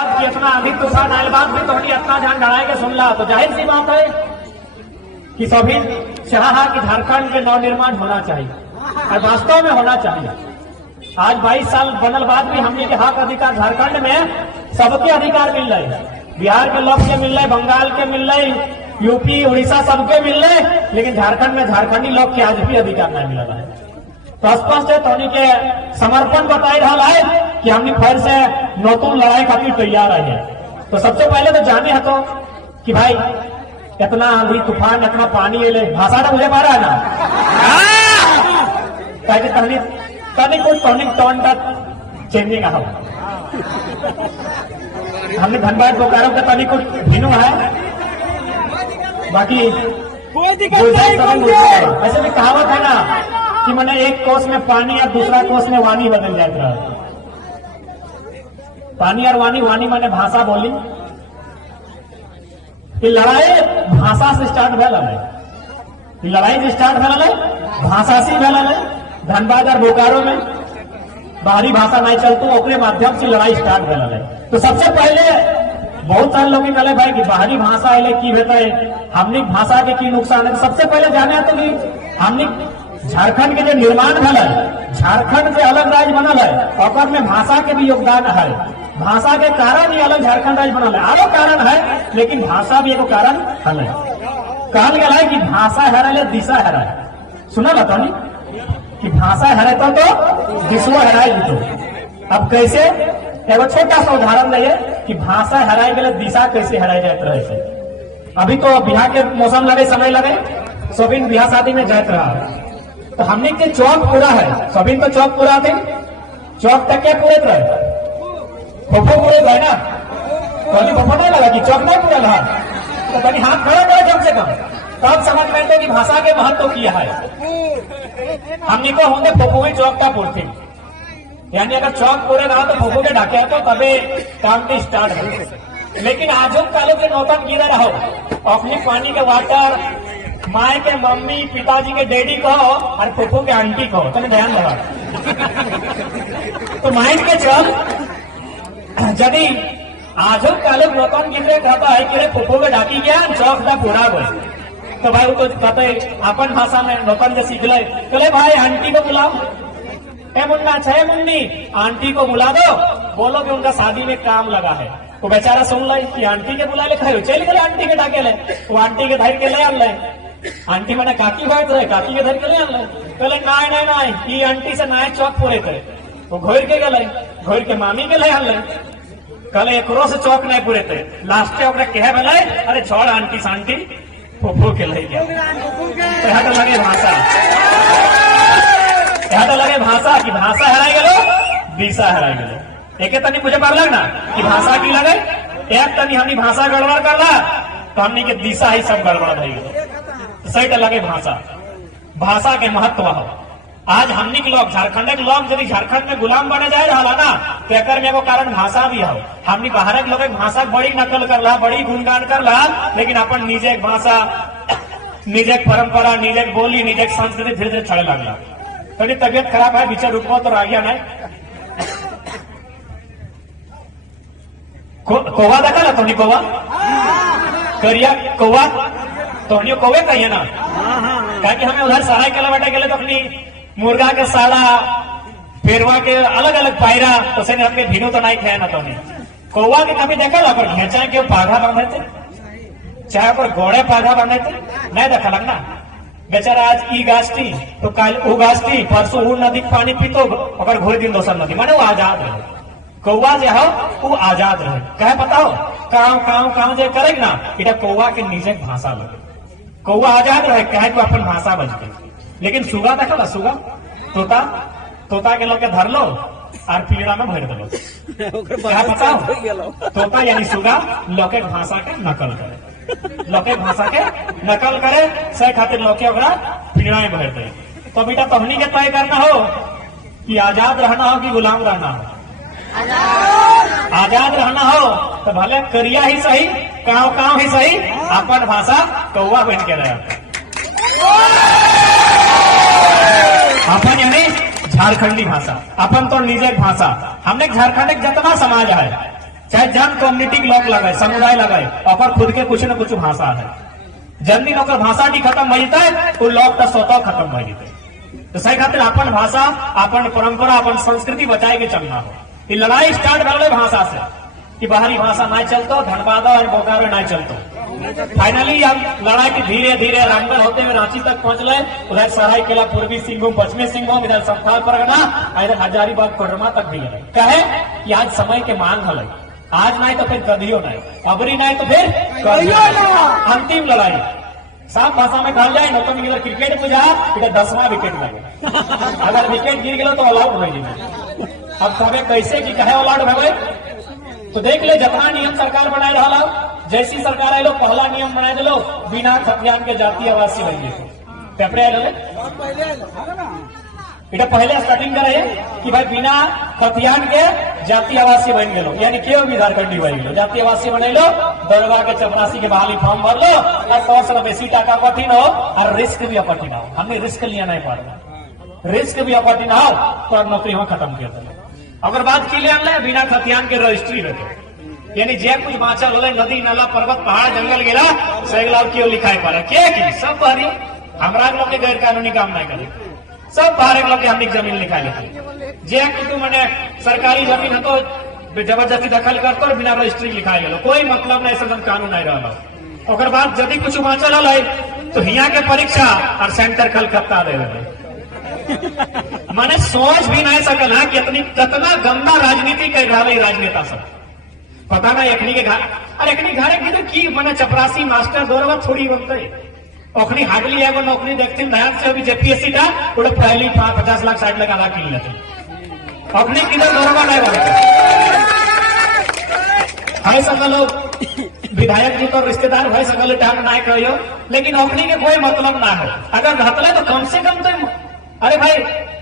कि इतना अधिक तूफान आयल बात भी तो इतना जान डराए के सुन ला, तो जाहिर सी बात है कि सभी चाहा कि झारखंड के नवनिर्माण होना चाहिए और वास्तव में होना चाहिए। आज 22 साल बनल बाद भी हमने के हक अधिकार झारखंड में सबके अधिकार मिल रहे, बिहार के लोग के मिल रहे, बंगाल के मिल रहे, यूपी उड़ीसा सबके मिल रहे, लेकिन झारखंड में झारखंडी लोग के आज भी अधिकार नहीं मिल रहा है। तो स्पष्ट है तो के समर्पण बताई रहा है कि हमने फिर से नतून लड़ाई खातिर तैयार है। तो सबसे पहले तो जाने है तो कि भाई इतना आंधी तूफान इतना पानी ले भाषा ना मुझे मारा है ना ताकि तनिक कुछ टोन का चेंजिंग आ हमने धनबाद बोकारो का तनिक कुछ भिनो है, बाकी ऐसे भी कहावत है ना कि मैंने एक कोस में पानी और दूसरा कोस में वाणी बदल जाता है। पानी और वाणी, वाणी मैंने भाषा बोली कि लड़ाई भाषा से स्टार्ट भेल है, लड़ाई से स्टार्ट भेल है, भाषा से भेल है। धनबाद और बोकारो में बाहरी भाषा नहीं चलती, ओकरे माध्यम से लड़ाई स्टार्ट भेल है। तो सबसे पहले बहुत सारे लोग कहले भाई कि बाहरी भाषा अले की होता है, हमने भाषा के की नुकसान है। सबसे पहले जाने तो कि हमने झारखंड के जो निर्माण भेल है, झारखंड से अलग राज्य बनल है, और में भाषा के भी योगदान है। भाषा के कारण ही अलग झारखंड राज्य बनल है, आरो कारण है, लेकिन भाषा भी एगो कारण है। कहल गया है कि भाषा हराले दिशा हराए, सुना बतानी कि भाषा हरे तो दिशा हराए जीतो। अब कैसे, एगो छोटा सा उदाहरण दिए कि भाषा हराए गए दिशा कैसे हराई जाते रहे। अभी तो बिहार के मौसम लगे, समय लगे, सोबिन बिहार शादी में जाते रहा, तो हमने के चौक पूरा है, सोबिन तो चौक पूरा थे, चौक तक क्या पूरे रहे, फोफो पूरे रहे ना, तो फोफो नहीं लगा कि चौक नहीं पूरा रहा, तो कभी हाथ खड़ा करे कम से कम, तब समझ में कि भाषा के महत्व किया है। हमने को होंगे फोफो ही चौक का पूर्ति, यानी अगर चौक पूरे रहा तो फोफो के ढाके तो तबे काम की स्टार्ट हो। लेकिन आजो कालो के नौतन गिरा रहो, अपनी पानी के वाटर माए के मम्मी पिताजी के डैडी कहो और फोफो के आंटी कहो, तो ध्यान लगा। तो माइंड के चल यदि आजो काले नौतन गिरे कहता है कि फोफो के ढाकी गया चौक का पूरा गए, तो भाई वो तो कहते अपन भाषा में नौतन जो सीख ले, चले भाई आंटी को बुलाओ, ए मुन्ना छे मुन्नी आंटी को बुला दो, बोलो कि उनका शादी में काम लगा है। वो बेचारा सुन ले कि आंटी के बुला ले, खाए चल गए आंटी के ढाके ले, वो आंटी के धर के ले आन ले, आंटी मैंने काकी बैठ रहे, काकी के धर के ले आन ले, कहले नहीं ये आंटी से नए चौक पूरे करे, वो घोर के गए, घोर के मामी के ले आन ले, कल एक से चौक नहीं पूरे थे, लास्ट कहे बोले अरे छोड़ आंटी शांति फूफू के ले गया। तो यहाँ तो लगे भाषा, यहाँ तो लगे भाषा की भाषा हराई गलो, दिशा हराई गलो। एक तनी मुझे बार लगना कि भाषा की लगे, एक तनी हमनी भाषा गड़बड़ कर ला तो हमनी के दिशा ही सब गड़बड़ रही गलो। सही तो लगे भाषा, भाषा के महत्व हो। आज हमनी के लोग झारखंड के लोग यदि झारखंड में गुलाम बने जाए रहा ना, तो एक एगो कारण भाषा भी हो। हमनी बाहर के लोग भाषा बड़ी नकल कर ला, बड़ी गुणगान कर ला, लेकिन अपन निजे भाषा, निजे परंपरा, निजे बोली, निजे संस्कृति धीरे धीरे छड़े लगला। तो तबियत खराब है, बीचे रुको तो रागिया नहीं। कौवा देखा ना तोनी, कौवा करिया कौवा, तोनी कौवे कहिए ना, कि हमें उधर सराय के लवाटे के लिए तो अपनी मुर्गा के साड़ा पेरवा के अलग अलग पायरा, तो से हमके भिनो तो नहीं खाया ना। तो कौवा के कभी देखा ला पर घेचा के पाघा बांधे थे, चाहे पर घोड़े पाघा बांधे थे, नहीं देखा लगना। बेचारा आज ई गाछी तो कल ऊ गाछी, परसों ऊ नदी पानी पीतो और घोड़े दिन दोसर नदी, माने वो आजाद रहे। कौवा जो हो वो आजाद रहे, कहे बताओ काम काम काम जो करेगा ना, इटा कौवा के निजे भाषा लगे, कौवा आजाद रहे, कहे तो अपन भाषा बजते। लेकिन सुगा देखा ना, सुगा तोता, तोता के लोग धर लो और पिंजरा में भर दो, क्या बताओ तोता यानी सुगा लौकिक भाषा के नकल करे, लौकिक भाषा के नकल करे, से खातिर लौके ओकरा पिंजरा में भर दे। तो बेटा तहनी के तय करना हो कि आजाद रहना हो कि गुलाम रहना हो। आजाद रहना हो तो भले करिया ही सही, काव ही सही, अपन भाषा कौवा बन के रहे। अपन यानी झारखंडी भाषा, अपन तो निजे भाषा। हमने झारखंड जितना समाज है चाहे जन कम्युनिटी लोग लगाए, समुदाय लगाए, और खुद के कुछ न कुछ भाषा है। जन दिन ओकर भाषा की खत्म हो जाता है, वो लोग तो स्वतः खत्म हो जाते। तो सही खातिर अपन भाषा, अपन परंपरा, अपन संस्कृति बचाए के चलना हो। ये लड़ाई स्टार्ट कर भाषा से कि बाहरी भाषा नहीं चलतो, धनबाद और बोकारो नहीं चलतो। फाइनली हम लड़ाई की धीरे धीरे रामगढ़ होते हुए रांची तक पहुंच गए। उधर सरायकेला, पूर्वी सिंहभूम, पश्चिमी सिंहभूम, इधर संथाल परगना, इधर हजारीबाग, कोडरमा तक भी गए। कहे कि आज समय के मांग हल, आज नहीं तो फिर कदियो नहीं, अबरी नहीं तो फिर कदियो नहीं। अंतिम लड़ाई साफ भाषा में कहा जाए न तो मिला क्रिकेट में जा 10वां विकेट लगे। अगर विकेट गिर गया तो ऑल आउट हो जाए। अब सबे कैसे की कहे ऑल आउट हो, तो देख ले जितना नियम सरकार बनाए रहा, जैसी सरकार आए लो पहला नियम बनाए दिलो, बिना खतियान के जातीय आवासीय बन गए। पेपरे आए इटा पहले स्टार्टिंग करे कि भाई बिना खतियान के जातीय आवासीय बन गए, यानी क्यों भी झारखंडी बन गए, जातीय आवासीय बने लो, दरगाह के चपरासी के बहाली फॉर्म भर लो, और 100 से बेसी टाका कठिन हो और रिस्क भी अपठिन हो। हमने रिस्क लिया नहीं पड़ रहा, रिस्क भी अपठिन हो तो नौकरी वहां खत्म कर दे। अगर बात की ले बिना खतियान के रजिस्ट्री रखे, यानी जे कुछ बाँचल रहे, नदी नाला पर्वत पहाड़ जंगल गिरा सैगला क्यों लिखाई पड़ा के सब बाहरी हमारा लोग के गैर कानूनी काम नहीं करे, सब बाहर लोग के हमने जमीन लिखा लिखी। जे कुछ मैंने सरकारी जमीन है तो जबरदस्ती दखल करते और बिना रजिस्ट्री लिखाई लो, कोई मतलब नहीं, ऐसा कानून नहीं रहा। और बाद यदि कुछ बाँचल है तो हिया के परीक्षा और सेंटर कलकत्ता दे रहे। मैंने सोच भी नहीं सकल है कितना गंदा राजनीति कर रहा है राजनेता सब। पता ना एकनी के घर, अरे एकनी घरे की मैंने चपरासी मास्टर दौरवा थोड़ी बनते, ओखनी हार्डली एगो नौकरी देखते ध्यान से। अभी जेपीएससी था वो पहली 50 लाख 60 लाख आधा किन लेते, ओखनी किधर दौरवा नहीं बनते। भाई सब लोग विधायक जी तो रिश्तेदार भाई सब टाइम नहीं कहियो, लेकिन ओखनी के कोई मतलब ना हो। अगर रहते तो कम से कम तो, अरे भाई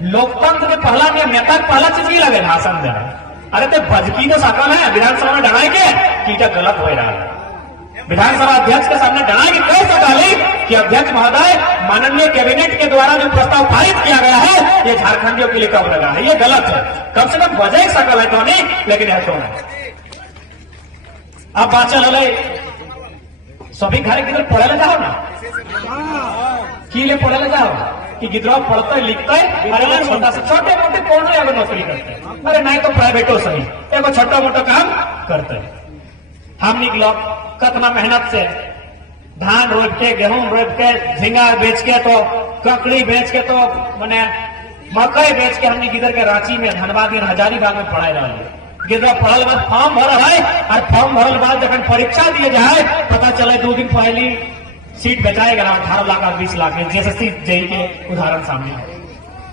लोकतंत्र में पहला नियम, नेता पहला चीज ही लगे भाषण देना। अरे तो बजकी तो सकल है विधानसभा में डराए के कि क्या गलत हो रहा है। विधानसभा अध्यक्ष के सामने डरा के कह सका कि अध्यक्ष महोदय, माननीय कैबिनेट के द्वारा जो प्रस्ताव पारित किया गया है ये झारखंडियों के लिए कब लगा है, ये गलत है। कम से कम बजाय सकल है तो नहीं, लेकिन ऐसा नहीं। अब बाचल हले सभी घर किधर पढ़े ले जाओ ना, की ले पढ़े ले जाओ कि गिदरा पढ़ते लिखते, अरे छोटा से छोटे मोटे कौन है नौकरी करते, अरे नहीं तो प्राइवेटो सही एगो छोटा मोटा काम करते। हम निकलो कितना मेहनत से धान रोप के, गेहूं रोप के, झींगा बेच के, तो ककड़ी बेच के, तो मैंने मकई बेच के हमने गिदर के रांची में, धनबाद में, हजारीबाग में पढ़ाई रहा है। गिदरा पढ़ल बाद फॉर्म भरल है, और फॉर्म भरल बाद जब परीक्षा दिए जाए पता चले 2 दिन पहली सीट बचाएगा 18 लाख और 20 लाख, जेएसएससी जेई के उदाहरण सामने है।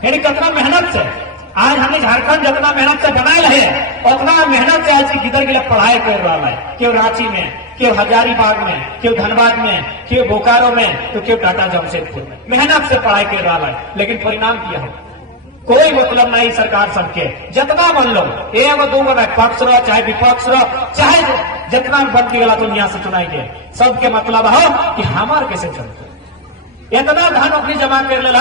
यानी कितना मेहनत से आज हमने झारखंड जितना मेहनत से बनाए रहे, उतना मेहनत से आज गिदर के लिए पढ़ाई कर रहा है। क्यों रांची में, क्यों हजारीबाग में, क्यों धनबाद में, क्यों बोकारो में, तो क्यों टाटा जमशेदपुर में मेहनत से पढ़ाई कर रहा है। लेकिन परिणाम क्या है, कोई मतलब नहीं सरकार सबके। जितना बन लो एगो दूगो में पक्ष रहो चाहे विपक्ष रहो, चाहे जितना बन के गला दुनिया से चुनाई के, सबके मतलब हो कि हमार कैसे चलते। इतना धन अपनी जमा कर ले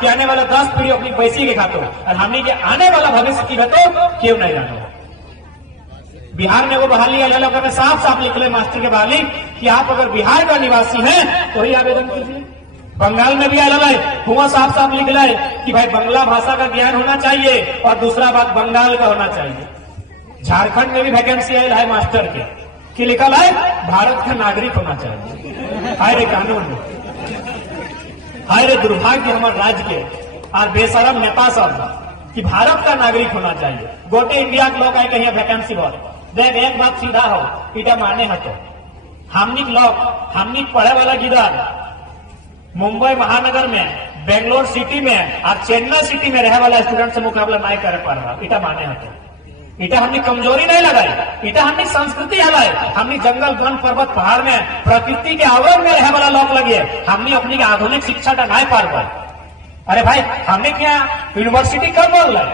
कि आने वाला 10 पीढ़ी अपनी पैसे के खाते, और हमने के आने वाला भविष्य की तो क्यों नहीं जानो। बिहार में वो बहाली आया, लोगों ने साफ साफ निकले मास्टर के बहाली कि आप अगर बिहार का निवासी हैं तो ही आवेदन कीजिए। बंगाल में भी आया है, हुआ साफ साफ लिख रहा है कि भाई बांग्ला भाषा का ज्ञान होना चाहिए, और दूसरा बात बंगाल का होना चाहिए। झारखंड में भी वैकेंसी आया है मास्टर के, कि लिखा है भारत का नागरिक होना चाहिए। हाय रे कानून, हाय रे दुर्भाग्य हमारे राज्य के और बेशरम नेता सब कि भारत का नागरिक होना चाहिए। गोटे इंडिया के लोग आए कहीं वैकेंसी बहुत देख, एक बात सीधा हो इटा माने हटो। हमनी लोग, हमनी पढ़े वाला गिदर मुंबई महानगर में, बेंगलोर सिटी में और चेन्नई सिटी में रहे वाला स्टूडेंट से मुकाबला नहीं कर पा रहा, इटा माने हटो। इटा हमने कमजोरी नहीं लगाई, इटा हमने संस्कृति हलाई। हमने जंगल वन पर्वत पहाड़ में प्रकृति के आवरण में रहे वाला लोग लगे, हमने अपनी आधुनिक शिक्षा का नहीं पार पाए। अरे भाई हमने क्या यूनिवर्सिटी कब बोल रहे,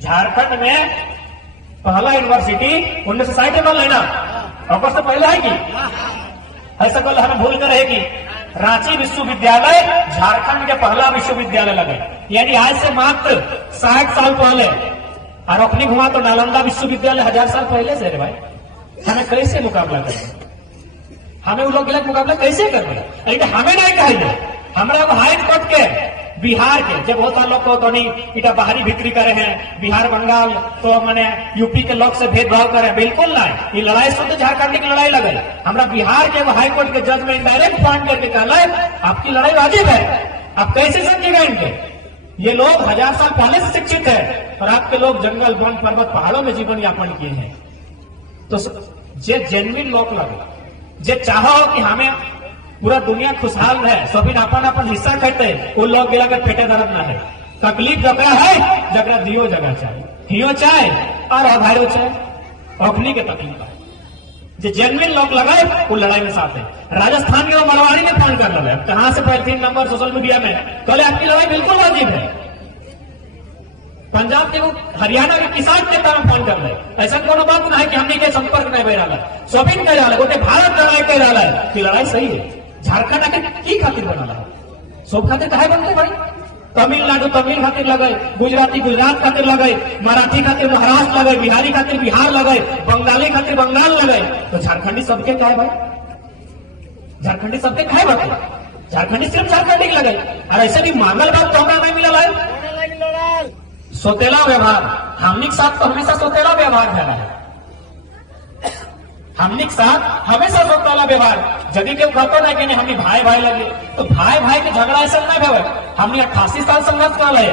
झारखंड में पहला यूनिवर्सिटी 1960 में बोल रहे ना, और से पहले है कि ऐसा कल हमें भूल कर है कि रांची विश्वविद्यालय झारखंड के पहला विश्वविद्यालय लगे, यानी आज से मात्र 60 साल पहले और अपनी घुमा तो नालंदा विश्वविद्यालय 1000 साल पहले से रे भाई। हमें कैसे मुकाबला करें? हमें वो लोग के मुकाबला कैसे करना? लेकिन हमें नहीं कहिए, हमारा हाई कोर्ट के बिहार के जब बहुत सारे लोग तो नहीं इटा बाहरी भीतरी करे हैं, बिहार बंगाल तो मैंने यूपी के लोग से भेदभाव करे, बिल्कुल नहीं। ये लड़ाई शुद्ध झारखंड की लड़ाई लगे। हमारा बिहार के हाई कोर्ट के जज में डायरेक्ट पॉइंट करके कहला आपकी लड़ाई वाजिब है, आप कैसे समझेगा इनके? ये लोग 1000 साल पहले से शिक्षित है और आपके लोग जंगल वन पर्वत पहाड़ों में जीवन यापन किए हैं। तो जे जेन्युइन लोग लगे, जे चाहो कि हमें पूरा दुनिया खुशहाल रहे, सभी अपन अपन हिस्सा करते, उन लोग के लगे पेटे दर्द ना है। तकलीफ जगह है, जगह दियो जगह चाहे, हियो चाहे और अभायो चाहे, अपनी के तकलीफ है। जो जेन्युइन लोग लगाए वो लड़ाई में साथ है। राजस्थान के वो मरवाड़ी में फोन कर रहे हैं, कहां से पहले 3 नंबर सोशल मीडिया में कल आपकी लड़ाई बिल्कुल वाजिब है। पंजाब के वो हरियाणा के किसान के तरफ फोन कर रहे, ऐसा कोनो बात ना है कि हमने के संपर्क नहीं बह रहा है, सभी कह रहा है, गोटे भारत लड़ाई कह रहा है कि लड़ाई सही है। झारखंड आके की खातिर बना रहा, सब खातिर काहे बनते भाई? तमिलनाडु तमिल खातिर लगे, गुजराती गुजरात खातिर लगे, मराठी खातिर महाराष्ट्र लगे, बिहारी खातिर बिहार लगे, बंगाली खातिर बंगाल लगे, तो झारखंडी सबके काहे भाई? झारखंडी सबके काहे बात? झारखंडी सिर्फ झारखंडी के लगे। और ऐसे भी मांगल बात तो हमें नहीं मिला है। सोतेला व्यवहार हमने के साथ तो हमेशा सोतेला व्यवहार फैला है, हमने के साथ हमेशा सोतेला व्यवहार। यदि केहू कहता ना कि नहीं हमने भाई भाई लगे, तो भाई भाई के झगड़ा ऐसा नहीं भवे। हमने 88 साल संघर्ष कर रहे,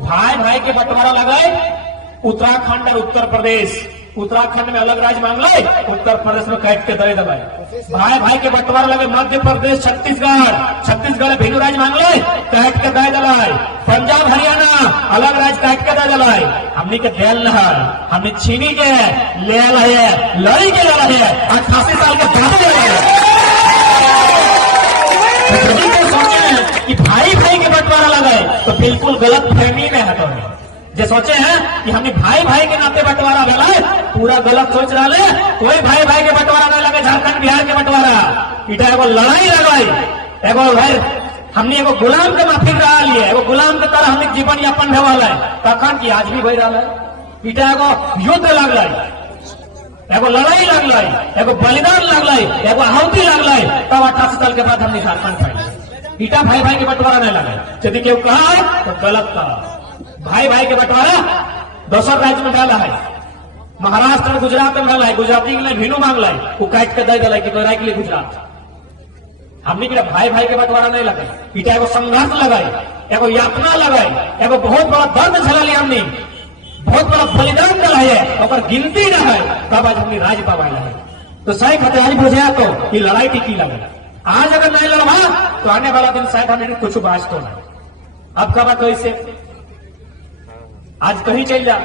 भाई भाई के बंटवारा लगाए। उत्तराखंड और उत्तर प्रदेश, उत्तराखंड में अलग राज्य मांग ले, उत्तर प्रदेश में काट के दे दबाए। भाई भाई के बंटवारा लगे मध्य प्रदेश छत्तीसगढ़, छत्तीसगढ़ भिन्न राज्य मांग ले, काट के दे दलाए। पंजाब हरियाणा अलग राज्य काट के दे दलाए। हमने के दिल न है, हमने छीनी के ले है, लड़ी के लड़ा है, 88 साल के बाद सोचे कि भाई भाई के बंटवारा लगाए तो बिल्कुल गलत फहमी में है। तो जो सोचे हैं कि हमने भाई भाई के नाते बंटवारा लगाए, पूरा गलत सोच रहा है। कोई भाई भाई के बंटवारा नहीं लगे, झारखंड बिहार के बंटवारा इटा एगो लड़ाई लगाई। एगो भाई हमने एगो गुलाम के माफिर रहा लिए, एगो गुलाम के तरह हमने जीवन यापन है वाला है, तखन की आज भी भई रहा है। इटा एगो युद्ध लगल, एगो लड़ाई लगल, एगो बलिदान लगल, एगो आहुति लगल, तब 88 साल के बाद हमने झारखंड पाई। इटा भाई भाई के बंटवारा नहीं लगे। यदि केहू कहा है तो गलत कहा। भाई भाई के बंटवारा दोसर राज्य में डाला है, महाराष्ट्र और गुजरात में डाला है, गुजराती के लिए भिनु मांग लाई, वो काट के दे दिला कि तोरा के लिए गुजरात। हमने के भाई भाई के बंटवारा नहीं लगे, इटा एगो संघर्ष लगाई, एगो यातना लगाई, एगो बहुत बड़ा दर्द झेलली हमने, बहुत बड़ा बलिदान दिला है, और गिनती न है, तब आज हमने राज पावाई है। तो शायद हथियार बुझा तो ये लड़ाई टिकी लगे। आज अगर नहीं लड़वा तो आने वाला दिन शायद हमें कुछ बाज तो नहीं। अब कब कैसे आज कहीं चल जा,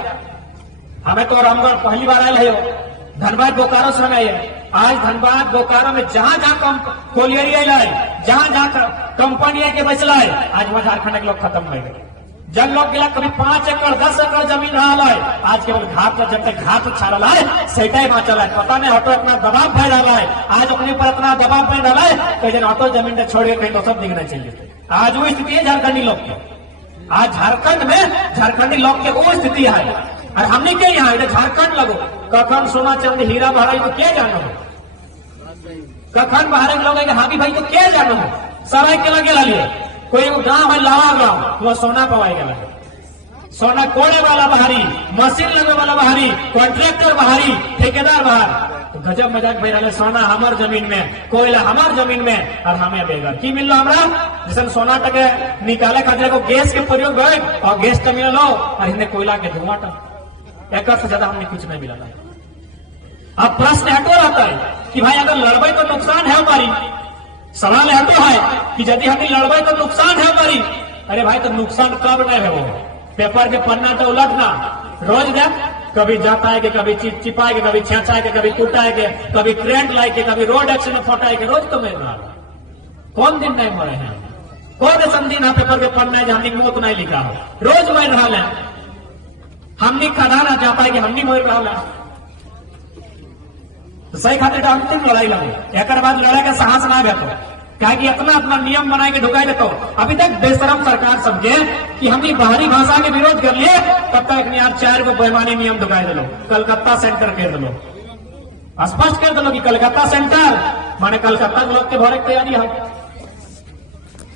हमें तो रामगढ़ पहली बार आये हो, धनबाद बोकारो से हमें आए। आज धनबाद बोकारो में जहां जहां कोलियरी आए, जहां जहां कंपनी के बचला है, आज वहां झारखंड के लोग खत्म हो गए। जब लोग गिला कभी 5 एकड़ 10 एकड़ जमीन रहा है, आज केवल घाट का जब तक घाट छा रहा है, सैटाई बाँचल है, पता नहीं ऑटो अपना दबाव फैल रहा है। आज अपने पर अपना दबाव फैल रहा है, कहीं जन ऑटो जमीन ने छोड़ के कहीं तो सब दिखना चाहिए। आज वो स्थिति है झारखंडी लोग की। आज झारखंड में झारखंडी लोग के वो स्थिति है। और हमने क्या यहाँ झारखंड लगो कखन सोना चांदी हीरा बहारा तो क्या जानो हो, कखन बाहर के लोग हाथी भाई तो क्या जानो हो। सराय के लगे लिए कोई गांव है लावा गांव, वो सोना पवाई गया, सोना कोड़े वाला बाहरी, मशीन लगे वाला बाहरी, कॉन्ट्रैक्टर बाहरी, ठेकेदार बाहर। तो गजब मजाक भर रहा, सोना हमार जमीन में, कोयला हमार जमीन में, और हमें बेगा की मिल रहा हमरा जैसे सोना टके निकाले खातिर को गैस के प्रयोग गए और गैस का मिल लो, और इन्हें कोयला के धुआं टक एक से ज्यादा हमने कुछ नहीं मिला। अब प्रश्न हटो रहता है कि भाई अगर लड़बे तो नुकसान है हमारी, सवाल हटो है कि यदि हमें लड़बे तो नुकसान है हमारी। अरे भाई तो नुकसान कब नहीं है, वो पेपर के पन्ना तो उलटना रोज देख, कभी जाता है कि कभी चिपा के, कभी छेचा के, कभी टूटा के, कभी करंट लाई के, कभी रोड एक्सीडेंट फटा के, रोज तो मिल रहा। कौन दिन नहीं मरे हैं, कौन ऐसा दिन है पेपर के पन्ना है हमने मौत नहीं लिखा हो, रोज मर रहा है। हमने खदाना जाता है कि हमने मर रहा है। तो सही खातिर अंतिम लड़ाई लगे, एक बाद लड़ाई का साहस ना भेटो। क्या कि अपना अपना नियम बना के ढुकाई देता हो। अभी तक बेशरम सरकार समझे कि हमने बाहरी भाषा के विरोध कर लिए, तब तक यार 4 को बेमानी नियम ढुकाई दे लो, कलकत्ता सेंटर कर दो, स्पष्ट कर दो कि कलकत्ता सेंटर माने कलकत्ता लोग के भरे तैयारी है।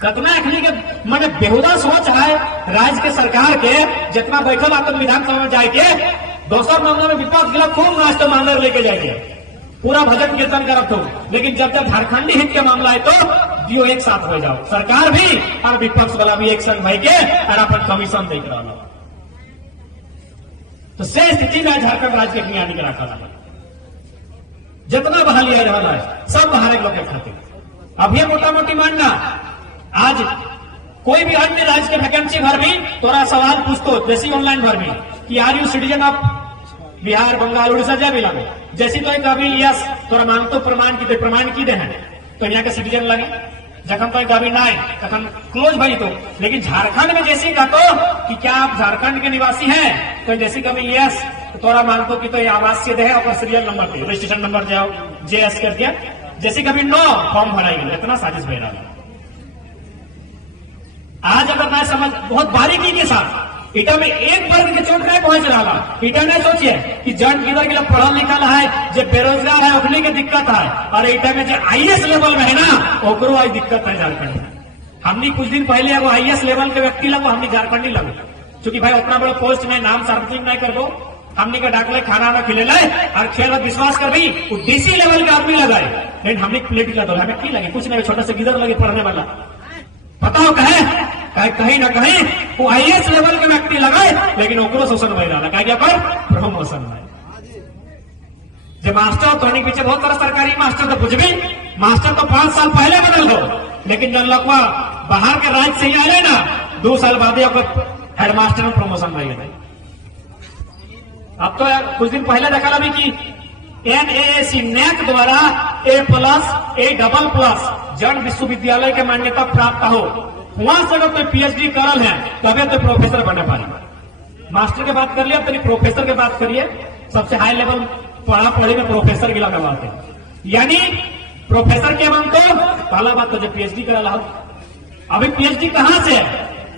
कतना अखनी के मैंने बेहुदा सोच है राज्य के सरकार के, जितना बैठल आता विधानसभा में जाके दोसर मामला में विपक्ष गिला खूब नाश्ता मानर लेके जाएंगे, पूरा भजन कीर्तन करत हो, लेकिन जब झारखंडी हित के मामला है तो दियो एक साथ हो जाओ, सरकार भी और विपक्ष वाला भी एक संग भाई के और अपन कमीशन देख रहा हो। तो से स्थिति में झारखंड राज्य के आने के रखा था, जितना बहाली आ रहा है सब बाहर लोग के खातिर। अब ये मोटा मोटी मानना, आज कोई भी अन्य राज्य के वैकेंसी भर भी तोरा सवाल पूछतो जैसी ऑनलाइन भर भी कि are you citizen of Bihar, Bengal, Orissa जब भी लगे, जैसी तो कभी यस तोरा मांगतो प्रमाण की दे हैं तो यहाँ के सिटीजन लगे, जखन तो कभी ना तखन क्लोज भाई। तो लेकिन झारखंड में जैसी कहतो कि क्या आप झारखंड के निवासी हैं, तो जैसी कभी यस तो तोरा मांगतो कि तो ये आवासीय दे और सीरियल नंबर पे रजिस्ट्रेशन नंबर जाओ JS कर दिया, जैसी कभी नो फॉर्म भराई गई, इतना साजिश बह रहा है। आज अगर मैं समझ बहुत बारीकी के साथ इटा में एक वर्ग के चोट नहीं पहुंच रहा, इटा नहीं सोचिए कि जन किधर के पढ़ल लिखल है, जो बेरोजगार है उठने की दिक्कत है, और इटा में जो IAS लेवल में है ना ओकरो आई दिक्कत है झारखंड में। हमने कुछ दिन पहले एगो IAS लेवल के व्यक्ति लगो, हमने झारखंडी लगो, क्योंकि भाई उतना बड़ा पोस्ट में नाम सार्वजनिक नहीं कर दो, हमने का डाकले खाना ना खिले और खेल विश्वास कर भी वो DC लेवल के आदमी लगाए, लेकिन हमने प्लेट लगा हमें की लगे कुछ नहीं, छोटा सा गिदर लगे पढ़ने वाला, पता हो कहीं ना कहीं वो IAS लेवल के व्यक्ति लगाए, लेकिन ओकरो शोषण बह रहा है पर प्रमोशन है। जब मास्टर तो पीछे बहुत सारा सरकारी मास्टर तो कुछ भी मास्टर तो 5 साल पहले बदल हो, लेकिन जन लोग बाहर के राज्य से ही आए ना 2 साल बाद हेडमास्टर में प्रमोशन रही है। अब तो कुछ दिन पहले देखा अभी कि NAAC NAC द्वारा A+, A++ जन विश्वविद्यालय के मान्यता प्राप्त हो, वहां से अगर कोई PhD करल है तबे तो प्रोफेसर बने पाएंगे। मास्टर के बात कर लिया तो प्रोफेसर के बात करिए, सबसे हाई लेवल पढ़ा पढ़ी में प्रोफेसर गिला करवाते हैं, यानी प्रोफेसर के बनते पहला बात तो जो PhD करा हो। अभी PhD कहां से है?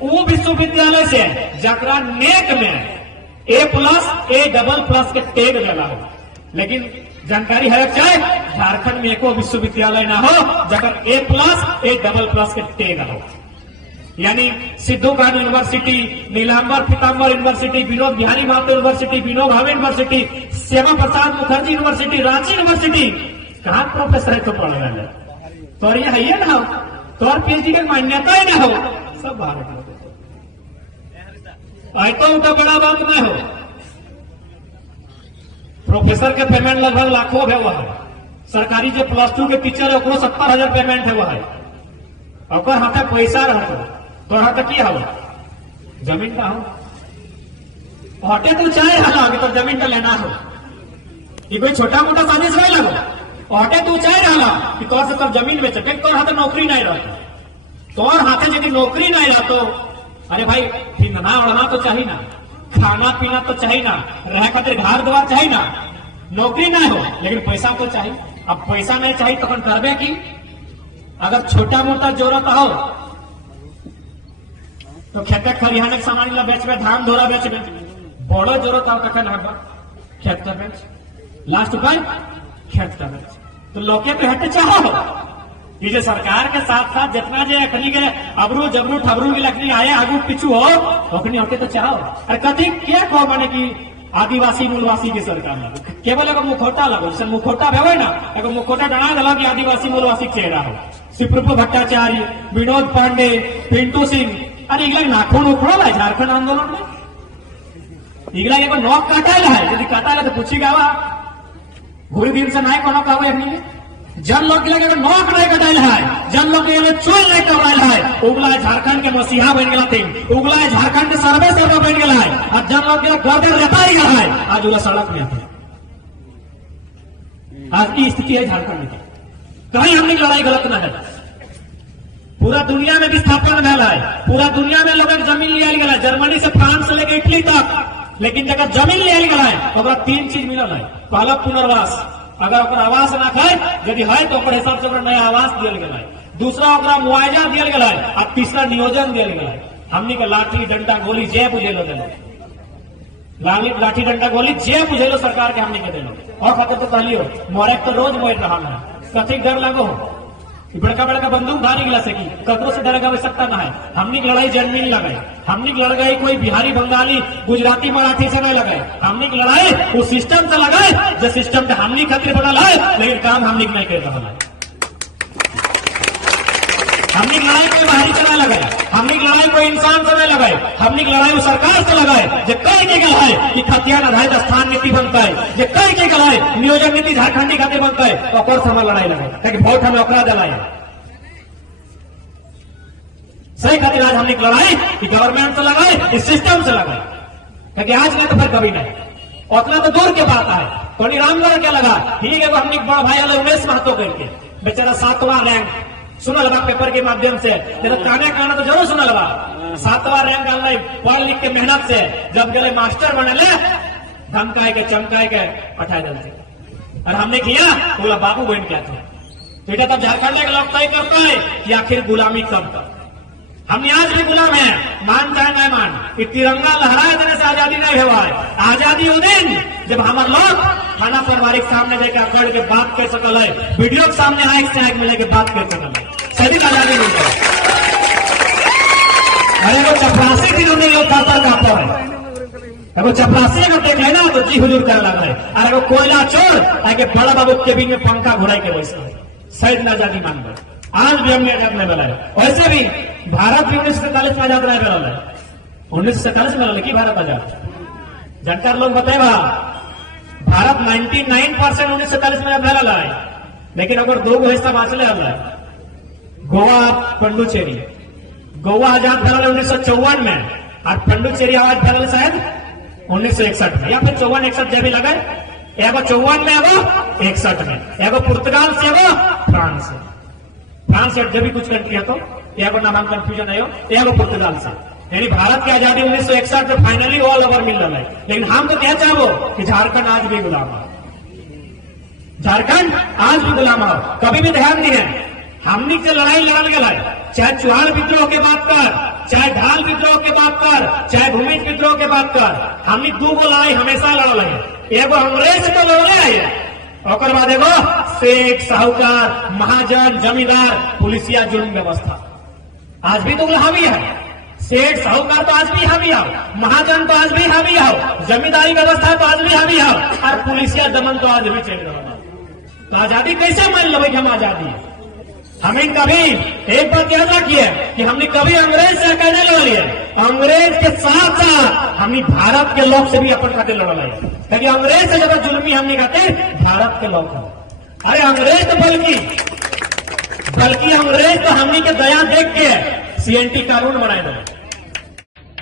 वो विश्वविद्यालय से जकरा नेक में A+, A++ के टैग लगा हो, लेकिन जानकारी है चाहे झारखंड में एको विश्वविद्यालय ना हो जगह A+, A++ के टैग हो, यानी सिद्धू कानू यूनिवर्सिटी, नीलांबर पीताम्बर यूनिवर्सिटी, विनोद बिहारी महतो यूनिवर्सिटी, विनोद भावे university, Shyama Prasad Mukherjee university, Ranchi university, कहाँ प्रोफेसर है तो पढ़ रहे हैं, तो ये है ये ना हो तो और PhD की मान्यता ही ना हो, सब बाहर तो उनका बड़ा बात ना हो। प्रोफेसर के पेमेंट लगभग लाखों है, वो है सरकारी जो +2 के टीचर है ओकरो 70,000 पेमेंट है, वो है और हाथे पैसा रहता तो हाथ की हो जमीन का हो हटे तो चाहे हला तो जमीन का लेना हो, ये कोई छोटा मोटा साजिश नहीं लगो, हटे तो चाहे रहा कि तौर से तब जमीन बेचे, तोर हाथे नौकरी नहीं रहती, तोर हाथे यदि नौकरी नहीं रहा तो अरे भाई पीना उड़ना तो चाहिए ना, खाना पीना तो चाहिए ना, रह खातिर घर द्वार चाहिए ना, नौकरी ना हो लेकिन पैसा तो चाहिए। अब पैसा नहीं चाहिए तो करबे की, अगर छोटा मोटा जरूरत हो तो खेत खरिहान के सामान ला बेचबे, धान धोरा बेचबे, बड़ो जरूरत हो तखन खेत का बेच, लास्ट पर खेत का बेच, तो लोके पे हटे चाहो ये जो सरकार के साथ साथ जितना जो अखनी के अबरू जबरू ठबरू की लकड़ी आए आगू पिछू हो अखनी होते तो चाहो। अरे कथी क्या कहो माने कि आदिवासी मूलवासी की सरकार लगो, केवल एगो मुखोटा लगो, जैसे मुखोटा भेवे ना एगो मुखोटा डना दिला कि आदिवासी मूलवासी चेहरा हो, शिवप्रभु भट्टाचार्य, विनोद पांडे, पिंटू सिंह, अरे इगला नाखून उखड़ल है झारखंड आंदोलन में, इगला एगो नौक काटाल है, यदि काटाल तो पूछी गावा घुरी दिन से नहीं कोनो कहवे अपनी जन लोग के लगे नौक नहीं कटाइल है, जन लोग के लिए चोल नहीं करवाइल है, उगला झारखंड के मसीहा बन गया थे, उगला झारखंड के सर्वे सर्वे बन गया है, और जन लोग के गर्दन रहता ही गया है, आज उगला सड़क में थे। आज की स्थिति है झारखंड में, कहीं हमने लड़ाई गलत न है, पूरा दुनिया में विस्थापन भेल है, पूरा दुनिया में लोग जमीन लिया गया है, जर्मनी से फ्रांस से लेकर इटली तक, लेकिन जगह जमीन लिया गया है तो 3 चीज मिलल है, पहला पुनर्वास, अगर आवास ना खाए यदि है तो हिसाब से नया आवास दिया गया है, दूसरा ओकरा मुआवजा दिया गया और तीसरा नियोजन दिया गया। हमनी के लाठी डंडा गोली जे बुझेलो दिलो, लाठी डंडा गोली जे बुझेलो सरकार के हमनी के दिलो। और खातिर तो कहलियो मोरे तो रोज मोर रहा है, कथी डर लगो हो बड़का बड़का बंदूक भारी गिला से की ककरो से डरे का आवश्यकता ना है। हमनी की लड़ाई जन्मी नहीं लगाई, हमनी की लड़ाई कोई बिहारी बंगाली गुजराती मराठी से नहीं लगाए। हमनी की लड़ाई उस सिस्टम से लगाए जो सिस्टम पे हमनी खातिर बनल है, लेकिन काम हमनी नहीं कर रहा है। हमनी की लड़ाई कोई बाहरी से नहीं लगाए, हमनी की लड़ाई कोई इंसान से नहीं लगाए, हमनी की लड़ाई वो सरकार से लगाए जो कई के गल है कि खतियान आधारित स्थान नीति बनता है, जो कई के गल है नियोजन नीति झारखंडी खातिर बनता है, और समय लड़ाई लगाए ताकि वोट हमें ओकरा दिलाए। सही खातिर आज हमने लड़ाई कि गवर्नमेंट से लगाए, इस सिस्टम से लगाए, क्योंकि आज नहीं तो फिर कभी नहीं। उतना तो दूर के बात है, तो रामगढ़ क्या लगा ठीक है, वो हमने बड़ा भाई अलग उमेश महतो करके बेचारा 7वां रैंक सुना लगा पेपर के माध्यम से, जब काना तो जरूर सुना लगा 7वां रैंक डालना पढ़ लिख के मेहनत से, जब गले मास्टर बनले धमकाए के चमकाए के पठाए दलते। और हमने किया बोला बाबू बहन क्या थे, ठीक है। तब झारखंड के लोग तय करते हैं कि आखिर गुलामी कब तक। हम आज भी गुलाम है, मान चाहे नहीं मान, कि तिरंगा लहराए देने से आजादी नहीं हुआ है। आजादी उस दिन जब हमारे लोग थाना पारिवारिक सामने जाकर अकड़ के बात कर सकल है, वीडियो के सामने आए से आग मिले के बात कर सकल है, सभी आजादी मिल जाए। अरे वो चपरासी दिन उन्हें लोग कापा है, अगर चपरासी अगर देख लेना तो जी हुजूर कर लग रहा है। अरे वो कोयला चोर आगे बड़ा बाबू केबिन में पंखा घुराई के बैठा है, सही आजादी मान गए। आज भी हमने आजाद नहीं बना है। वैसे भी भारत भी 1947 में आजाद नहीं बना है, 1947 में लगी भारत आजाद। जानकार लोग बताए भारत 99% 1947 में बना है, लेकिन अगर दो हिस्सा बांचले है, गोवा पंडुचेरी, गोवा आजाद बना 1954 में और पंडुचेरी आवाज बना शायद 1961 में, या फिर 54-61 जब भी लगे, एगो 54 में एगो 61 में, एगो पुर्तगाल से एगो फ्रांस से। फ्रांस से जब भी कुछ कंट्री है तो एगो नाम कंफ्यूजन है, एगो पुर्तगाल से। यानी भारत की आजादी 1961 में फाइनली ऑल ओवर मिल रहा है। लेकिन हम तो क्या चाहो कि झारखंड आज भी गुलाम है, झारखंड आज भी गुलाम है। कभी भी ध्यान दिए हमनी से लड़ाई लड़ल गया, चाहे चौहान विद्रोह के बात कर, चाहे ढाल विद्रोह के बात कर, चाहे भूमि विद्रोह के बात कर, हमनी दो लड़ाई हमेशा लड़ल है। एगो अंग्रेज से तो लड़े है, और बाद एगो सेठ साहूकार महाजन जमींदार पुलिसिया जुर्म व्यवस्था आज भी तो हावी है। सेठ साहूकार तो आज भी हावी है, महाजन तो आज भी हावी है, जमींदारी व्यवस्था तो आज भी हावी है, और पुलिसिया दमन तो आज भी चल रहा है। तो आजादी कैसे मान लो भाई हम आजादी? हमें कभी एक बात याद रखिए कि हमने कभी अंग्रेज से कहने लड़ लिए, अंग्रेज के साथ साथ हमने भारत के लोग से भी अपन खाते लड़ रहे, क्योंकि अंग्रेज से ज्यादा जुल्मी हमने कहते भारत के लोग हैं। अरे अंग्रेज तो बल्कि अंग्रेज तो हमने के दया देख के CNT कानून बनाए दो।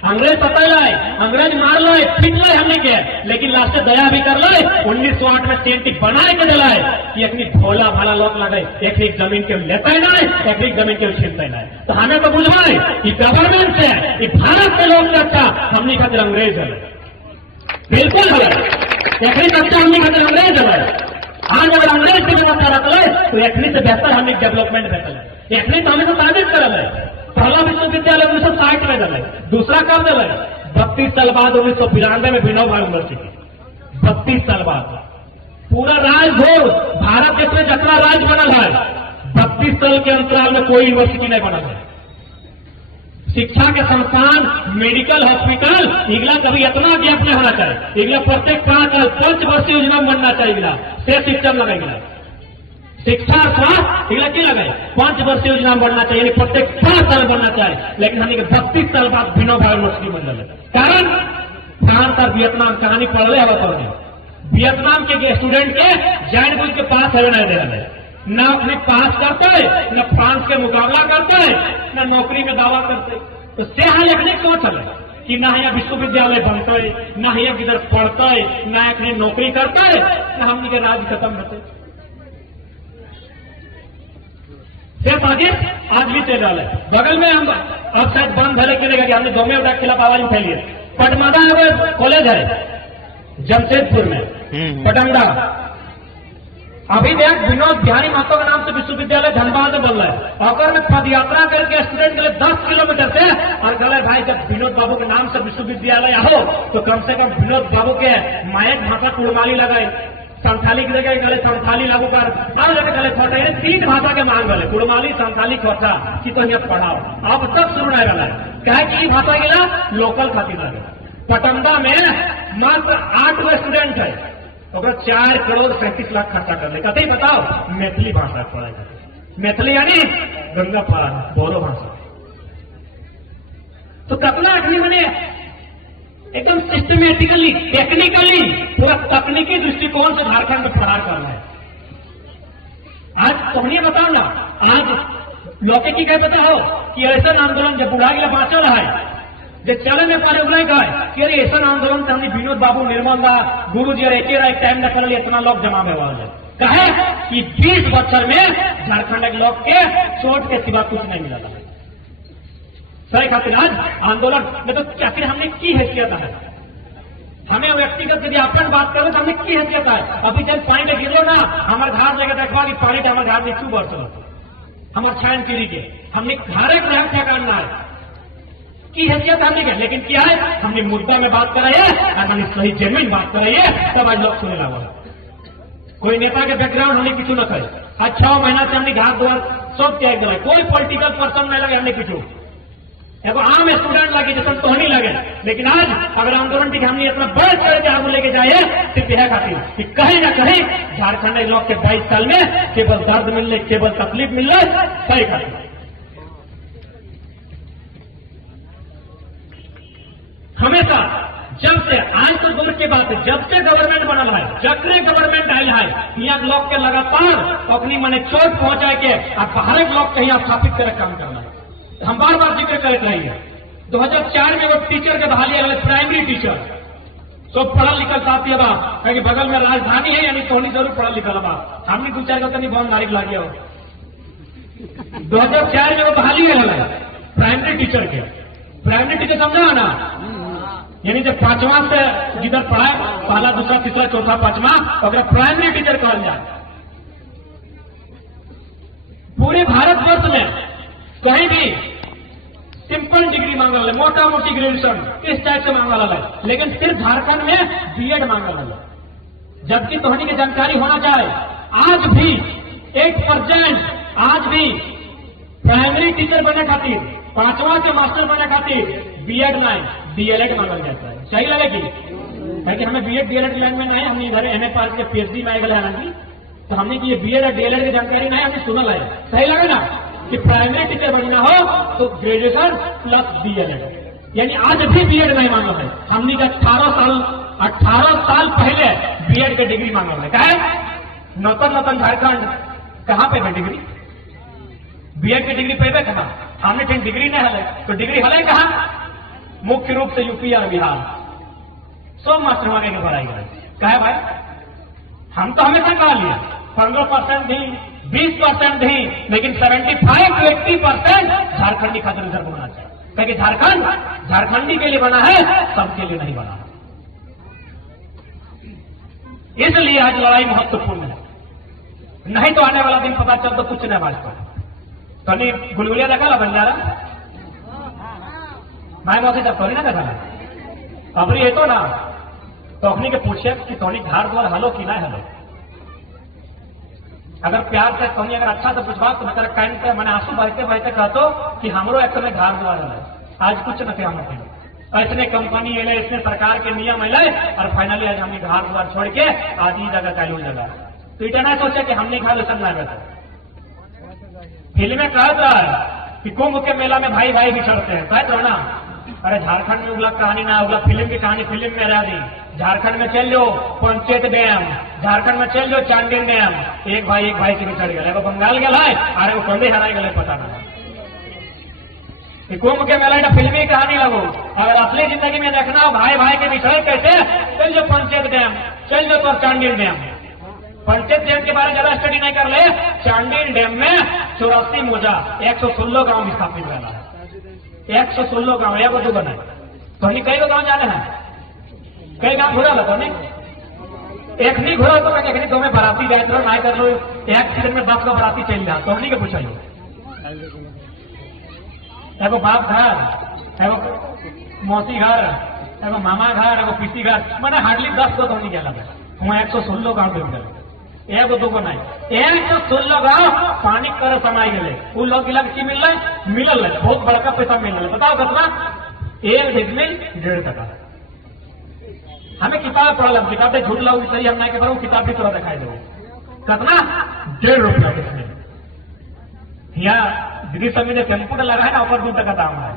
अंग्रेज पता है, अंग्रेज मार लो पीट लो हमने के, लेकिन लास्ट दया भी कर लो। 1908 में CNT बनाए के दिलाए कि अपनी भोला भाला लोग लगे, एक जमीन के लेते ही नहीं, एक जमीन के छीनते नहीं। तो हमें तो बुझाए कि गवर्नमेंट से कि भारत के लोग करता हमने खातिर अंग्रेज है, बिल्कुल है एक अच्छा हमने खातिर अंग्रेज है। आज अगर अंग्रेज की व्यवस्था रख ले तो एक से बेहतर हमने डेवलपमेंट बेहतर है। एक तो हमें तो साबित कर है, पहला विश्वविद्यालय 1960 में दिले, दूसरा कब दिले 32 साल बाद 1992 में विनोबा यूनिवर्सिटी, 32 साल बाद पूरा राजभोग भारत देश में जितना राज्य बनल है 32 साल के अंतराल में कोई यूनिवर्सिटी नहीं बनल है। शिक्षा के संस्थान मेडिकल हॉस्पिटल इगला कभी इतना गैप नहीं होना चाहिए, इगला प्रत्येक 5 वर्षीय योजना बनना चाहिए, से सिस्टम लगेगा शिक्षा स्वास्थ्य इगला की लगे 5 वर्षीय योजना बनना चाहिए, प्रत्येक 5 साल बनना चाहिए। लेकिन हमें 32 साल बाद विनोबा यूनिवर्सिटी बन रहा है। कारण फ्रांस और वियतनाम कहानी पढ़ रहे हैं, वियतनाम के स्टूडेंट के जानबूझ के पास है नहीं दे रहे, न अपने पास करते न फ्रांस के मुकाबला करते न नौकरी में दावा करते। तो से यहाँ लिखने क्यों चले कि ना यहाँ विश्वविद्यालय बनते, न यहाँ किधर पढ़ते, न अपनी नौकरी करते, न हमने के राज्य खत्म होते। सिर्फ आगे आज भी चल रहा है। बगल में हम अब शायद बंद धरे करेगा कि हमने दोनों के खिलाफ आवाज उठाई है। पटमदा कॉलेज है जमशेदपुर में, पटमदा अभी देख विनोद बिहारी महतो के नाम से विश्वविद्यालय धनबाद में बोल रहा है, अगर में पद यात्रा करके स्टूडेंट के लिए 10 किलोमीटर से और गले भाई जब विनोद बाबू के नाम से विश्वविद्यालय आओ तो कम से कम विनोद बाबू के मायक भाषा कुड़माली लगाए, संथाली की जगह गले संथाली लागू कर और जगह गले खोटा, ये 3 भाषा के मांग गले कुड़माली संथाली खोटा की तो ये पढ़ाओ अब तक शुरू नहीं रहा है। क्या की भाषा गिला लोकल खातिर लगे। पटंदा में मात्र 8 स्टूडेंट है, 4 करोड़ 37 लाख खर्चा करने का। बताओ मैथिली भाषा पढ़ाई, मैथिली यानी गंगा पार बोलो भाषा। तो कतना आदमी मैंने एकदम सिस्टमेटिकली टेक्निकली पूरा तकनीकी दृष्टिकोण से झारखंड में फरार करना है। आज तुमने बताओ ना, आज लोके की कहते हो कि ऐसा आंदोलन जब बुढ़ा गिला बाँचो रहा है जब चले में पारे उगले गए कि अरे ऐसा आंदोलन से हमने विनोद बाबू निर्मल दा गुरु जी और एक टाइम न कर इतना लोग जमा में वाले कहे कि 20 बच्चर में झारखंड के लोग के चोट के सिवा कुछ नहीं मिला था। सही खातिर आज आंदोलन में तो आखिर हमने की हैसियत है, हमें व्यक्तिगत यदि अपन बात करो तो हमने की हैसियत है। अभी जब पानी में गिरो ना हमारे घर जगह देखवा कि पानी तो हमारे घर में क्यों बरसो हमारे छान पीढ़ी के हमने घर एक रंग ठेकाना है की हैसियत हमने क्या, लेकिन क्या है हमने मुद्दा में बात कराई है और हमने सही जेन्युइन बात कराई है तब आज लोग सुने लगा। कोई नेता के बैकग्राउंड हमने किचू न करे, आज 6 महीना से हमने घर द्वार सब त्याग दिया, कोई पॉलिटिकल पर्सन नहीं लगे हमने किचू एगो आम स्टूडेंट लगे जैसे तो नहीं लगे। लेकिन आज अगर आंदोलन की हमने इतना बड़ा करके आगे लेके जाए सिर्फ यह खातिर कि कहीं ना कहीं झारखंड लोग के 22 साल में केवल दर्द मिल रहे, केवल तकलीफ मिल रहा है। सही खातिर हमेशा जब से आज तो दूर की बात है, जब से गवर्नमेंट बनल है, जब से गवर्नमेंट आयल है, यहाँ लोग के लगातार अपनी मने चोट पहुंचाए के और बाहर के लोग कहीं स्थापित करे काम करना है। हम बार बार जिक्र करते रहिए 2004 में वो टीचर के बहाली अगले प्राइमरी टीचर सब पढ़ा लिखल साथी बा कहीं बगल में राजधानी है यानी तोहनी जरूर पढ़ा लिखल बा, हमने 2-4 का तनी बम नारिक लागिया हो। 2004 में वो बहाली है प्राइमरी टीचर के, प्राइमरी टीचर समझा ना यानी जब 5वां से जिधर पढ़ा पहला दूसरा तीसरा चौथा 5वां अगर प्राइमरी टीचर कहल जाए। पूरे भारतवर्ष में कहीं भी सिंपल डिग्री मांगा है, मोटा मोटी ग्रेजुएशन इस टाइप से मांगा है, लेकिन सिर्फ झारखंड में बीएड मांगा है। जबकि तोहनी की जानकारी होना चाहिए आज भी 8% आज भी प्राइमरी टीचर बनने खातिर 5वां से मास्टर बनने खातिर बीएड नहीं डीएलएड मांगा जाता है। सही लगेगी क्योंकि हमें बीएड डीएलएड लाइन में नहीं, हमने इधर एमए पास के पीएचडी में आए गए हालांकि तो हमने की बीएड और डीएलएड की जानकारी नहीं हमने सुना है। सही लगे ना कि प्राइमरी टीचर बनना हो तो ग्रेजुएशन प्लस डीएलएड, यानी आज भी बीएड नहीं मांगा है। हमने का 18 साल पहले बीएड की डिग्री मांगा है। कहा नौतन झारखंड कहां पे है डिग्री, बीएड की डिग्री पे कहा हमने कहीं डिग्री नहीं हले तो डिग्री हले कहा मुख्य रूप से यूपी और बिहार सब मास्टर मांगे के पढ़ाई गए। कहे भाई हम तो हमेशा कहा लिया 15% भी 20% भी, लेकिन 75 to 80% झारखंडी खातिर रिजर्व होना चाहिए क्योंकि झारखंड झारखंडी के लिए बना है, सबके लिए नहीं बना है। इसलिए आज लड़ाई महत्वपूर्ण है, नहीं तो आने वाला दिन पता चल तो कुछ नहीं भाजपा कहीं गुलगुलिया देखा ला बंजारा मैं मौके जब थोड़ी ना देखा अबरी है तो ना तो अपनी के पूछे कि थोड़ी घर द्वार हलो कि नहीं हलो, अगर प्यार से कहीं अगर अच्छा से पूछवा तो मैं टाइम से मैंने आंसू बहते बहते कहतो कि हमरो एक में घर द्वार है। आज कुछ न क्या हम ऐसने कंपनी एले इसने सरकार के नियम एले और फाइनली आज हमने घर द्वार छोड़ के आज ये जगह चालू जगह तो इतना सोचा कि हमने घर लसन लगा था। फिल्म में कहा था कि कुंभ के मेला में भाई भाई बिछड़ते हैं, शायद हो ना। अरे झारखंड में उगला कहानी ना उगला फिल्म की कहानी फिल्म में रह दी। झारखंड में चल लो पंचायत डैम, झारखंड में चल लो चांडिल डैम, एक भाई से बिछड़ गया, वो बंगाल गया है अरे वो कंधे हराई गए पता ना। कुंभ के मेला का फिल्मी कहानी लगो अगर असली जिंदगी में देखना हो भाई भाई के बिछड़े कैसे, चल जो पंचायत डैम, चल जो तो चांडिल डैम। पंचायत डैम के बारे में ज्यादा स्टडी नहीं कर ले, चांडिल डैम में 84 मोजा 116 गांव स्थापित रहना है। 116 गांव या दो बना तो कई गांव जाने हैं, कई गांव घूरा लगा नहीं एक नहीं घोड़ा तो एक नहीं तुम्हें बराती जाए तो ना कर लो, एक सीजन में 10 को बराती चल जाए तो हमने के पूछा एगो बाप घर, एगो मौसी घर, एगो मामा घर, एगो पीसी घर, मैंने हार्डली 10 को तो नहीं गया वहाँ 116 गाँव दे गए, एगो दो को नहीं 116 गाँव पानी कर समाई गए। वो लोग की मिल रहा मिलल है, बहुत बड़का पैसा मिल रहा है। बताओ कितना? एक दिन में 1.5 टका। हमें किताब पढ़ लग, किताबें झूठ लाऊ सही हम नहीं के पढ़ू, किताब भी थोड़ा दिखाई दो कितना 1.5 रुपया किसने यहाँ दीदी सभी ने टेम्पो लगा है ना, ऊपर 2 टका दाम है।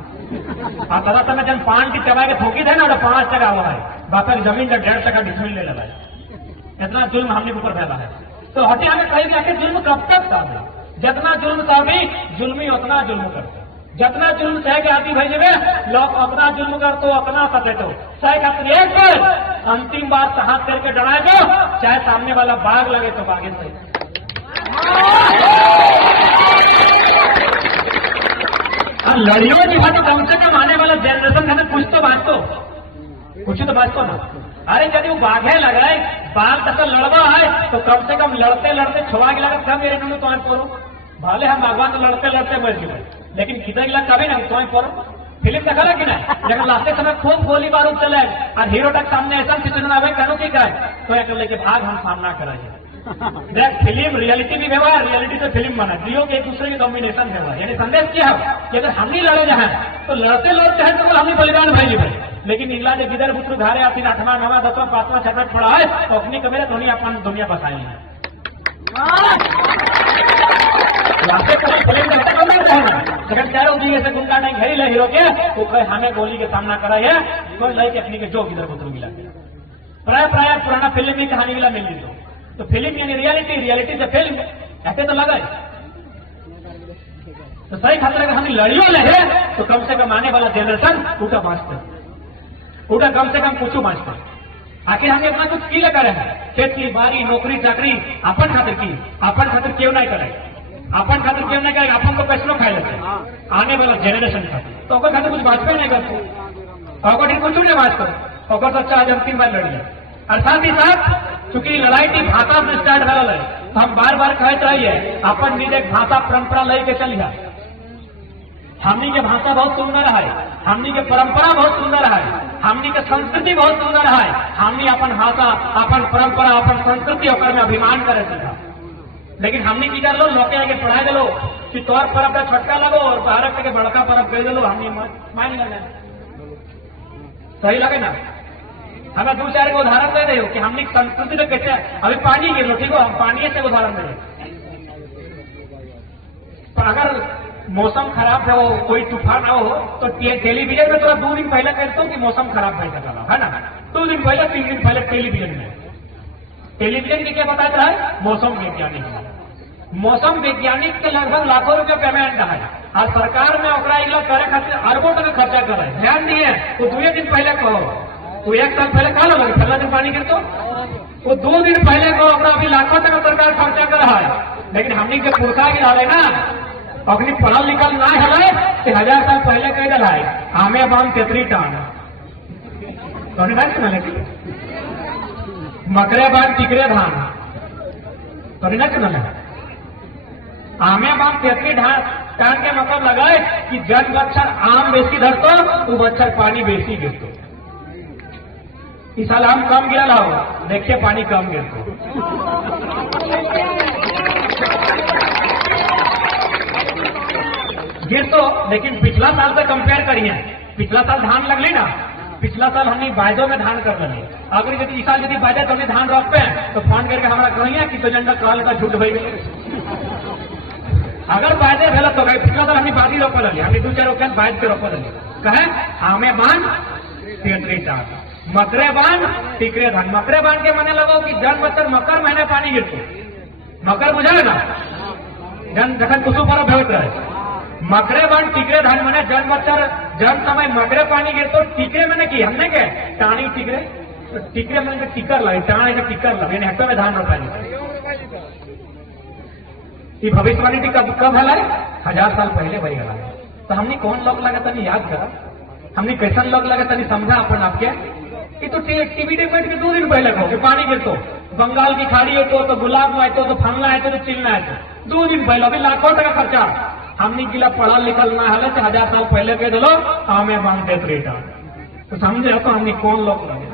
और तरह समय जब पान की चबा के ठोकी थे ना तो 5 टका हुआ है, बापा की जमीन का 1.5 टका डिसमिल ले लगा है। इतना जुल्म हमने ऊपर फैला है। तो हटे हमें कहीं जाके जुल्म कब तक था? जितना जुल्म था भी जुल्मी उतना जुल्म करते, जितना जुल्म सह के आती भाई जब लोग अपना जुल्म कर तो अपना सके तो सह खातिर एक बार अंतिम बार हाथ करके डराए दो, चाहे सामने वाला बाघ लगे तो बाघे सही। लड़ियों की बात तो कम से कम आने वाला जनरेशन है, कुछ तो बात तो ना। अरे यदि वो बाघे लग रहा है, बाघ तक लड़वा है तो कम से कम लड़ते लड़ते छोड़ा गिला कर मेरे नूने तो करो भले हम भगवान लड़ते लड़ते मर गए, लेकिन कितना गिला कभी ना तो करो। फिल्म देखा ना कि नहीं, लेकिन लास्ट समय खूब गोली बारूद चले और हीरो तक सामने ऐसा सिचुएशन आवे करो की का तो एक लेके भाग हम सामना कराइए। देख फिल्म रियलिटी भी व्यवहार, रियलिटी से फिल्म बना जियो के एक दूसरे की कॉम्बिनेशन है। यानी संदेश क्या है कि अगर हम नहीं लड़े जाए तो लड़ते लड़ते हैं तो हमने बलिदान भाई भाई, लेकिन इला जो गिदर बुत्र धारे आती 8वां 9वां 10वां 5वां 6वां पड़ा है तो अपनी कमेरे धोनी अपन दुनिया बसाई है। फिल्म चारों दिन से गुंडा नहीं घड़ी ले हीरो के तो हमें गोली के सामना करा है कोई लड़के अपनी के जो गिदर बुत्र मिला प्राय पुराना फिल्म की कहानी मिला मिल गई। तो फिल्म यानी रियलिटी, रियलिटी से फिल्म ऐसे तो लगा तो सही खातर अगर हम लड़ियों लगे तो कम से कम आने वाला जनरेशन उठा बांचते, उठा कम से कम कुछ बांचते। आखिर हमें अपना कुछ की करे हैं, खेती बाड़ी नौकरी चाकरी अपन खातिर क्यों नहीं करे, अपन खातिर क्यों नहीं करे, अपन को पैसों खाए लेते आने वाला जनरेशन खातिर तो अगर खातिर कुछ बांचते नहीं करते और कुछ नहीं बात करो और अच्छा आज अंतिम बार लड़िए। और साथ ही साथ चूंकि लड़ाई की भाषा से स्टार्ट हो रहा है तो हम बार बार कहते रहिए अपन निज एक भाषा परंपरा लेके चलिए। हमनी के भाषा बहुत सुंदर है, हमनी के परंपरा बहुत सुंदर है, हमनी के संस्कृति बहुत सुंदर है। हमनी अपन भाषा अपन परंपरा अपन संस्कृति होकर में अभिमान करे था, लेकिन हमनी की कर लो लोग आगे पढ़ाई दे लो कि तौर परब का छटका लगो और भारत के बड़का परब कह दे लो, हमनी मान लगे सही लगे ना। हमें 2-4 उदाहरण दे रहे हो कि हमने संस्कृति में कैसे अभी पानी गिर लो ठीक हो, हम पानी से उदाहरण दे रहे। अगर मौसम खराब हो कोई तूफान हो तो टेलीविजन में तो 2 दिन पहले कहते हो कि मौसम खराब नहीं सका है ना, 2 दिन पहले 3 दिन पहले टेलीविजन की क्या बताता है मौसम वैज्ञानिक। मौसम वैज्ञानिक के लगभग लाखों रुपया पेमेंट है और सरकार में इलाज करे खातिर अरबों टका खर्चा कर रहे हैं। ध्यान दिए तो 2 दिन पहले कहो तो 1 साल पहले कहा लगे पहला दिन पानी गिर तो वो 2 दिन पहले को अपना अभी लाखों टका सरकार खर्चा कर रहा है, लेकिन हमने के पुरखा गिरा रहे ना अपनी पढ़ल लिखल ना है कि 1000 साल पहले कह दिला है आमे बाम तेतरी टान तो लेकिन मकरे बाग टिकरे धान तो ना आमे बाम तेतरी धान टान के मतलब लगाए कि जन बच्चर आम बेसी धरतो तो बच्चर पानी बेसी गिरतो। इस साल आम कम गिरा हो देखिए पानी कम गिरतो। गिर तो लेकिन पिछला साल से कंपेयर करिए, पिछला साल धान लगली ना, पिछला साल हमने बायदों में धान कर रहे अगर यदि इस साल यदि बायदे तो धान रोप पे तो फोन करके हमारा कहिए कि तो झंडा काल का झूठ भई अगर बायदे भेल तो पिछला साल हमने बादी रोपल रही हमने 2-4 ओकन बायद के रोपल रही कहे आमे बांध तेतरी टान मकरे बांध टिकरे धान। मकरे बांध के मने लगो कि जन बच्चर मकर महीने पानी गिरतो मकर बुझा ना जन जखन कुसुम पर भेट रहे मकरे बांध टिकरे धान मने जन बच्चर जन समय मकरे पानी गिरतो टिकरे मैंने की हमने के टाणी टिकरे टिकरे मैंने टिकर लगे टाणी के टिकर लगे यानी हटो में धान रोपाई। ये भविष्यवाणी कब है 1000 साल पहले वही है। तो हमने कौन लोग लगा तनी याद करा, हमने कैसन लोग लगा तनी समझा अपन आपके कि तो टीवी डिबेट के 2 दिन पहले कहो कि पानी गिरतो बंगाल की खाड़ी है तो गुलाब में तो फलना है तो चिलना है 2 दिन पहले अभी लाखों टका खर्चा हमने गिला पढ़ा लिखल ना है 1000 साल पहले कह दिलो हमें बांध देते रेटा तो समझे तो हमने कौन लोग लगे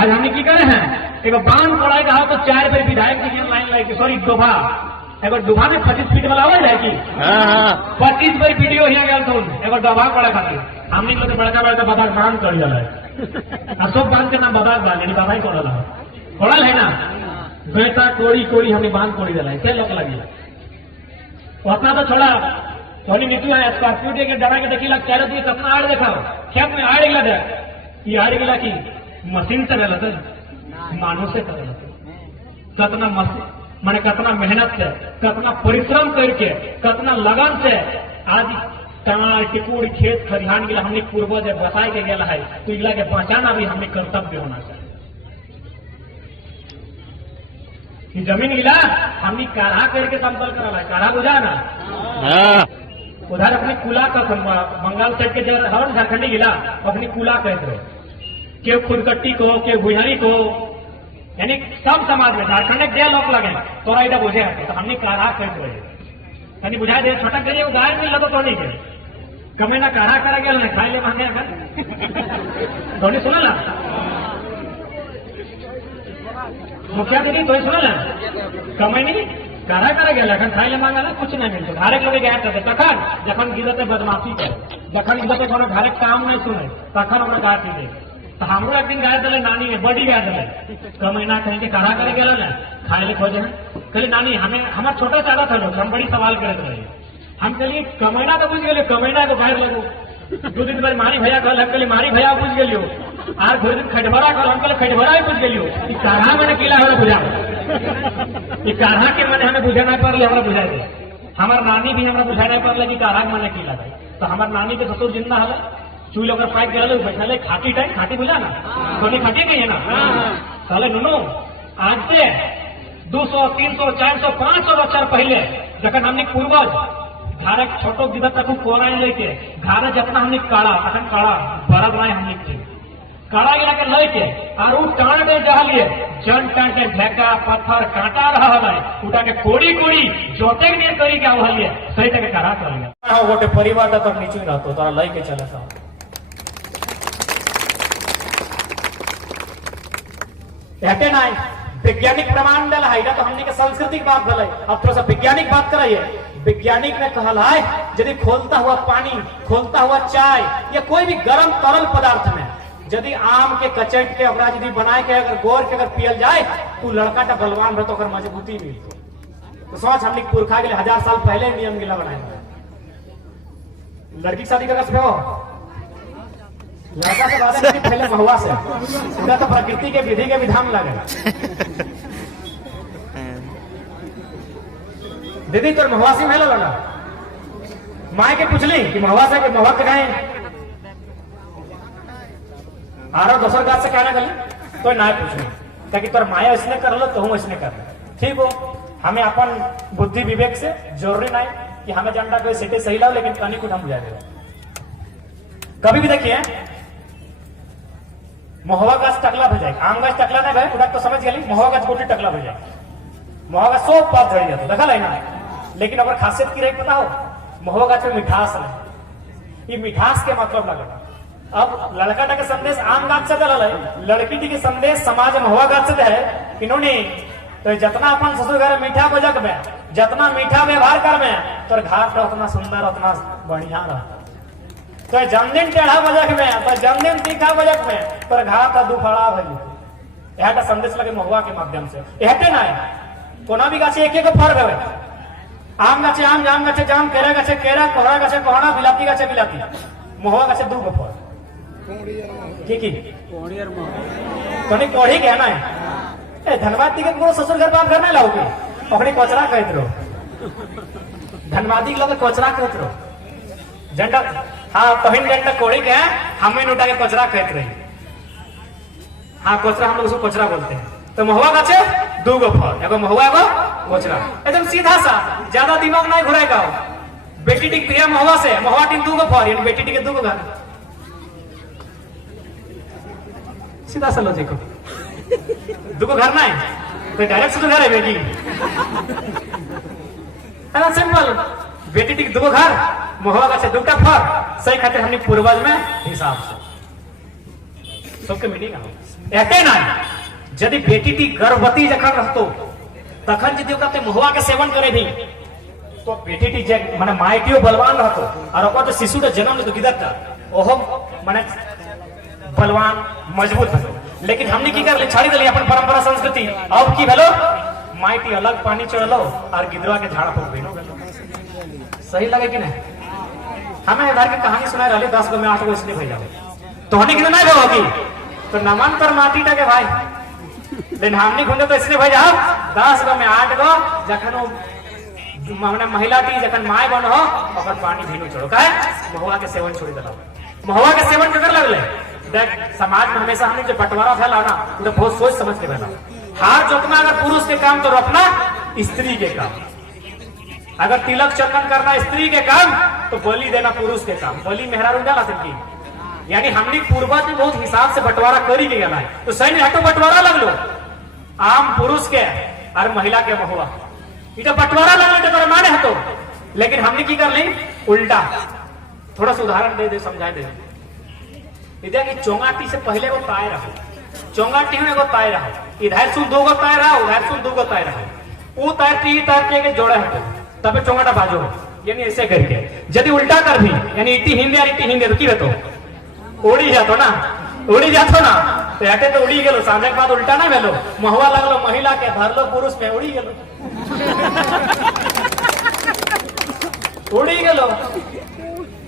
आज हमने की करे हैं एक बांध पड़ा कहा तो 4 बार विधायक की लाइन लगी सॉरी डोभा एगो डोभा में 25 फीट वाला आवाज है कि 25 बार वीडियो यहाँ गया तो एगो डोभा पड़ा खाती हमने तो बड़का बड़का बाबा बांध कर दिया है अशोक बांध के नाम बाबा बांध यानी बाबा ही कोड़ल है ना बेटा कोड़ी हमने बांध कोड़ी दिला है क्या लोग लगी उतना तो छोड़ा सोनी नीति है स्कॉर्पियो के डरा के देखी लग चारों दिए कितना आड़ देखाओ खेत में आड़ गिला दे ये आड़ गिला की मशीन से गलत है मानव से गलत है कितना मैंने कितना मेहनत से कितना परिश्रम करके कितना लगन से आज टमाटर टिकुड़ खेत खरिहान गिला हमने पूर्वज बसाए के गया है तो इला के पहचाना भी हमने कर्तव्य होना चाहिए कि जमीन गिला हमने काढ़ा करके समतल करा है काढ़ा बुझा ना उधर अपने कुला का बंगाल साइड के जगह हर झारखंडी गिला अपनी कुला कहते रहे के खुदकट्टी को के बुझारी को यानी सब समाज में झारखंड के लोग लगे तोरा इधर बुझे तो हमने काढ़ा कहते रहे यानी बुझा दे छोटा करिए उधार मिल तो नहीं के कमेना काढ़ा करा गया ना खाए ले मांगे अगर थोड़ी सुना ना मुखिया दीदी तो सुना ना कमेनी काढ़ा करा गया लेकिन खाए ले मांगा ना कुछ नहीं मिलते हर एक लोग गया करते तखन जखन गिरते बदमाशी करे जखन गिरते कोनो घर काम नहीं सुने तखन हमरा काट दे तो हमरो एक दिन गाय दिले नानी ने बड़ी गाय दिले कमेना कहीं के काढ़ा करे गया ना खाए ले खोजे कहले नानी हमें हमारा छोटा सा आदत है हम बड़ी सवाल करते रहे हम चलिए कमेना तो बुझ गए कमेना तो बाहर लगो 2 दिन बाद मारी भैया कहल कहले मारी भैया बुझ गेलियो आर घोर दिन खटभरा कहल हम कहले खटभरा ही बुझ गेलियो ई काढ़ा मैंने किला हमरा बुझा ई काढ़ा के मैंने हमें बुझा नहीं पड़ले हमरा बुझा दे हमार नानी भी हमरा बुझा नहीं पड़ले कि काढ़ा मैंने किला है तो हमार नानी के ससुर जिंदा हले चूल ओकर पाइप गेल बैठले खाटी टाइम खाटी बुझा ना सोनी खाटी के है ना साले नुनो आज से 200 300 400 500 बच्चा पहले जखन हमने पूर्वज घारे छोटो गिदर तक कोना लेके घारे जितना हमने काढ़ा अखन काढ़ा बरद राय हमने थे काढ़ा गिरा के लेके और उ टाण में जहलिए जन टाण के ढेका पत्थर कांटा रहा है उठा के कोड़ी जोते के नहीं करी क्या हलिए सही तक काढ़ा कर लिया हो गोटे परिवार तक नीचे रहतो तोरा लई के चले सा कहते ना वैज्ञानिक प्रमाण दिला है तो हमने के सांस्कृतिक बात भले अब थोड़ा सा वैज्ञानिक बात कराइए वैज्ञानिक ने कहला है यदि खोलता हुआ पानी खोलता हुआ चाय या कोई भी गर्म तरल पदार्थ में यदि आम के कचट के अपना यदि बनाए के अगर गोर के अगर पियल जाए तो लड़का टा बलवान रहे तो मजबूती मिलती तो सोच हमने पुरखा के लिए 1000 साल पहले नियम गिला बनाए लड़की की शादी कर हो लड़का से बात पहले महुआ से सीधा तो प्रकृति के विधि के विधान लगे दीदी तो महुआसी में लगा माए के पूछली कि महुआ से महुआ के कहे आरो दोसर गाछ से कहना गले तो ना पूछली ताकि तोर माया इसने कर लो तो हम इसने कर ठीक हो हमें अपन बुद्धि विवेक से जरूरी नहीं कि हमें झंडा कोई सीटे सही लाओ लेकिन कनी कुछ हम बुझा देगा कभी भी देखिए महुआ गाछ टकला हो जाए आम गाछ टकला नहीं भाई उड़ा तो समझ गई महुआ गाछ गोटी टकला हो जाए महुआ गाछ सब पात झड़ जाता देखा है ना लेकिन अगर खासियत की रही पता हो महुआ गाछ में मिठास नहीं ये मिठास के मतलब लगा अब लड़का के संदेश आम गाछ से दिला लड़की के संदेश समाज महुआ गाछ से है इन्होंने तो जितना अपन ससुर घर मीठा बजक में जितना मीठा व्यवहार कर में तो घाट उतना सुंदर उतना बढ़िया रहा तो जन्मदिन टेढ़ा बजक में तो जन्मदिन तीखा बजक में तो घाट दुफड़ा भई यह संदेश लगे महुआ के माध्यम से यहते ना कोना भी गाछे एक फर्क है आम गाछे आम जाम गाछे जाम केरा गाछे केरा कोहरा गाछे कोहरा बिलाती गाछे बिलाती महुआ गाछे दू गो फल की कोढ़ी के है ना ए धनबाद के कोनो ससुर घर बाप घर नहीं लाओगे अपनी कोचरा कहत रहो धनबादी लोग कोचरा कहत रहो झंडा हाँ पहिन झंडा कोढ़ी के हमें उठा के कोचरा कहत रही हाँ कोचरा हम लोग उसको कोचरा बोलते हैं तो महुआ गाछे दू गो फल एगो महुआ एगो कोचरा एकदम सीधा सा ज्यादा दिमाग नहीं घुराएगा बेटी टिक प्रिया महुआ से महुआ टिक दू गो फल यानी बेटी टिक दू गो घर सीधा सा लॉजिक दुगो घर नहीं तो डायरेक्ट सुधर है बेटी है सिंपल बेटी टी दुगो घर महुआ का दुटा फर सही खातिर हमने पूर्वज में हिसाब से सबके मिली ना एते ना यदि बेटी टी गर्भवती जखन रहतो तखन यदि ओकरा महुआ के सेवन करे भी तो बेटी टी जे माने माइटियो बलवान रहतो और ओकर जो शिशु के जन्म लेतो किदरता ओहो माने बलवान मजबूत हो। लेकिन हमने की कर ले छाड़ी दिली अपन परंपरा संस्कृति अब की भेलो माइटी अलग पानी चढ़लो और गिदरवा के झाड़ा फूक देलो सही लगे कि नहीं हमें इधर की कहानी सुनाई रही 10 गो में 8 गो इसलिए भेजा तो हमने कितना नहीं होगी तो नमन कर माटी टा के भाई लेकिन हमने घूमे तो इसलिए भेजा 10 गो में 8 गो जखन माने महिला टी जखन माय बन हो और पानी भीनु छोड़ो काहे महुआ के सेवन छोड़ देला महुआ के सेवन कर लगले देख समाज में हमेशा हमने जो बंटवारा फैला ना तो बहुत सोच समझ के फैला हार जोतना अगर पुरुष के काम तो रखना स्त्री के काम अगर तिलक चंदन करना स्त्री के काम तो बलि देना पुरुष के काम बलि मेहरारू डाला सकती यानी हमने पूर्वज में बहुत हिसाब से बंटवारा करी के गया तो सही हटो बंटवारा लगलो आम पुरुष के और महिला के महुआ ये बंटवारा लगलो तो माने हतो लेकिन हमने की कर ली उल्टा थोड़ा सा उदाहरण दे समझाए दे इधर की चोंगाटी से पहले वो ताय रहा चोंगाटी में वो ताय रहा इधर सुन 2 गो ताय रहा उधर सुन 2 गो ताय रहा वो तार के जोड़ा है तब चोंगाटा बाजो यानी ऐसे करके यदि उल्टा कर भी यानी इटी हिंदी तो की बतो उड़ी जातो ना तो हटे तो उड़ी गेलो सामने के बाद उल्टा ना भेलो महुआ लगलो महिला के धरलो पुरुष में उड़ी गेलो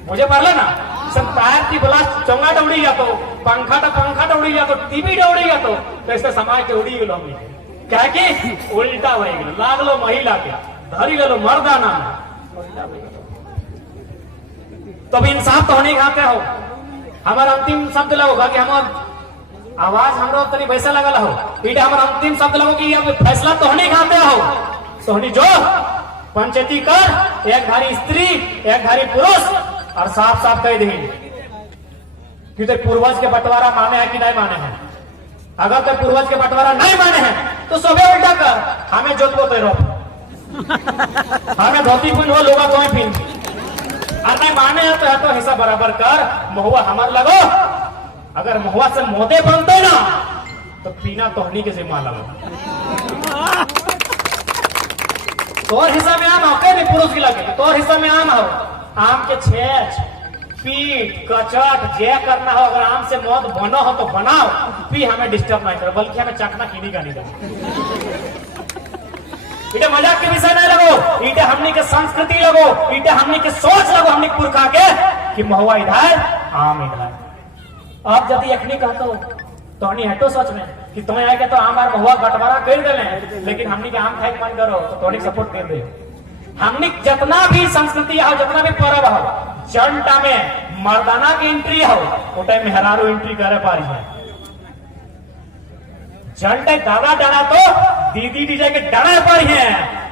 मुझे पढ़लो ना सब पैर की बोला चोंगाटा उड़ी जातो पंखा उड़ी जातो टीवी उड़ी जातो तो इससे समाज के उड़ी गेलो हमने क्या कि उल्टा हो गेलो लागलो महिला के धरी गेलो मर्दाना तो भी इंसाफ तो होने खाते हो हमारा अंतिम शब्द लगोगा कि हम आवाज हमरो तनी वैसा लगल हो इटे हमारा अंतिम शब्द लगो कि अब फैसला तो होने खाते हो तो होनी जो पंचायती कर एक धारी स्त्री एक धारी पुरुष और साफ साफ कह दी कि तो पूर्वज के बंटवारा माने हैं कि नहीं माने हैं अगर तो पूर्वज के बंटवारा नहीं माने हैं तो सबे उल्टा कर हमें जोतबो तो रोप हमें धोती पिन हो लोगा कोई पिन और नहीं माने हैं तो हिस्सा बराबर कर महुआ हमार लगो अगर महुआ से मोदे बनते ना तो पीना तोहनी के जिम्मा लगो तोर हिस्सा में आम हो के नहीं पुरुष की लगे तोर हिस्सा में आम हो आम के छेच पीट कचट जे करना हो अगर आम से मौत बनो हो तो बनाओ पी हमें डिस्टर्ब नहीं करो बल्कि हमें चखना खीनी का नहीं करो इटे मजाक के विषय नहीं लगो इटे हमनी के संस्कृति लगो इटे हमनी के सोच लगो हमनी पुरखा के कि महुआ इधर आम इधर अब यदि अखनी कहतो तो हनी हटो सोच में कि तुम्हें आके तो आम और महुआ बंटवारा कर दे लेकिन हमनी के आम खाए मन करो तो थोड़ी सपोर्ट कर दे हमने जितना भी संस्कृति हो जितना भी पर्व हो जनता में मर्दाना की एंट्री हो उठे मेहरारू एंट्री करे पारी है जनता दादा डाना तो दीदी डीजे के डाना पारी है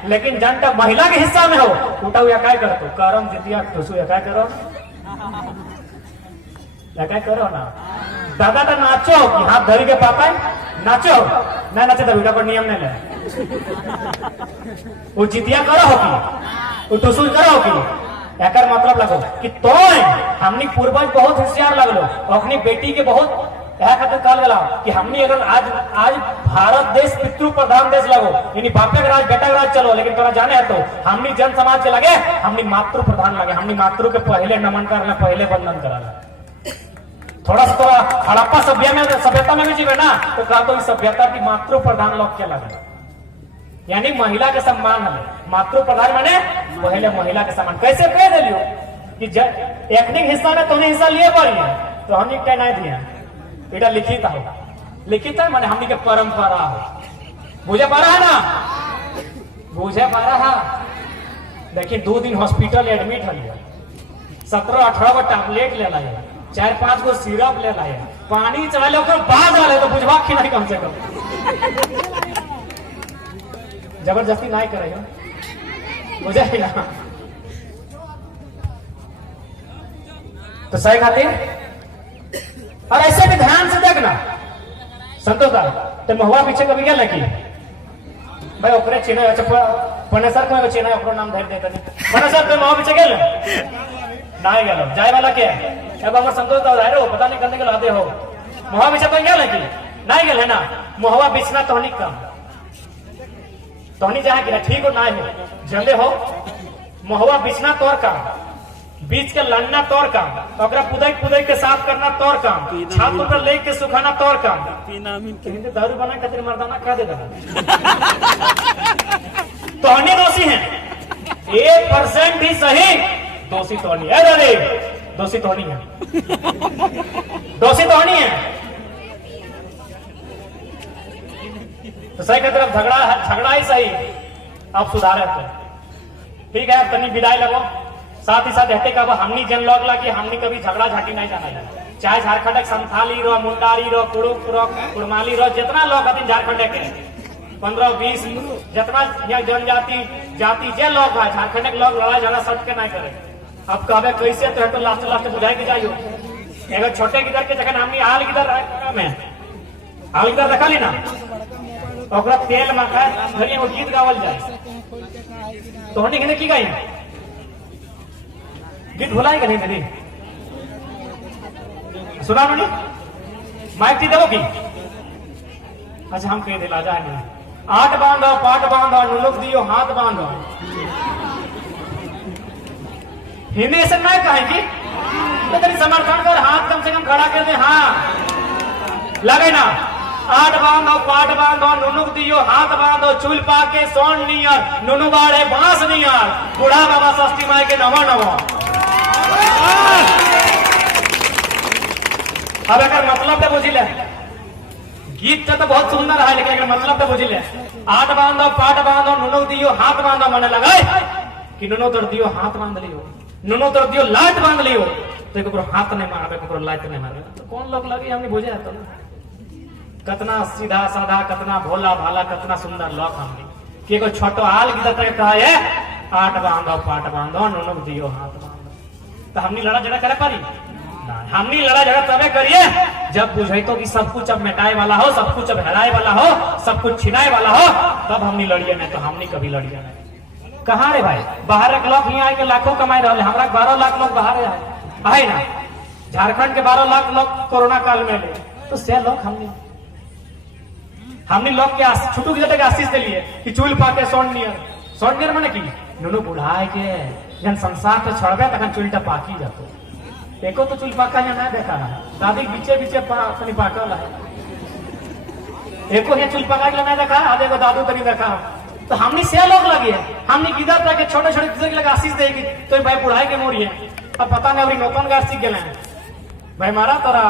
लेकिन जनता महिला के हिस्सा में हो उठा या काय करो करम जितिया तुसु या काय करो ना दादा तो नाचो कि हाथ धरी के पापा नाचो ना नाचे तो बेटा पर नियम नहीं ले वो जितिया करो हो कि वो टुसुल करो हो कि एकर मतलब लगो कि तो हमनी पूर्वज बहुत होशियार लगलो अपनी बेटी के बहुत खातिर कल गला कि हमनी अगर आज भारत देश पितृ प्रधान देश लगो यानी बापे का राज बेटा का राज चलो लेकिन तोरा जाने है तो हमनी जन समाज के लगे हमनी मातृ प्रधान लगे हमनी मातृ के पहले नमन करना पहले वंदन कराना थोड़ा सा थोड़ा हड़प्पा सभ्यता में भी जीवे ना तो कहा तो इस सभ्यता की मातृ प्रधान लोग क्या लगे यानी महिला के सम्मान है मातृ प्रधान माने पहले महिला के सम्मान कैसे कह दिलियो कि एक हिस्सा में तोने हिस्सा लिए पड़ी है तो हमने क्या नहीं दिया बेटा लिखित है माने हमने के परंपरा हो बुझे पा रहा है ना बुझे पा रहा देखिए 2 दिन हॉस्पिटल एडमिट है 17-18 गो टैबलेट ले लाए 4-5 गो सिरप ले लाए पानी चढ़ाले बाद वाले तो बुझवा की नहीं कम से कम जबरदस्ती नहीं करे बुझे ना तो सही खातिर और ऐसे भी ध्यान से देखना संतोष तो महुआ पीछे कभी गेल की भाई ओकरे चिन्ह अच्छा पनेसर को चिन्ह ओकरो नाम धर देता नहीं पनेसर पे महुआ पीछे गेल ना गेलो जाए वाला क्या है अब हमर संतोष दादा है रो पता नहीं करने के लादे हो महुआ पीछे कोई गेल की नहीं गेल है ना महुआ बेचना तोहनी कम तोहनी जहाँ गिरा ठीक हो ना हो जल्दे हो महुआ बेचना तोर काम बीच के लड़ना तोर काम ओकरा पुदई के साफ करना तोर काम छात पर लेके सुखाना तोर काम हिंदी दारू बना खातिर मर्दाना खा दे तोहनी दोषी है 1% ही सही दोषी तोहनी है दादी दोषी तोहनी है दोषी तोहनी है तो सही की तरफ झगड़ा ही सही आप सुधारे तो ठीक है तनी विदाई लगो साथ ही साथ हटे का हमनी जन लोग ला कि हमनी कभी झगड़ा झाटी नहीं जाना चाहे झारखंड के संथाली रो मुंडारी रो कुड़ुक रो कुड़माली रो जितना लोग अभी झारखंड के 15-20 जितना यहाँ जनजाति जाति जे लोग है झारखंड के लोग लड़ाई झगड़ा सट के नहीं करे अब कहबे कैसे तो लास्ट बुझाई के जाइयो एगो छोटे गिदर के जगह हमनी आल गिदर में आल गिदर देखा ली ना ओकरा तेल मका धरी वो गीत गावल जाए तो हमने कहने की गाई गीत भुलाई कि नहीं मेरी सुना नहीं माइक थी दो की अच्छा हम कह दिला जाए नहीं आठ बांधो पाट बांधो नुनुक दियो हाथ बांधो हिंदी ऐसे नहीं कहेगी तो तेरी समर्थन कर हाथ कम से कम खड़ा कर दे हाँ लगे ना आठ बांधो पाट बांधो नुनुक दियो हाथ बांधो चूल पाके सोन नियर नुनु बाड़े बांस नियर बूढ़ा बाबा सस्ती माई के नवा नवा अब अगर मतलब तो बुझी ले गीत तो बहुत सुंदर है लेकिन अगर मतलब तो बुझी ले आठ बांधो पाट बांधो नुनुक दियो हाथ बांधो मने लगा कि नुनु तर दियो हाथ बांध लियो नुनु तर दियो लाट बांध लियो तो एक हाथ नहीं मारे लाट नहीं मारे तो कौन लोग लगे हमने बुझे तो ना कतना सीधा साधा कतना भोला भाला कतना सुंदर लोग हमने कि एगो छोटो हाल की तरह कहा आठ बांधो पाट बांधो नुनुक दियो हाथ बांधो तो हमने लड़ा झगड़ा करे पारी हमने लड़ा झगड़ा तबे करिए जब बुझे तो कि सब कुछ अब मिटाए वाला हो सब कुछ अब हराए वाला हो सब कुछ छिनाए वाला हो तब हमने लड़िए नहीं तो हमने कभी लड़िए नहीं कहाँ रे भाई बाहर के लोग यहाँ आके लाखों कमाए रहे हमारा 12 लाख लोग बाहर आए ना झारखंड के 12 लाख लोग कोरोना काल में ले तो से लोग हमने लोग के छुटू की आशीष दिलिए कि चूल पाके सोनियर माने की नुनु बुढ़ाए के जन संसार पे छोड़बे तखन चूलटा पाकी जातो एको तो चूल पाका यहाँ नहीं देखा है दादी बीचे बीचे अपनी पाकल है एको ये चूल पका के नहीं देखा आधे को दादू तरी देखा तो हमने से लोग लगी है हमने किधर तक छोटे छोटे दूसरे के लगे आशीष देगी तो भाई बुढ़ाई के मोरी है अब पता नहीं अभी नौतन गाड़ सीख गए भाई मारा तोरा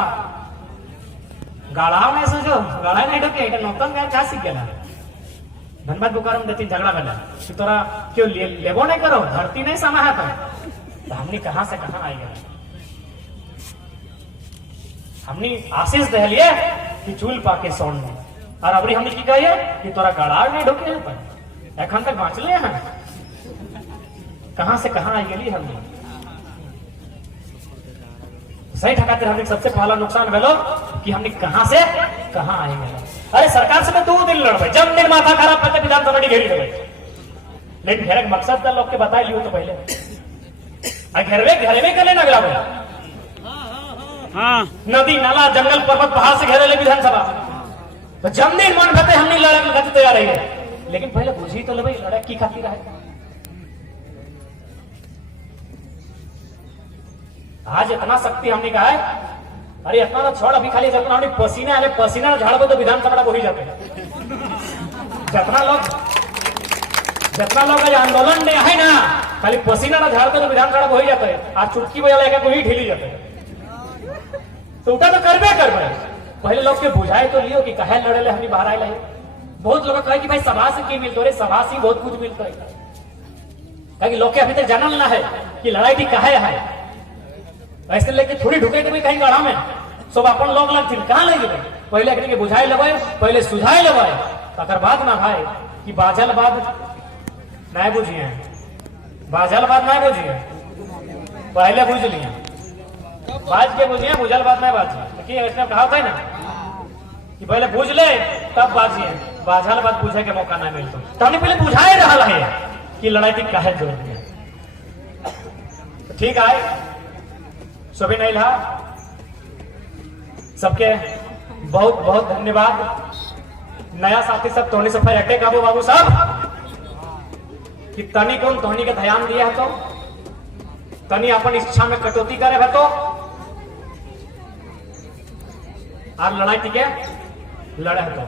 गाड़ा में सोचो गाड़ा नहीं ढोके नौतन गाड़ क्या सीख गया धनबाद बुकार में देती झगड़ा बना कि तोरा क्यों लेबो नहीं करो धरती नहीं समा है तो हमने कहां से कहां आई गए हमने आशीष दे लिए कि चूल पाके सोन में और अबरी हमने की कही कि तोरा गड़ाड़ नहीं ढोके है पर एखन तक बाँचले हैं कहां से कहां आई गई हमने सही ठकाते हमने सबसे पहला नुकसान भेलो कि हमने कहां से कहां आई गए अरे सरकार से तो 2 दिन लड़बे जब मेरे माथा खराब करते विधानसभा की घेरी देवे लेकिन घेरे मकसद का लोग के बता लियो तो पहले घेरे में कर लेना अगला भैया नदी नाला जंगल पर्वत पहाड़ से घेरे ले विधानसभा तो जब दिन मन भरते हमने लड़ाई लड़ते तैयार है लेकिन पहले बुझी तो ले लड़ाई की खातिर है आज इतना शक्ति हमने कहा है अरे इतना ना छोड़ अभी खाली जितना हमने पसीना झाड़बो तो विधानसभा हो ही जाते जितना लोग आज आंदोलन में है ना खाली पसीना ना झाड़ते तो विधानसभा हो ही जाते आज चुटकी बजा लेकर कोई ढीली जाते तो उठा तो करबे पहले लोग के बुझाए तो लियो कि कहे लड़े ले हमने बाहर आए बहुत लोग कहे कि भाई सभा से की मिलते सभा से बहुत कुछ मिलता है लोग के अभी तक जानल ना है कि लड़ाई भी कहे है ऐसे लेके थोड़ी ढुके थे कहीं गढ़ा में सब अपन लोग लगती कहाँ लगे पहले एक के बुझाई लेवे पहले सुझाई लेवे तकर बाद ना भाई कि बाजल बाद नहीं बुझिए बाजल बाद नहीं बुझिए पहले बुझ लिए बाज के बुझिए बुझल बाद नहीं बात ऐसे कहा था ना कि पहले पूछ ले तब बाजिए, बाझल बात पूछे के मौका ना मिलतो। तो हमने पहले बुझाए रहा है कि लड़ाई की काहे जरूरत है। ठीक है, सभी नहीं रहा, सबके बहुत बहुत धन्यवाद। नया साथी सब तोहनी से फिर अटैक आबो बाबू साहब कि तनी कौन तोहनी के ध्यान दिया है तो तनी अपन इच्छा में कटौती करे है तो और लड़ाई टिके लड़े है तो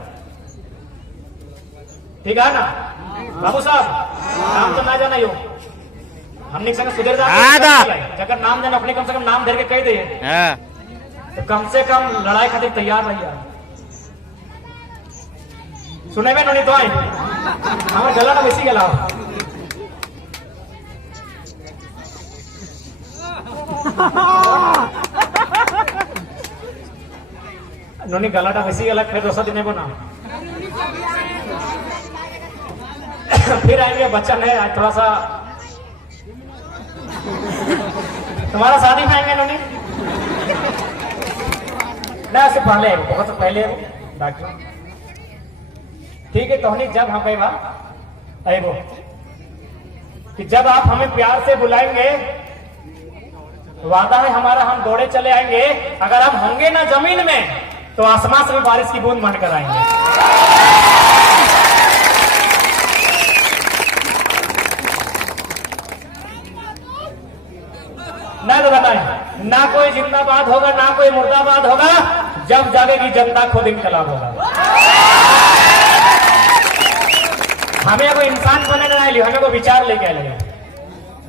ठीक है ना बाबू साहब। नाम तो ना जाना यो हमने संग सुधर जाए जगह नाम देना अपने कम से कम नाम धर के कह दे तो कम से कम लड़ाई खातिर तैयार रहिए। सुने में नहीं तो आई हमारे गला ना बेसी गला नोनी गलाटा बेसी गला फिर दोसा दिन को नाम फिर आएंगे बच्चन है आज थोड़ा सा तुम्हारा शादी में आएंगे नोनी ना उससे पहले बहुत पहले डॉक्टर ठीक है। तोहनी जब हम कई बार वो कि जब आप हमें प्यार से बुलाएंगे वादा है हमारा हम दौड़े चले आएंगे। अगर हम होंगे ना जमीन में तो आसमान से भी बारिश की बूंद मन कर आएंगे। ना तो बताएं ना कोई जिंदाबाद होगा ना कोई मुर्दाबाद होगा। जब जागेगी जनता खुद इनकलाब होगा। हमें कोई इंसान बने ना लियो हमें को विचार लेके आए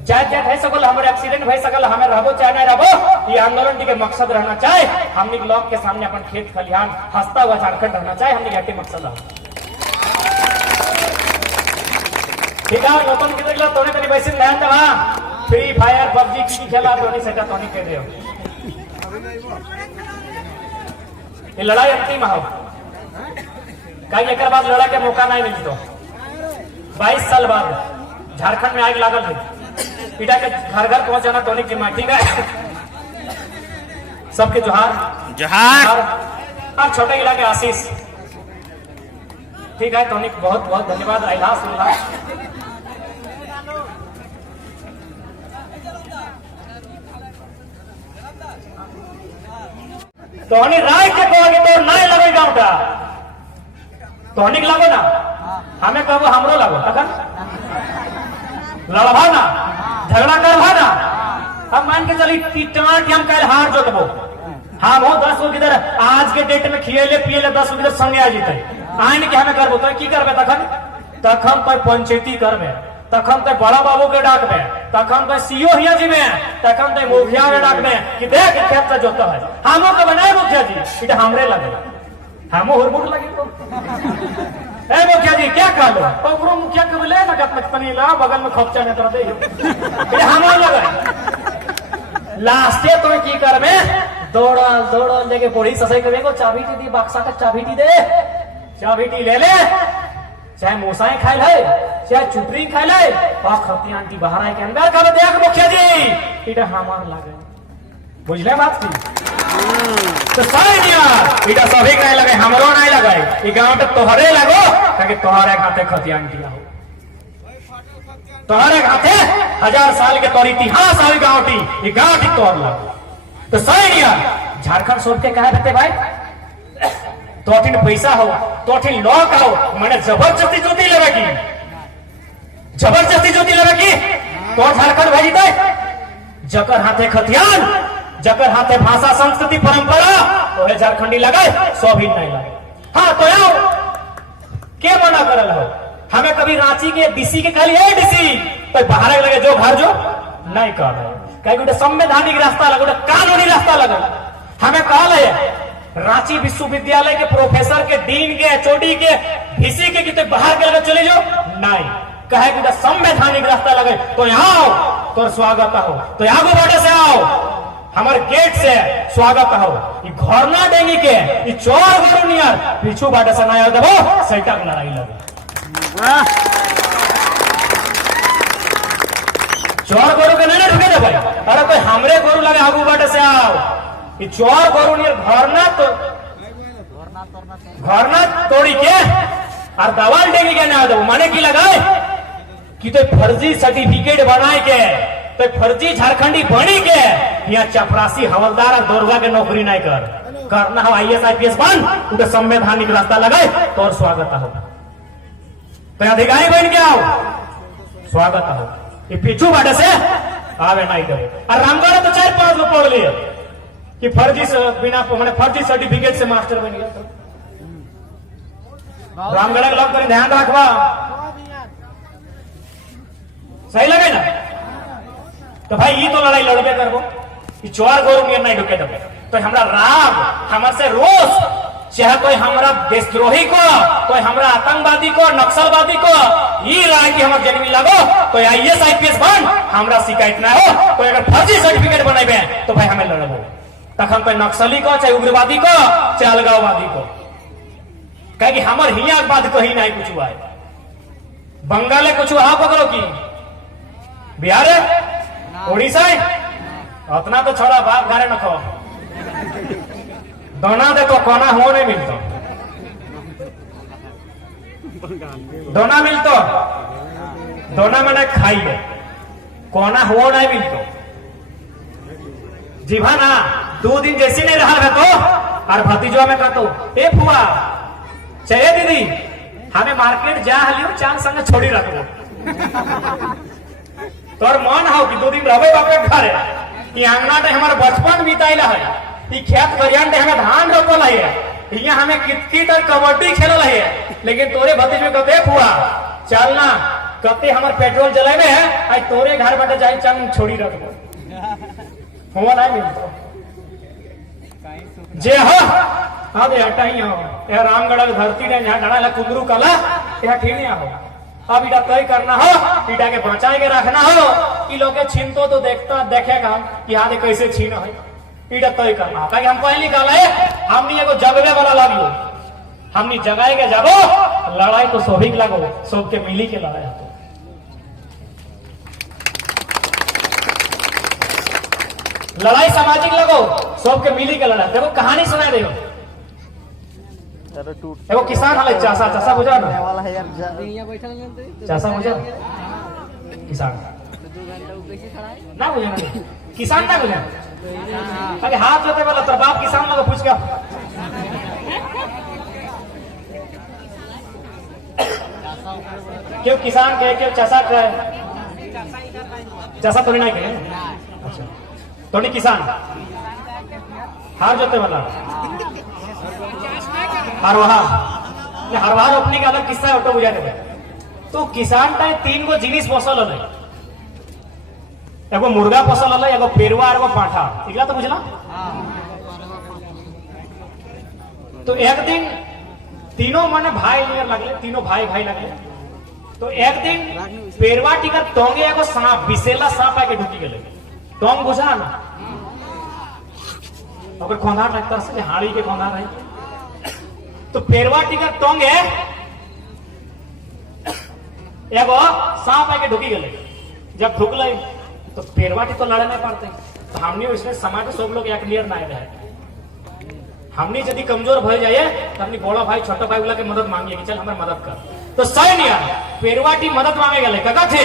जात जात है सकल हमारे एक्सीडेंट भाई सकल हमें रहो चाहे ना रहो। ये आंदोलन के मकसद रहना चाहे हमने लोग के सामने अपन खेत खलिहान हंसता हुआ झारखंड रहना चाहे हमने घाटे मकसद हो ठीक है। नौतन की तरह तोने तनी वैसे ध्यान दवा फ्री फायर पबजी की खेला तो नहीं सका तो नहीं कह दे ये लड़ाई अंतिम हो कहीं एक बाद लड़ा के मौका नहीं मिली तो 22 साल बाद झारखंड में आग लागल थी पीटा के घर घर पहुंचाना तो नहीं ठीक है। सबके जोहार जोहार और छोटे इलाके आशीष ठीक है। तो बहुत बहुत धन्यवाद आइला सुनला तोहनी राय के कहोगे तो नहीं लगे गाँव का तोहनी लगो ना हमें कहो हमरो लगो तखन लड़वा ना झगड़ा करवा ना। हम मान के चली टीटवा के हम कल हार जोतबो हम हो 10 गो किधर आज के डेट में खिएले पिएले 10 गो किधर संगे आ जीते आइन के हमें करबो तो की करबे तखन पर पंचायती करबे तखन तो बड़ा बाबू के डाकबे तखन तो सीओ हिया जी में तखन तो मुखिया के डाकबे कि देख खेत से जोता है हमो के बनाए मुखिया जी इटा हमरे लगे हमो हुरमुट लगे तो ए मुखिया जी क्या कह लो ओकरो मुखिया के ले ना कत तनी ला बगल में खपचा ने कर दे ये हमो लगे लास्टे तो की करबे दौड़ल दौड़ल लेके पड़ी ससई करे को चाबी दी बक्सा का चाबी दे चाबी ले ले चाहे मोसाई खाए ले चाहे चुपरी खाए ले और खपती आंटी बाहर आए के अंदर कर देख मुखिया जी इटा हमार लागे बुझले बात की तो सही यार इटा सभी नहीं लगे हमरो नहीं लगे ई गांव पे तोहरे लगो ताकि तोहरे हाथे खती आंटी हो तोहरे हाथे 1000 साल के तोर इतिहास आई गांव की ई गांव की तोर लगो तो सही यार झारखंड सोच के कहे रहते भाई तोठिन पैसा हो तोठिन लॉक हो मैंने जबरदस्ती ज्योति लेगी जबरदस्ती ज्योति लेगी तो झारखंड भेजी दे जकर हाथे खतियान जकर हाथे भाषा संस्कृति परंपरा तो है झारखंडी लगे सो भी नहीं लगे। हाँ तो आओ के मना करल हो हमें कभी रांची के डीसी के कहली है डीसी तो बाहर लगे जो घर जो नहीं कर रहे कहीं गोटे संवैधानिक रास्ता लगे कानूनी रास्ता लगे हमें कहल है रांची विश्वविद्यालय के प्रोफेसर के डीन के एचओडी के डीसी के कितने बाहर के लगे चले जाओ नहीं कहे कि संवैधानिक रास्ता लगे तो यहाँ आओ तो स्वागत हो तो यहाँ को बाटे से आओ हमारे गेट से स्वागत हो ये घर ना देंगे के ये चोर घर नियर पीछू बाटे से ना देवो सैटा को लड़ाई लगे चोर गोरु के नहीं ढुके दे भाई अरे कोई हमरे गोरु लगे आगू बाटे से आओ ये चोर गोरु नियर घर ना तो घरना तोड़ी के और दवाल डेंगे के ना दो माने की लगाए कि तो फर्जी सर्टिफिकेट बनाए के तो फर्जी झारखंडी बनी के यहाँ चपरासी हवलदार और दौरगा के नौकरी नहीं करना हो IAS IPS बन उनके संवैधानिक रास्ता लगाए तो और स्वागत हो तो अधिकारी बन के आओ स्वागत हो ये पीछू बाटे से आवे नहीं दे और रामगढ़ तो 4-5 लोग पढ़ लिए कि फर्जी से बिना मैंने फर्जी सर्टिफिकेट से मास्टर बन गया तो रामगढ़ के लोग ध्यान रखवा सही लगे ना तो भाई ये तो लड़ाई लड़बे करबो कि चोर गोरू में नहीं ढुके देबो तो हमरा राग हमर से रोष चाहे कोई हमरा देशद्रोही को कोई हमरा आतंकवादी को नक्सलवादी को ये लड़ाई की हमर जन्मी लगो तो IAS IPS बन हमरा शिकायत ना हो कोई अगर फर्जी सर्टिफिकेट बनाबे तो भाई हमें लड़बो तखन कोई नक्सली को चाहे उग्रवादी को चाहे अलगाववादी को कहे कि हमर हिया बाद कहीं नहीं कुछ हुआ है बंगाले कुछ हुआ पकड़ो की बिहार उड़ीसा उतना तो छोड़ा बाप घरे न खो दोना देखो कोना हो नहीं मिलता दोना मिलतो दोना मैंने खाई है कोना हो नहीं मिलतो जीवा ना 2 दिन जैसी नहीं रहा है तो और भतीजवा में कहतो ए फुआ चले दीदी हमें मार्केट जा हलियो चांद संग छोड़ी रखो तोर मन हो कि 2 दिन रहबे बापे घरे कि अंगना ते हमर बचपन बिताइला है कि खेत खरियान ते हमें धान रोपल है यहाँ हमें कितकित और कबड्डी खेलल है लेकिन तोरे भतीज में कहते फुआ चलना कहते हमर पेट्रोल जलाने है आज तोरे घर बैठे जाए चंद छोड़ी रखो हुआ नहीं मिलता जे हो अब हटा ही हो यह रामगढ़ की धरती ने यहाँ डाला कुंदरू कला यह ठीक नहीं हो अब इटा तय करना हो इटा के बचा के रखना हो कि लोग छीन तो देखता देखेगा कि हाँ कैसे छीन है इटा तय करना हो हम पहले निकाला है हमने एगो जगवे वाला लागियो हमने जगाए के जाबो लड़ाई तो सोभिक लगो सबके मिली के लड़ाई हो लड़ाई सामाजिक लगो सबके मिली के लड़ाई देखो कहानी सुनाई दे एगो किसान हले चासा बुझा ना चासा बुझा किसान ना बुझा किसान ना बुझा अरे हाथ जोते वाला तो बाप किसान लोग पूछ के क्यों किसान के क्यों चासा के चासा तो नहीं के अच्छा तो नहीं किसान हार जोते वाला हरवाह रोपने का अलग किस्सा है ऑटो बुझा दे तो किसान का 3 गो जिनिस फसल है एगो मुर्गा फसल है एगो पेरुआ और एगो पाठा इकला तो बुझला तो एक दिन तीनों माने भाई नियर लगले तीनों भाई लगले तो एक दिन पेरुआ टिकर टोंगे एगो सांप विशेला सांप आके ढुकी गेले टोंग बुझा ना अगर खोंधा ट्रैक्टर से हाड़ी के खोंधा रहे तो पेरवा टिकर टोंगे एगो सांप आके ढुकी गए जब ढुकल तो पेरवा टी तो लड़े नहीं पाते तो हमने इसमें समाज सब लोग एक नियर ना रहे हमने यदि कमजोर भय जाए तो अपनी बड़ा भाई छोटा भाई वाला के मदद मांगिए कि चल हमारे मदद कर तो सही नियर पेरवा टी मदद मांगे गए कका थे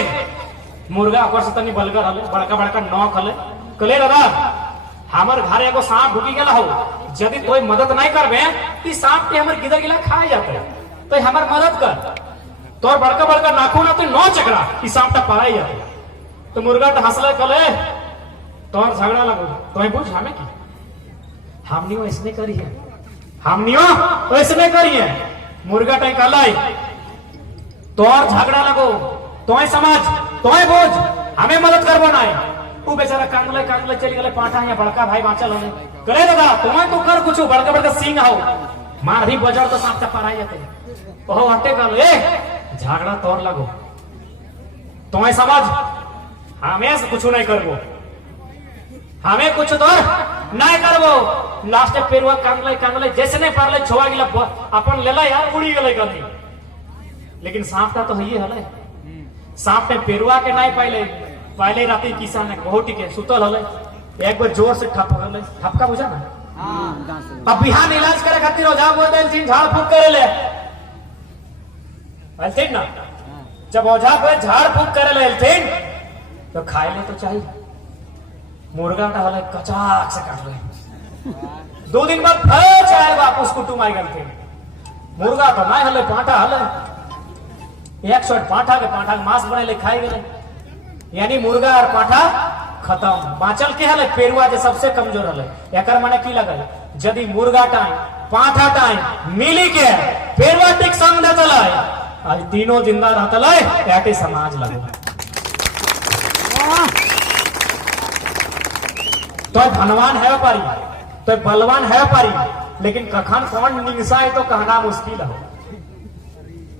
मुर्गा ओकर से तनी बलगर हले बड़का नौक हले कले दादा हमार घर एगो सांप ढुकी गेला हो यदि कोई मदद नहीं करबे कि सांप के हमर गिदर गिला खाए जाते तो हमार मदद कर तोर बड़का नाखून तो नौ चकरा कि सांप टा पराई जाते तो मुर्गा तो हंसले कले तोर झगड़ा लगो तो पूछ हमें की हमनी ऐसने करी है हमनियो ऐसने करी है मुर्गा टाई कलाई तोर झगड़ा लगो तोय समझ तोय बोझ हमें मदद करबो ना वो बेचारा कांगले चली गए पाठा यहाँ बड़का भाई बाँचल हो करे दादा तुम्हें तो कर कुछ बड़का सिंह हो मार भी बजर तो सांप पराई जाते ओहो हटे गल ए झगड़ा तोर लगो तुम्हें समझ हमें कुछ नहीं करबो हमें कुछ तो नहीं करबो लास्ट पेरुआ कांगले जैसे नहीं पारले छोआ गिला अपन लेला यार उड़ी गले गलती लेकिन सांप तो है हले सांप ने पेरुआ के नहीं पहले राती किसान ने कोहटी के सुतल हले एक बार जोर से ठपका बुझा ना अब बिहान इलाज करे खातिर ओझा बोल देलथिन झाड़ फूक करे ले बोलथिन ना। जब ओझा पे झाड़ फूक करे लेलथिन तो खाए ले तो चाहिए। मुर्गा का हल कचाक से काट ले। 2 दिन बाद फिर चाहे वापस कुटुम आई गए थे। मुर्गा तो ना हले पांठा हले 100 पांठा के मांस बने ले खाए गए। यानी मुर्गा और पांठा खत्म। बाँचल के हले पेरुआ जो सबसे कमजोर हले। एकर माने की लगल यदि मुर्गा टाइम पांठा टाइम मिली के पेरुआ टिक संग न चले आज तीनों जिंदा रहतले याटे समाज लगे। तो धनवान है पारी तो बलवान है पारी लेकिन कखन कौन निंसा है तो कहना मुश्किल है।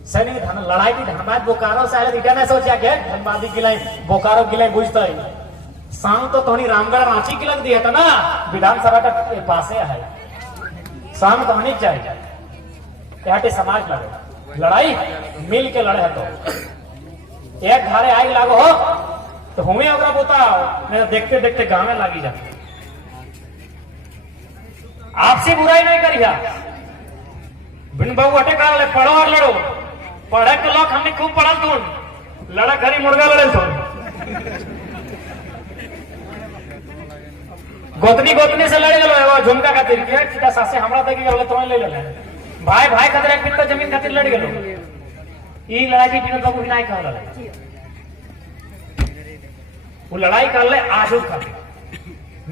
सैनिक धन लड़ाई की धनबाद बोकारो से आए नहीं सोचा के धनबादी गिलाई बोकारो गिलाई बुझता है। शाम तो तोहनी रामगढ़ रांची की लग दिया था ना विधानसभा का पासे है। शाम तो होनी चाहिए याटे समाज लगे। लड़ाई मिल के लड़े तो एक घरे आई लागो हो तो हमें अगर बताओ नहीं तो देखते देखते गाँव में लागी जाती। आपसे बुराई नहीं करिया बिन बहु अटे काल ले पढ़ो और लड़ो। पढ़े के लोग हमने खूब पढ़ल तुम लड़ा घरी मुर्गा लड़े तुम गोतनी से लड़े गलो झुमका खातिर के सासे हमरा तक गलो तो ले ले भाई भाई खातिर एक बिन जमीन खातिर लड़ गलो। ई लड़ाई की बिन बाबू नहीं कहल वो लड़ाई कर ले आजू खातिर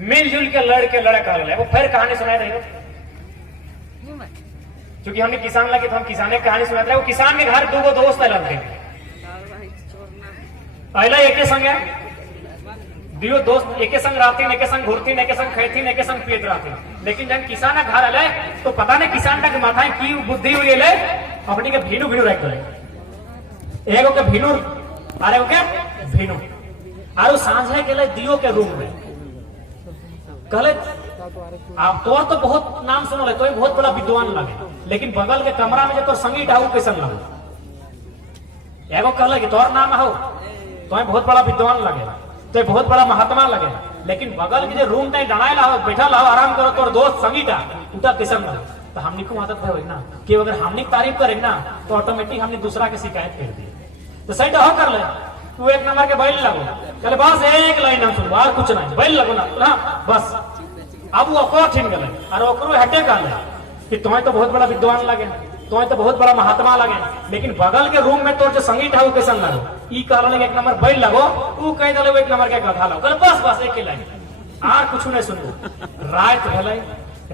मिलजुल के लड़ कर ले। वो फिर कहानी सुनाई रही क्योंकि हमने किसान लगे तो हम किसाने की कहानी सुनाते रहे। वो किसान के घर 2 दोस्त लड़ते अला एक संग दियो दोस्त एक संग रहती एक संग घूरती एक संग खेती एक संग पीत रहती। लेकिन जब किसान घर अले तो पता नहीं किसान का माथा की बुद्धि हुई ले अपनी के भीनू रख ले एगो के भीनू अरे ओके भीनू और सांझे के लिए दियो के रूम में कहले आप तोर तो बहुत नाम सुनो ले तो बहुत बड़ा विद्वान लगे लेकिन बगल के कमरा में जो तोर संगी डाहू कैसन लगे। एगो कहले कि तोर नाम हो तो बहुत बड़ा विद्वान लगे तो बहुत बड़ा महात्मा लगे लेकिन बगल के जो रूम टाइम डराए ला बैठा ला आराम करो तोर दोस्त संगी का उठा कैसन लगे। तो हमने को आदत है ना कि अगर हमने तारीफ करें ना तो ऑटोमेटिक हमने दूसरा की शिकायत कर दी। तो सही हो कर ले तू 1 नंबर के बैल लगो चले बस एक लाइन हम सुनबो और कुछ नहीं बैल लगो ना हाँ बस। अब वो ओकरो ठिन गले और ओकरो हटे कहले कि तुम्हें तो बहुत बड़ा विद्वान लगे तुम्हें तो बहुत बड़ा महात्मा लगे लेकिन बगल के रूम में तो जो संगीत है वो कैसन लगो। ई कहल 1 नंबर बैल लगो तू कह दे 1 नंबर के गधा लगो बस एक ही लाइन और कुछ नहीं सुनबो। रात भले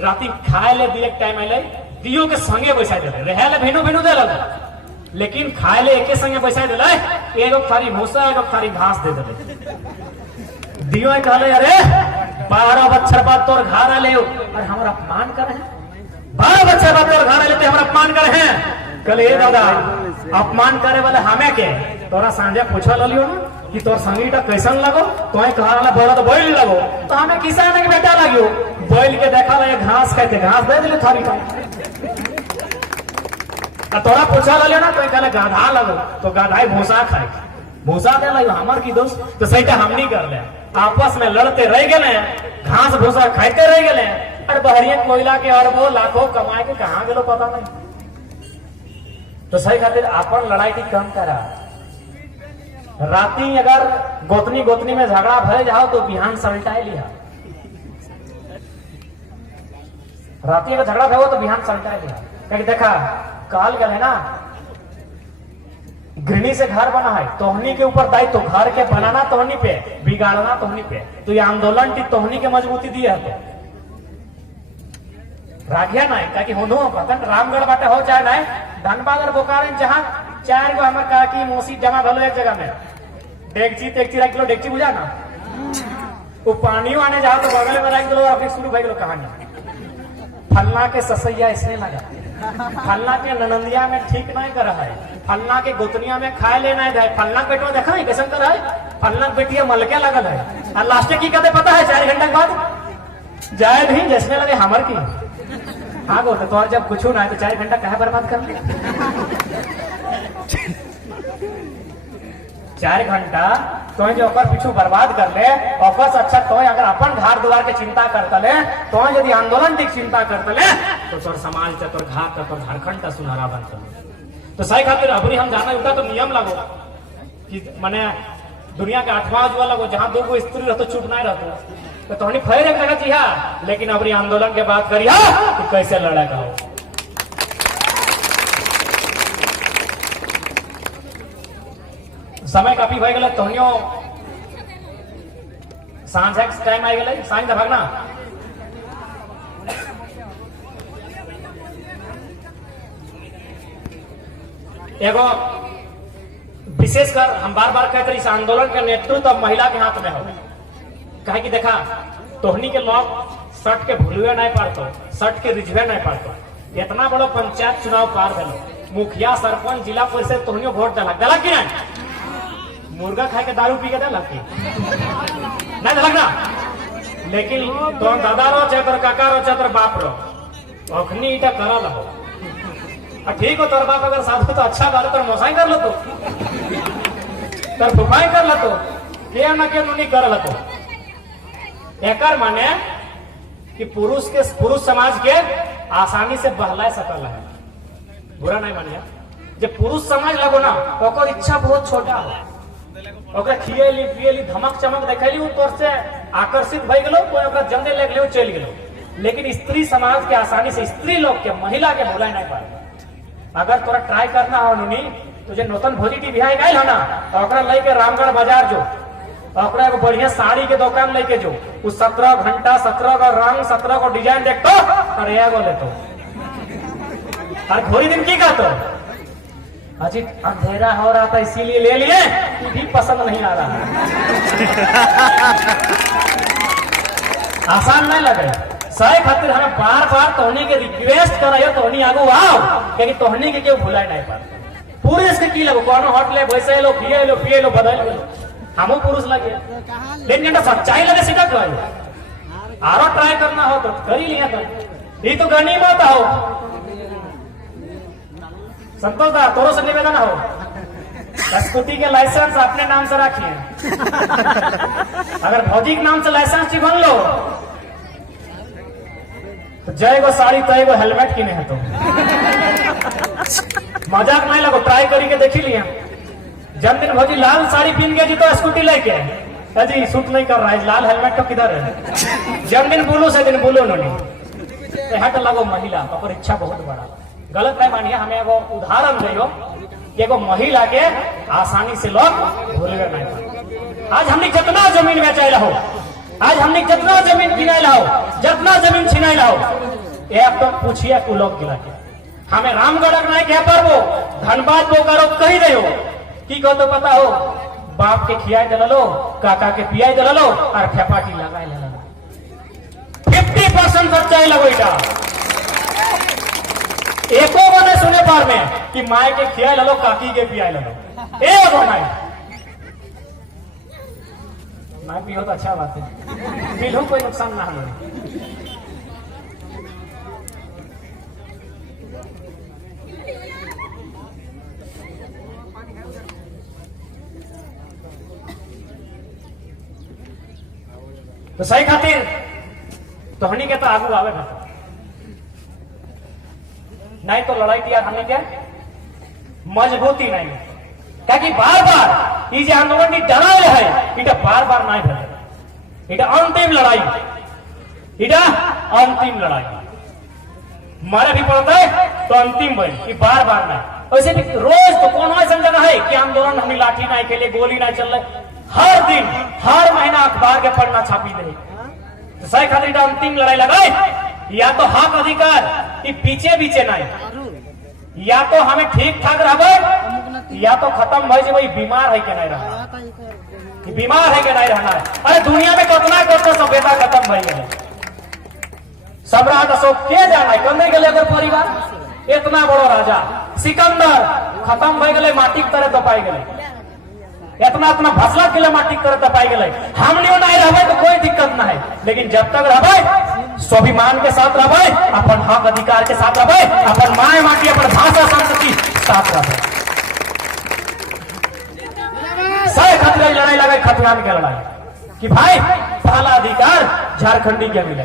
राती खाए ले दिए टाइम अले दियो के संगे बैसा दे रहे ले भेनू दे लगे लेकिन खाए ले एके संगे बैसा दे एगो थारी भूसा एगो थारी घास दे दे। दियो कहले अरे 12 बच्चर बाद तोर घर आले और हमारा अपमान करे 12 बच्चर बाद तोर घर आले ते हमारा अपमान करे हैं। कहले ए दादा अपमान करे वाले हमें के तोरा सांझे पूछा लियो ना कि तोर संगीटा कैसन लगो तोय कहला बोला तो बैल लगो तो हमें किसान के बेटा लगियो बैल के देखा ले घास खाते घास दे दिले थारी का तोरा पूछा लियो ना तो कहले गाधा लगो तो गाधाई भूसा खाए भूसा दे लगे हमार की दोस्त तो सही हम नहीं कर ले आपस में लड़ते रह गए घास भूसा खाते रह गए और बहरिया कोयला के अरबों लाखों कमाए के कहां गए पता नहीं। तो सही खातिर अपन लड़ाई की कम करा। राती अगर गोतनी में झगड़ा भय जाओ तो बिहान सलटाए लिया। राती अगर झगड़ा भयो तो बिहान सलटाए लिया क्योंकि देखा काल गए है ना गृहिणी से घर बना है तोहनी के ऊपर दायित्व तो घर के बनाना तोहनी पे बिगाड़ना तोहनी पे। तो ये आंदोलन की तोहनी के मजबूती दी है तो रागिया नहीं ताकि होनो पतन रामगढ़ बाटे हो चाहे नहीं धनबाद और बोकारो जहां 4 गो हमारे काकी मौसी जमा भलो एक जगह में डेगची रख लो डेगची बुझा ना वो पानी आने जाओ तो बगल में रख दो और फिर शुरू भाई कहानी फलना के ससैया इसने लगा फलना के ननंदिया में ठीक नहीं कर रहा है फलना के गोतनिया में खाए लेना है फलना पेट में देखा है कैसे कर रहा है फलना बेटिया मलके लगल है और लास्ट की कहते पता है 4 घंटे के बाद जाए भी जैसने लगे हमर की हाँ बोलते तो जब कुछ ना है तो 4 घंटा कहा बर्बाद कर ले। 4 घंटा तो जो ओकर पीछू बर्बाद कर ले, ओकर से अच्छा तो अगर अपन घर द्वार के चिंता करते ले, तो यदि आंदोलन की चिंता करते ले, तो तोर समाज का, तोर घाट का, तोर झारखंड का सुनहरा बनते। तो सही खातिर अबरी हम जाना उठा तो नियम लगो कि माने दुनिया के 8वां जुआ लगो, जहां 2 स्त्री रहते चुप नहीं रहते, तो तोहनी फैर एक लगा चाहिए। लेकिन अबरी आंदोलन के बात करिए तो कैसे लड़ेगा हो। समय काफी हो गए, तोहनियो सांझ टाइम आ गए, सांझ दे भागना। एगो विशेषकर हम बार बार कहते इस आंदोलन का नेतृत्व अब महिला के हाथ में हो। कहे कि देखा तोहनी के लोग सट के भूलवे नहीं पारतो, सट के रिझवे नहीं पारतो। इतना बड़ो पंचायत चुनाव पार दिलो, मुखिया सरपंच जिला परिषद तोहनियो वोट दिलक कि नहीं? मुर्गा खाए के दारू पी के दिलक कि नहीं दिलक ना? लेकिन तो दादा रो चाहे तोर काका रो चाहे तोर बाप रो अखनी इटा करल हो। ठीक हो, तोर बाप अगर साधु तो अच्छा बात, तोर मोसाई कर लो, तो तोर फुफाई कर लो, तो के ना के नुनी कर लो। तो एकर माने कि पुरुष समाज के आसानी से बहला सकल है, बुरा नहीं मानिए। जब पुरुष समाज लगो ना, ओकर इच्छा बहुत छोटा हो, ओकरा खिएली पिएली धमक चमक देखैली, तोर से आकर्षित भई गेलो, कोई ओकरा जंदे ले गेलो चल गेलो। लेकिन स्त्री समाज के आसानी से स्त्री लोग के, महिला के भुला नहीं पाए। अगर तोरा ट्राई करना हो नुनी, तुझे नूतन भोजी टीवी गए हो ना, तो ओकरा लेके रामगढ़ बाजार जो, ओकरा एगो बढ़िया साड़ी के दुकान लेके जो, उस 17 घंटा 17 का रंग 17 को डिजाइन देखतो और एगो लेतो। और घोड़ी दिन की कहतो अजी अंधेरा हो रहा था इसीलिए ले लिए, भी पसंद नहीं आ रहा। आसान नहीं लगे। सही खातिर हमें बार बार तोहनी के रिक्वेस्ट करायो, तोहनी आगू आओ, क्योंकि तोहनी के क्यों भुलाए नहीं पाते। पुरुष के की लगो, कोनो हट ले वैसे लो पिए लो पिए लो बदल लो, हमो पुरुष लगे। लेकिन जब सच्चाई लगे सीधा करो, आरो ट्राई करना हो तो कर ही लिया। तो ये तो गनीमत हो। संतोष दा तोरो से निवेदन हो, स्कूटी के लाइसेंस अपने नाम से रखिए। अगर भौजी के नाम से लाइसेंस बन लो तो जय गो साड़ी तय गो हेलमेट किने है। तो मजाक नहीं लगो, ट्राई करी के देखी लिया। जन्मदिन भौजी लाल साड़ी पहन के जी तो स्कूटी लेके जी सूट नहीं कर रहा है, लाल हेलमेट तो किधर है? जन्मदिन बोलो से दिन बोलो नहीं हट लगो महिला, और इच्छा बहुत बड़ा। गलत नहीं मानिए, हमें एगो उदाहरण दियो कि एगो महिला के आसानी से लोग भूलवे नहीं। आज हमने जितना जमीन बेचे रहो, आज हमने जितना जमीन किनाए लाओ, जितना जमीन छिनाए लाओ, एक तो पूछिए को लोग गिरा के हमें रामगढ़ नहीं कह पारबो, धनबाद बोकारो कही रहे हो की कहो तो पता हो, बाप के खियाए दलो, काका के पियाए दलो और फेपाटी लगाए लो। 50% सच्चाई लगो। इटा एको बने सुने पार में कि माए के खियाए लो, काकी के पियाए लो, एक बनाए मैं पियो तो अच्छा बात है, पीलू कोई नुकसान ना हमें। तो सही खातिर तोहनी के तो आगू आवे ना, नहीं तो लड़ाई दिया हमने क्या मजबूती नहीं। क्योंकि बार बार ये आंदोलन डराए है, इटा बार बार नहीं भले, इटा अंतिम लड़ाई, इटा अंतिम लड़ाई मारे भी पड़ता है तो अंतिम बनी, बार बार नहीं। वैसे भी रोज तो कौन ऐसा जगह है कि आंदोलन हमें लाठी नहीं खेले, गोली नहीं चल रहे, हर दिन हर महीना अखबार के पढ़ना छापी दे। तो सही खातिर अंतिम लड़ाई लगाए, या तो हक अधिकार कि पीछे पीछे नहीं, या तो हमें ठीक ठाक रहे, या तो खत्म भाई जी, वही बीमार है कि नहीं रहना, बीमार है कि नहीं रहना है। अरे दुनिया में कितना करते सभ्यता खत्म भाई गए, सम्राट अशोक के जाना है कमे गए, अगर परिवार इतना बड़ो राजा सिकंदर खत्म भई गए, माटी की तरह दबाई गए, इतना इतना भसला के लिए माटी की तरह दबाई गए। हमने नहीं रहे तो कोई दिक्कत ना है, लेकिन जब तक रहे स्वाभिमान के साथ रहे, अपन हक अधिकार के साथ रहे, अपन माए माटी अपन भाषा संस्कृति साथ रहे। लड़ाई लगे खतियान के लड़ाई कि भाई पहला अधिकार झारखंडी के मिले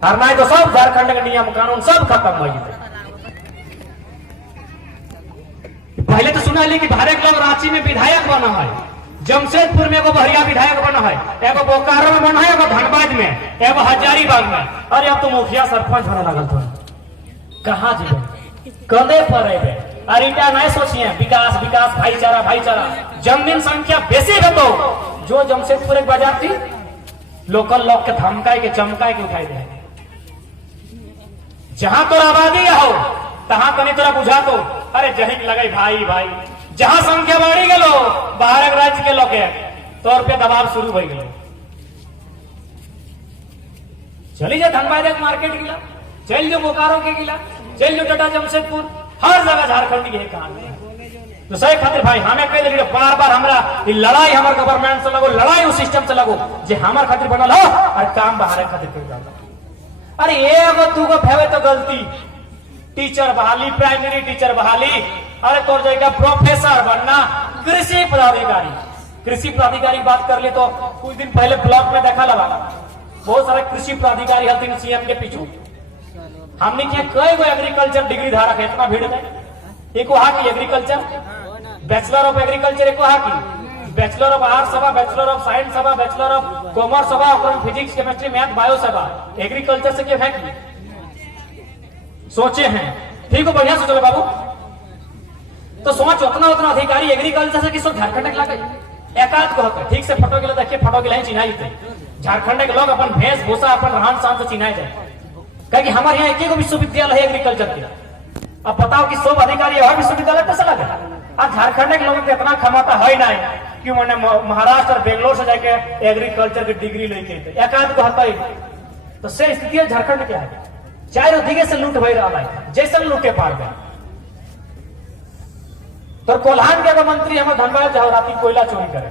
और नहीं तो सब झारखंड के नियम कानून सब खत्म हो जाए। पहले तो सुना ली कि भारत लोग रांची में विधायक बना है, जमशेदपुर में एगो बहरिया विधायक बना है, एगो बोकारो में बना है, एगो धनबाद में, एगो हजारीबाग में। अरे अब तो मुखिया सरपंच होने लगल तो कहाँ जीवे कदे पर अरे क्या नहीं सोचिए विकास विकास भाईचारा भाईचारा जमीन संख्या बेसी है तो जो जमशेदपुर एक बाजार थी लोकल लोग के धमकाए के चमकाए के उठाई दे। जहां तोरा आबादी हो तहां तनी तोरा बुझा तो अरे जहिक लगे भाई भाई जहां संख्या बढ़ी गलो बाहर राज्य के लोग तौर पे दबाव शुरू हो गए। चली जाए धनबाद मार्केट गिला, चल जो बोकारो के गिला, चल जो टाटा जमशेदपुर, हर जगह झारखंड की है कहानी। तो सही खातिर भाई हमें कह दिली बार बार हमरा लड़ाई हमारे गवर्नमेंट से लगो, लड़ाई उस सिस्टम से लगो जे हमारे खातिर बनल हो और काम बाहर खातिर कर जाता। अरे एगो दूगो भेवे तो गलती, टीचर बहाली, प्राइमरी टीचर बहाली, अरे तोर जगह प्रोफेसर बनना, कृषि पदाधिकारी। कृषि पदाधिकारी बात कर ली तो कुछ दिन पहले ब्लॉक में देखा लगा बहुत सारे कृषि पदाधिकारी हथिन सीएम के पीछू। हमने क्या कई गो एग्रीकल्चर डिग्री धारक है, इतना भीड़ में एक वहां की एग्रीकल्चर, बैचलर ऑफ एग्रीकल्चर एक वहां की, बैचलर ऑफ आर्ट्स सभा, बैचलर ऑफ साइंस सभा, बैचलर ऑफ कॉमर्स सभा, फिजिक्स केमिस्ट्री मैथ बायो सभा, एग्रीकल्चर से क्या फेंक सोचे हैं। ठीक हो, बढ़िया सोचो बाबू। तो सोच उतना उतना अधिकारी एग्रीकल्चर से किसको झारखंड के लगे एकाध को ठीक से फोटो के लिए देखिए, फोटो के लिए चिन्हाई थे झारखंड के लोग अपन भेष भूषा अपन रहन सहन से चिन्हाए जाए। क्योंकि हमारे यहाँ एक विश्वविद्यालय है एग्रीकल्चर के। अब बताओ कि सब अधिकारी वह विश्वविद्यालय कैसे लगे? अब झारखंड के लोगों को इतना क्षमता है नहीं कि उन्होंने महाराष्ट्र और बेंगलोर से जाके एग्रीकल्चर की डिग्री लेके एकाध को हता। तो से स्थिति है झारखंड क्या है, चाहे दिगे से लूट भई रहा है जैसे लूटे पार गए। तो कोल्हान के अगर मंत्री हमें धनबाद जाओ राती कोयला चोरी करे,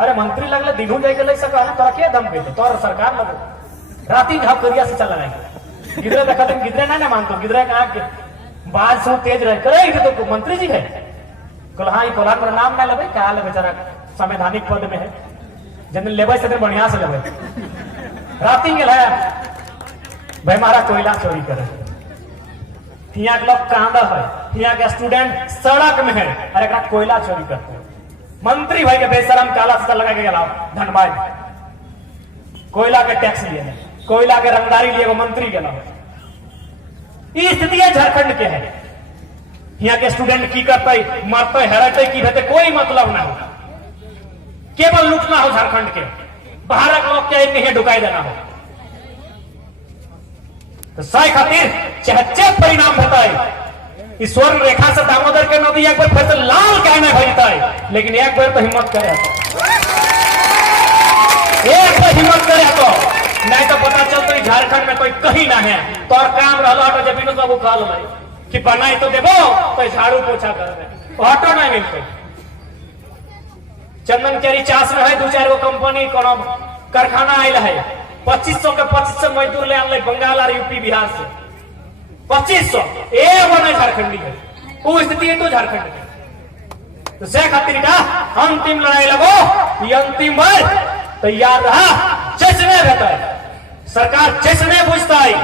अरे मंत्री लगले दिनू जाके लग सका तोरा के दम पे तोर सरकार लगो राती घाव करिया से चला रहे गिदरे देखा तुम गिदरे ना मानतो गिदरे कहा बाज सो तेज रहे करे तो मंत्री जी है कोल्हान कोल्हान पर नाम ना लेवे क्या ले बेचारा संवैधानिक पद में है जन लेवे से बढ़िया से लेवे राती गेल है भाई हमारा कोयला चोरी करे। यहाँ के लोग कांदा है, यहाँ के स्टूडेंट सड़क में है, अरे कोयला चोरी करते हैं। मंत्री भाई के बेशरम काला सजा लगा के गया धनबाद कोयला के टैक्स लिए, कोयला के रंगदारी लिए वो मंत्री गया। ये स्थिति है झारखंड के है। यहाँ के स्टूडेंट की करते मरते हरते की रहते कोई मतलब ना हो, केवल लूटना हो झारखंड के, बाहर के लोग क्या नहीं ढुकाई देना हो। तो सही खातिर चाहे परिणाम बताए इस स्वर्ण रेखा से दामोदर के नदी एक बार फिर से लाल कहने भजता है, लेकिन एक बार तो हिम्मत करे एक बार हिम्मत करे तो नहीं तो पता चलता है झारखंड में कोई कहीं ना है तो और काम रहा तो जब बिनु बाबू कॉल भाई कि बनाई तो देवो तो झाड़ू पोछा कर ऑटो नहीं मिलते। चंदन केरी चास में है दो चार गो कंपनी कोनो कारखाना आयल है 2500 के 2500 मजदूर ले आने बंगाल और यूपी बिहार से 2500 नहीं झारखंडी है वो स्थिति है तो झारखंड की। तो से खातिर का अंतिम लड़ाई लगो ये अंतिम बार तैयार रहा जैसने रहता है सरकार जैसने बुझता है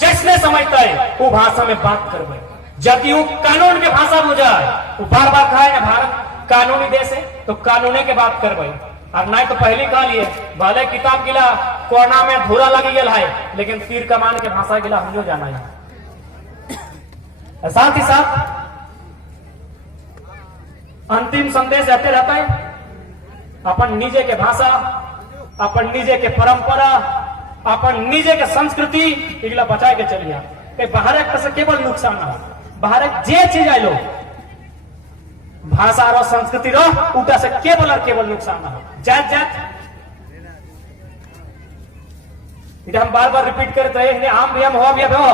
जैसने समझता है वो भाषा में बात करवे। जदयू कानून के भाषा बुझा वो बार बार कहा है भारत कानूनी देश है तो कानूने के बात करवे। और नहीं तो पहली कहा लिए भले किताब गिला कोना में धूरा लगी गया है लेकिन तीर कमान के भाषा गिला हम जो जाना है। साथ ही साथ अंतिम संदेश रहते रहता है अपन निजे के भाषा अपन निजे के परंपरा अपन निजे के संस्कृति इगला बचाए के चलिए कि बाहर से केवल नुकसान ना हो। बाहर जे चीज आए लोग भाषा रो संस्कृति रो उटा से केवल और केवल नुकसान ना हो। जात जात इधर हम बार बार रिपीट करते रहे आम भी हम हो भी हो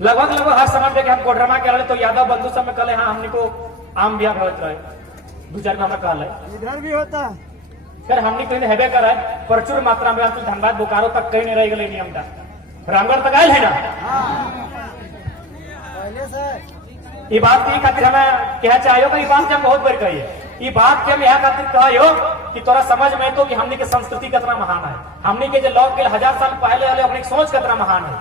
लगभग लगभग हर समय देखे हम कोडरमा के रहे तो यादव बंधु सब में कल हाँ हमने को आम बिया होते रहे दो चार का हमें कल है इधर भी होता है फिर हमने कहीं हेबे कर है प्रचुर मात्रा में धनबाद बोकारो तक कहीं नहीं रह गए नियम रामगढ़ तक आयल है ना पहले से ये बात की खातिर हमें कह चाहिए कि बात जब बहुत बार कही है ये बात के हम यहाँ खातिर कहो कि तोरा समझ में तो कि हमने के संस्कृति कितना महान है, हमने के जो लोग के 1000 साल पहले वाले अपनी सोच कितना महान है।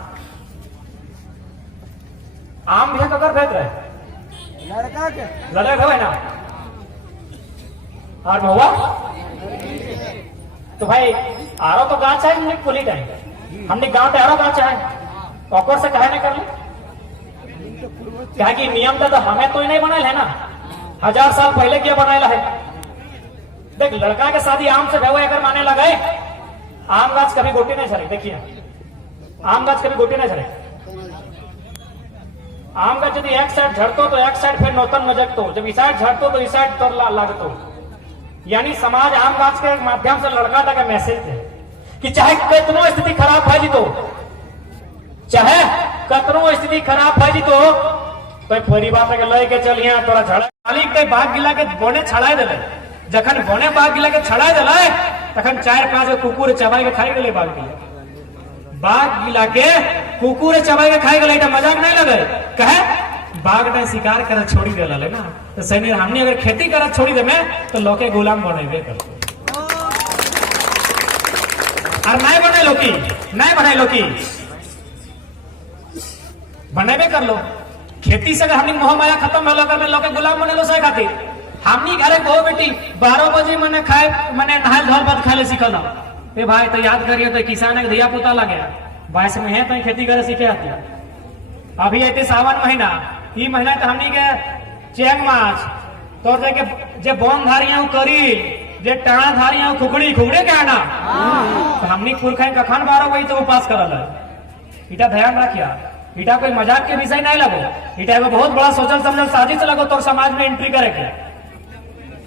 आम भी ककर भेज रहे लड़का के लड़े हुए ना और हुआ तो भाई आरो तो गाछ है हमने पुली टाइम हमने गांव पे आरो गाछ है ऑकर से कहे नहीं कर ले क्या कि नियम तो हमें तो ही नहीं बनाए है ना 1000 साल पहले क्या बनाया है। देख लड़का के शादी आम से भे अगर माने लगे आम गाछ कभी गोटी नहीं झरे, देखिए आम गाछ कभी गोटी नहीं झरे। आम गाछ यदि एक साइड झड़तो तो एक साइड फिर नौतन मजकतो, जब इस साइड झड़तो तो इस साइड तोर लागतो। यानी समाज आम गाछ के माध्यम से लड़का तक मैसेज है कि चाहे कितनो स्थिति खराब है जी तो चाहे कतनो स्थिति खराब है जी तो कोई परिवार के लय के चलिए तोरा झड़ा खाली के बाग गिला के बोने छड़ाए दिले, जखन बोने बाग गिला के छड़ाए दिले तखन 4-5 कुकुर चबाई के खाई गेले। बाग गिला के कुकुर चबाई के खाई गेले, मजाक नहीं लगे कहे बाघ ने शिकार कर छोड़ी दे ले ना तो सैनिक हमने अगर खेती कर छोड़ी दे तो लोके गुलाम बनेबे करते और नहीं बने लोकी नहीं बने लोकी बनेबे कर लो। खेती से अगर हमने मोह माया खत्म हो में लोग गुलाम बने लो सही खातिर हमनी घरे बहु बेटी 12 बजे मैंने खाए मैंने नहाल धोल बाद खाए सीखल ए भाई तो याद करिए तो किसान के धिया पुता लगे 22 में है तो खेती करे सीखे आती अभी आते सावन महीना ये महीना तो हमनी के चेंग माछ तो जे बोन धारिया करी जे टाणा धारिया खुकड़ी खुकड़े के आना तो हमनी पुरखा कखन 12 बजे तो उपास करल है। इटा ध्यान रखिया, इटा कोई मजाक के विषय नहीं लगो, इटा एगो बहुत बड़ा सोचल समझल साजिश लगो तो समाज में एंट्री करे के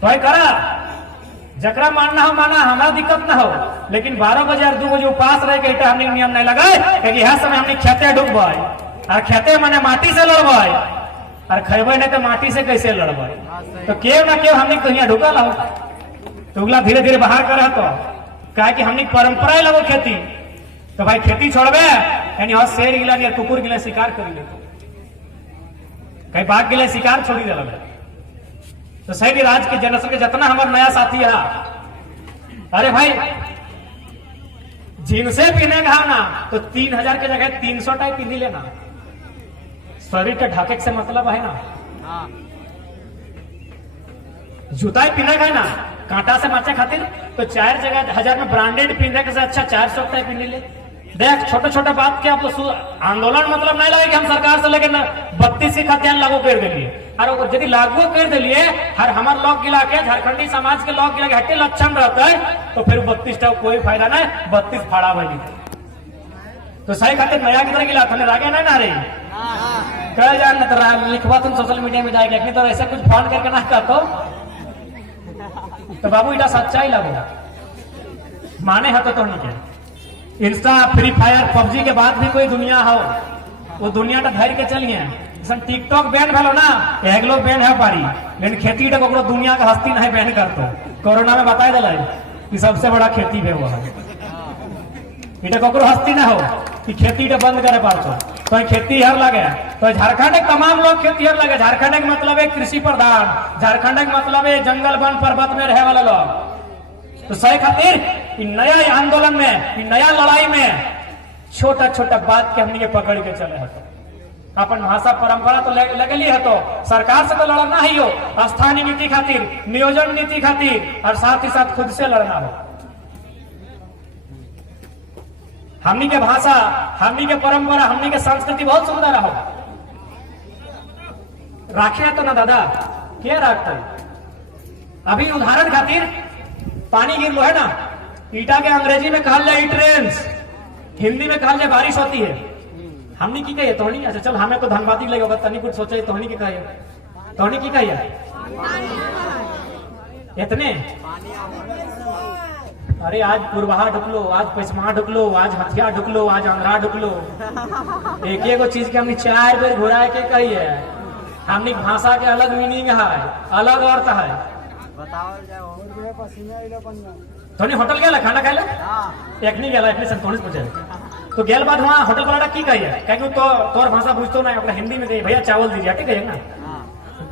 तो करा जकरा मानना हो माना हमारा दिक्कत ना हो, लेकिन 12 बजे और 2 बजे उपास रह के इटा हमने नियम नहीं लगाए क्योंकि यह समय हमने खेते डूबे और खेते मैंने माटी से लड़बे और खेबे नहीं तो माटी से कैसे लड़बे तो केव ना केव हमने कहीं ढुकल हो तो उगला धीरे धीरे बाहर करे तो कहे कि हमने परंपरा लगो खेती तो भाई खेती छोड़बे यानी और शेर गिला या कुकुर गिला शिकार कर ले कहीं बाघ गिला शिकार छोड़ी दे तो सही भी राज के जनसंघ के जितना हमारा नया साथी है अरे भाई जिनसे पीने का ना तो 3000 के जगह 300 टाइप पी लेना शरीर के ढाके से मतलब है ना जूता पीने का है ना कांटा से बचे खातिर तो 4 जगह 1000 में ब्रांडेड पीने के से अच्छा 400 टाइप पी ले। देख छोटे छोटे बात के आप तो आंदोलन मतलब नहीं लगे कि हम सरकार से लेकिन 32 की खतियान लागू कर दिलिए और यदि लागू कर दिलिए हर हमारे लोग गिला के झारखंडी समाज के लोग गिला के हट्टे लक्षण रहता है तो फिर 32 का कोई फायदा नहीं 32 फाड़ा बनी तो सही खातिर नया किधर गिला था रागे नहीं ना रही कह जान लिखवा तुम सोशल मीडिया में जाएगा तो ऐसा कुछ फोन करके ना कहते तो बाबू इटा सच्चाई लगो माने है तो नहीं के इंस्टा फ्री फायर पबजी के बाद भी कोई दुनिया हो वो दुनिया तो धैर्य के चलिए टिकटॉक बैन भलो ना एगलो बैन है पारी लेकिन खेती तो दुनिया का हस्ती नहीं बैन करतो कोरोना में बताए दिला कि सबसे बड़ा खेती है वो इटा ककरो हस्ती ना हो कि खेती बंद करे पारतो तो खेती हर लगे तो झारखंड के तमाम लोग खेती हर लगे। झारखंड के मतलब है कृषि प्रधान, झारखंड के मतलब है जंगल वन पर्वत में रहे वाले लोग तो सही खातिर नया आंदोलन में नया लड़ाई में छोटा छोटा बात के हमने पकड़ के चले है अपन भाषा परंपरा तो लगे लिए है तो सरकार से तो लड़ना ही हो स्थानीय नीति खातिर नियोजन नीति खातिर और साथ ही साथ खुद से लड़ना हो। हमनी के भाषा हमनी के परंपरा हमनी के संस्कृति बहुत सुंदर हो राखे तो ना दादा क्या रखते अभी उदाहरण खातिर पानी गिर लो है ना ईटा के अंग्रेजी में कहा जाए ट्रेन्स हिंदी में कहा जाए बारिश होती है हमने की कही तोहनी अच्छा चल हमें तो धनबादी लगेगा तनी कुछ सोचे तोहनी की कही तोहनी की कही इतने अरे आज पूर्वाहा ढुकलो आज पश्चिमा ढुकलो आज हथिया ढुकलो आज आंध्रा ढुकलो एक एगो चीज के हमने 4 बेर घुराए के कही है हमने भाषा के अलग मीनिंग है अलग अर्थ है तोनी होटल गया खाना खाए एक नहीं गया इतने संतोष पूछे तो गेल बाद वहाँ होटल वाला की कही है क्योंकि तो तोर भाषा बुझतो ना अपना हिंदी में कही भैया चावल दीजिए ठीक है ना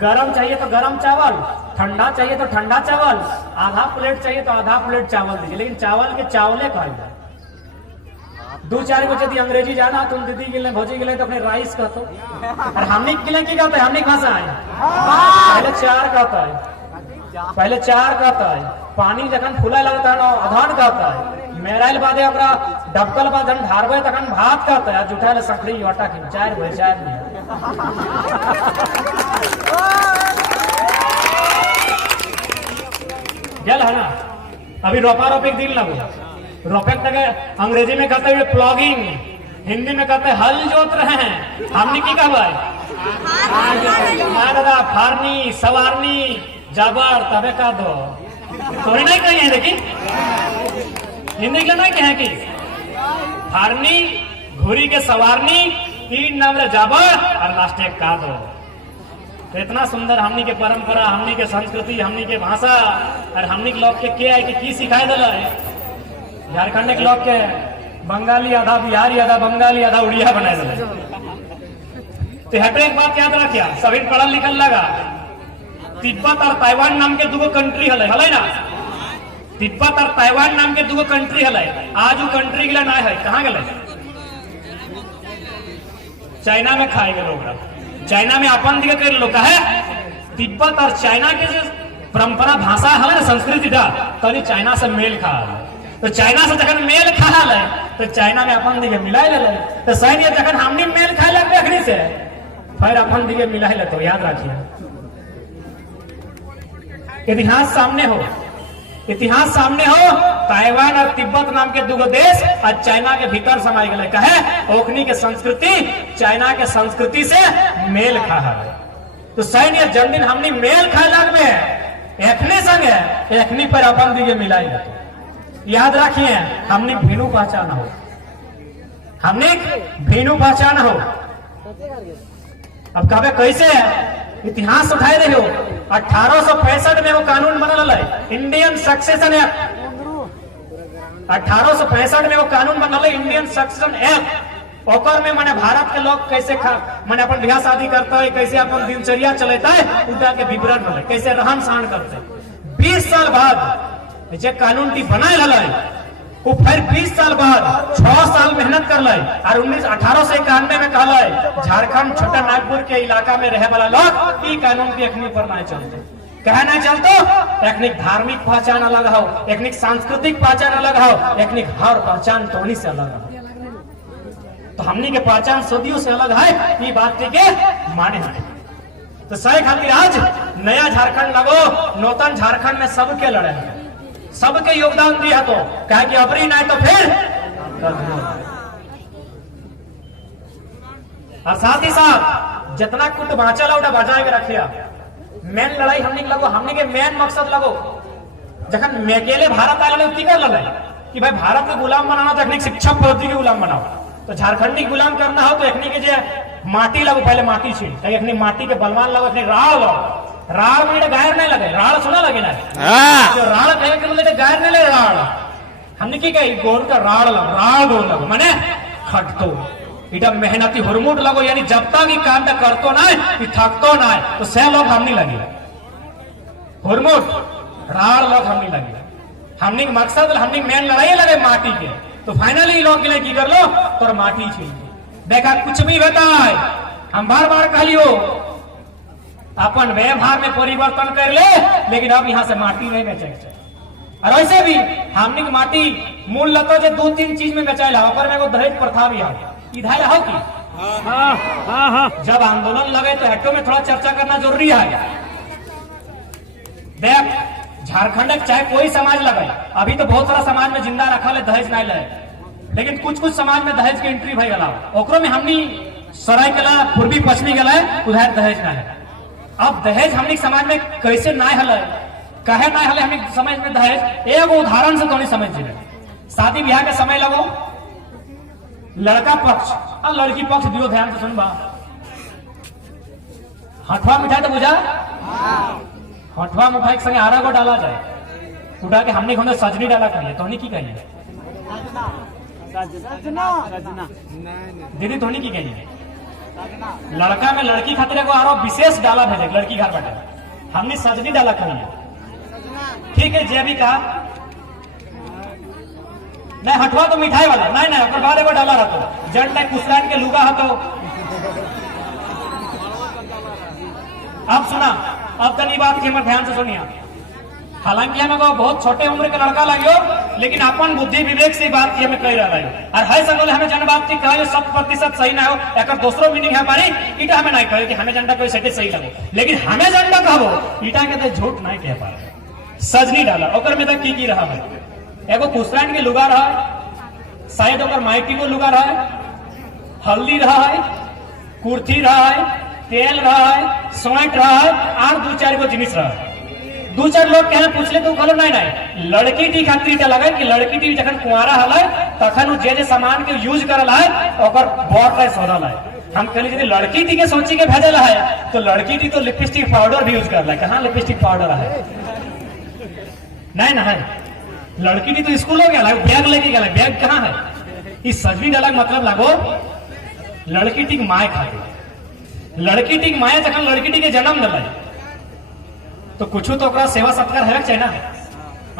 गरम चाहिए तो गरम चावल, ठंडा चाहिए तो ठंडा चावल, आधा प्लेट चाहिए तो आधा प्लेट चावल दीजिए, लेकिन चावल के चावले कहल जाए। 2-4 गो यदि अंग्रेजी जाना तुम दीदी गिले भौजी गिले तो अपने राइस कहते, और हमने गिले की कहते हैं, हमने भाषा है पहले 4 कहता है, पहले 4 कहता है, पानी जखन फूला लगता है अधन कहता है, मेराइल बादे ओकरा डबकल बाद जन ढारबे तखन भात कहता है, जुठा ले सखड़ी आटा की 4 गो 4 नहीं गल है ना। अभी रोपा रोपे दिन लगो, रोपे तक अंग्रेजी में कहते हैं प्लॉगिंग, हिंदी में कहते हैं हल जोत रहे हैं, हमने की कहवा दादा फारनी सवारनी जाबर तबे का दो थोड़ी नहीं कही है, लेकिन हिंदी के नहीं कहे कि फारनी घुरी के सवारनी 3 नाम जाबर और लास्ट एक का दो। तो इतना सुंदर हमनी के परंपरा, हमनी के संस्कृति, हमनी के भाषा और हमनी के लोग के है कि की सिखाए दिला है। झारखंड के लोग के बंगाली आधा बिहारी आधा बंगाली आधा उड़िया बनाए दिला। तो हटे एक बात याद रखिया, सभी पढ़ल लिखल लगा, तिब्बत और ताइवान नाम के 2 कंट्री हले ना, तिब्बत और ताइवान नाम के 2 कंट्री हले, आज वो कंट्री के लिए ना है, कहाँ गए? चाइना में खाए गए लोग, चाइना में अपन दिखे कर लोग है। तिब्बत और चाइना के जो परंपरा भाषा है ना संस्कृति था तो चाइना से मेल खा, तो चाइना से जखन मेल खा है तो चाइना में अपन दिखे मिला ले, तो सही जखन हमने मेल खाए लगे अखनी से फिर अपन दिखे मिला ले। तो याद रखिए इतिहास सामने हो, इतिहास सामने हो, ताइवान और तिब्बत नाम के 2 देश आज चाइना के भीतर समाये गए, कहे ओखनी के संस्कृति चाइना के संस्कृति से मेल खा है। तो सैन्य जन्मदिन हमने मेल खा लग में एखने संग एखनी पर अपन दिए मिलाई। याद रखिए हमने भीनु पहचाना हो, हमने भीनु पहचाना हो। अब कहे कैसे इतिहास उठाए रहे हो, 1865 में वो कानून बनल है इंडियन सक्सेशन एक्ट, 1865 में वो कानून बनल है इंडियन सक्सेशन एक्ट। ओकर में माने भारत के लोग कैसे माने अपन ब्याह शादी करता है, कैसे अपन दिनचर्या चलता है, उनका के विवरण मिले, कैसे रहन सहन करते हैं। 20 साल बाद जे कानून की बनाए है वो फिर 20 साल बाद 6 साल मेहनत कर लै और 1891 में कहल झारखंड छोटा नागपुर के इलाका में रहे वाला लोग ई कानून की एखनी पर नहीं चलते, कहे नहीं चलतो। एखनिक धार्मिक पहचान अलग हो, एखनिक सांस्कृतिक पहचान अलग हो, एखनिक हर पहचान टोनी से अलग हो। तो हमनी के पहचान सदियों से अलग है, ये बात के माने है। तो सही खातिर आज नया झारखंड लगो, नूतन झारखंड में सबके लड़े हैं, सबके योगदान दिया तो कहे कि अबरी नहीं तो फिर। और साथ ही साथ जितना कुट बाँचा उठा बचा के रखिया। मेन लड़ाई हमने लगो, हमने के मेन मकसद लगो जखन अकेले भारत आए की कर लगे कि भाई भारत के गुलाम बनाना तो एक शिक्षक पद्धति के गुलाम बनाओ, तो झारखंडी गुलाम करना हो तो एखनी के माटी लगो, पहले माटी छीन एखनी माटी के बलवान लगो, एखनी राड़ लगो। राड़ में गायर नहीं लगे, राड़ सुना लगे ना, जो राड़ कहे के मतलब गायर नहीं लगे, राड़ हमने की कही गोर का राड़ लगो, राड़ गोर लगो माने खटतो इटा मेहनती हुरमुट लगो, यानी जब तक ही काम करतो ना थकतो ना तो सह लोग हमने लगे हुरमुट राड़ लोग हमने लगे। हमने मकसद हमने मेन लड़ाई लगे माटी के, तो फाइनली लोग के लिए की कर लो तो माटी छीन देखा कुछ भी होता है। हम बार बार कहलियो अपन व्यवहार में परिवर्तन कर ले, लेकिन अब यहाँ से माटी नहीं बेचे। और वैसे भी हमने माटी मूल लतो जो 2-3 चीज में बेचाइल में एगो दहेज प्रथा भी है, इधर हो की जब आंदोलन लगे तो हेटो में थोड़ा चर्चा करना जरूरी है। देख झारखंड चाहे कोई समाज लगे, अभी तो बहुत सारा समाज में जिंदा रखा है दहेज नहीं लगे, लेकिन कुछ कुछ समाज में दहेज के एंट्री भई गला, ओकरो में हमनी सरायकला पूर्वी पश्चिमी गला उधर दहेज ना है। अब दहेज हमनी समाज में कैसे ना हल कहे ना हले हमनी समाज में दहेज एगो उदाहरण से तो नहीं समझ जी। शादी ब्याह के समय लगो लड़का पक्ष और लड़की पक्ष दियो, ध्यान से सुनबा। हठवा मिठाई तो बुझा, हठवा मिठाई के संगे आरा को डाला जाए, उठा के हमने घूमे सजनी डाला कहिए, तो की कहिए दीदी धोनी की कहिए लड़का में लड़की खातिर एगो आरो विशेष डाला भेजे लड़की घर बैठे हमने सजनी डाला कही ठीक है जे भी कहा नहीं हटवा तो मिठाई वाला नहीं नहीं ओकर बाद एगो डाला रहतो जड़ टाइप कुसरान के लुगा हतो। अब सुना अब तनी बात के हमर ध्यान से सुनिया हालांकि हमें बहुत छोटे उम्र के लड़का लगियो लेकिन अपन बुद्धि विवेक से बात की हमें कह रहा है और है सगोले हमें जन बात की कहे 100% सही ना हो एक दूसरो मीनिंग है हमारी ईटा हमें नहीं कहे कि हमें जनता कोई सेटे सही लगो लेकिन हमें जनता कहो ईटा के तो झूठ नहीं कह पा सजनी डाला ओकर में तक की रहा है एगो कुसरान के लुगा रहा है शायद ओकर माइटी को लुगा रहा है हल्दी रहा है कुर्ती रहा है तेल रहा है सोइट रहा है और 2-4 गो जिनिस रहा है 2-4 लोग कहे पूछले तो कहलो नहीं नहीं लड़की टी खातिर ईटा लगे कि लड़की टी जखन कुंवारा हल तखन जे सामान के यूज करल है ओकर बहुत प्राइस होल है हम कहली यदि लड़की टी के सोची के भेजल है तो लड़की टी तो लिपस्टिक पाउडर भी यूज कर कहाँ लिपस्टिक पाउडर है नहीं ना है लड़की टी तो स्कूल हो गया बैग लेके गया बैग कहाँ है इस सजनी डाला मतलब लगो लड़की टी माए खातिर लड़की टी माए जखन लड़की टी के जन्म दिल तो कुछ तो सेवा सत्कार है चाहिए ना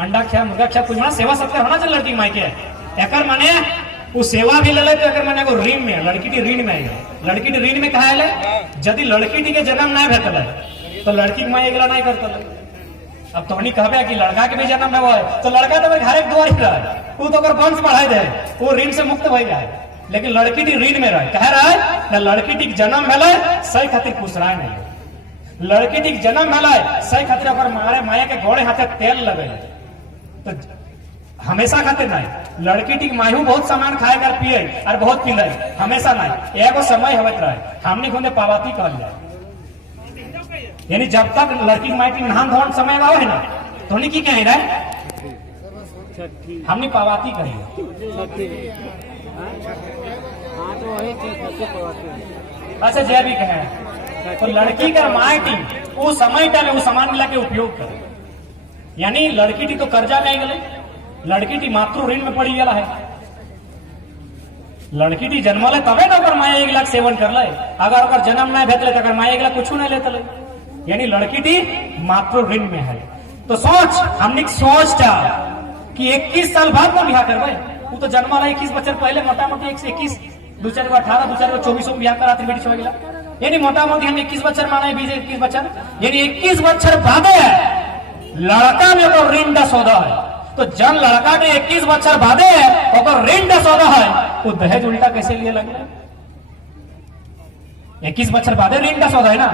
अंडा खिया मुर्गा खिया कुछ सेवा सत्कार होना चाहिए लड़की माई के एक माने वो सेवा भी ले तो एक माने ऋण में लड़की टी ऋण में आएगा लड़की टी ऋण में कहा है यदि लड़की टी के जन्म नहीं भेटल तो लड़की के माई एगला नहीं करता अब तो नहीं कहबे कि लड़का के भी जन्म है तो लड़का तो घर एक दुआर रहा वो तो वंश बढ़ाई दे वो ऋण से मुक्त हो गया लेकिन लड़की टी ऋण में रहे कह रहा है ना लड़की टी जन्म भेल सही खातिर कुसराय नहीं लड़की टी जन्म भेल सही खातिर मारे माया के घोड़े हाथे तेल लगे तो हमेशा खातिर नहीं लड़की टी मायू बहुत सामान खाए कर पिए और बहुत पी रहे हमेशा नहीं एगो समय होत रहे हमने खुदे पावाती कहल जाए यानी जब तक लड़की माइटी नहान धोन समय आओ है ना तो की कहे रहे हमने पावाती कही अच्छा जय भी कहे तो लड़की का माइटी वो समय टाइम वो सामान मिला के उपयोग करे यानी लड़की टी तो कर्जा में गए लड़की टी मातृ ऋण में पड़ी गया है लड़की टी जन्मल तबे ना माया 1 लाख सेवन कर ले अगर जन्म नहीं भेटले तो माया 1 लाख कुछ नहीं लेते यानी लड़की टी मातृ ऋण में है तो सोच हमने सोच कि 21 साल बाद में ब्याह करवे वो तो जन्म रहा 21 बच्चर पहले मोटा मोटी 21 2-4 को 18 2-4 को 24 ब्याह करा बेटी हो गया यानी मोटा मोटी हम 21 बच्चर माना 20-21 बच्चर यानी 21 बच्चर बादे लड़का में तो ऋण का सौदा है तो जब लड़का ने 21 बच्चर बादे और ऋण का सौदा है वो दहेज उल्टा कैसे लिए लगे 21 बच्चर बादे ऋण का सौदा है ना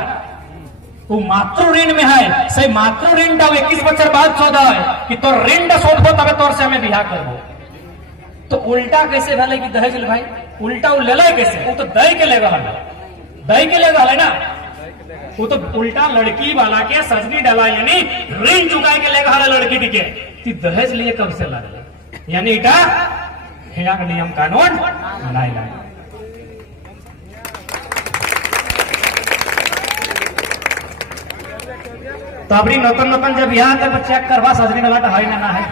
वो मातृ ऋण में है सही मातृ ऋण का 21 बच्चर बाद सौदा है कि तो ऋण का सौदा तबे तौर से हमें बिहार करबो तो उल्टा कैसे भले कि दहेज भाई उल्टा वो ले कैसे वो तो दही के लेगा है ना वो तो उल्टा लड़की वाला के सजनी डाला यानी ऋण चुकाए के लेगा लड़की टी के दहेज लिए कब से लगे यानी इटा हिया नियम कानून नहीं लाए तो अभी नतन जब यहाँ तक चेक करवा सजनी डाला है ना है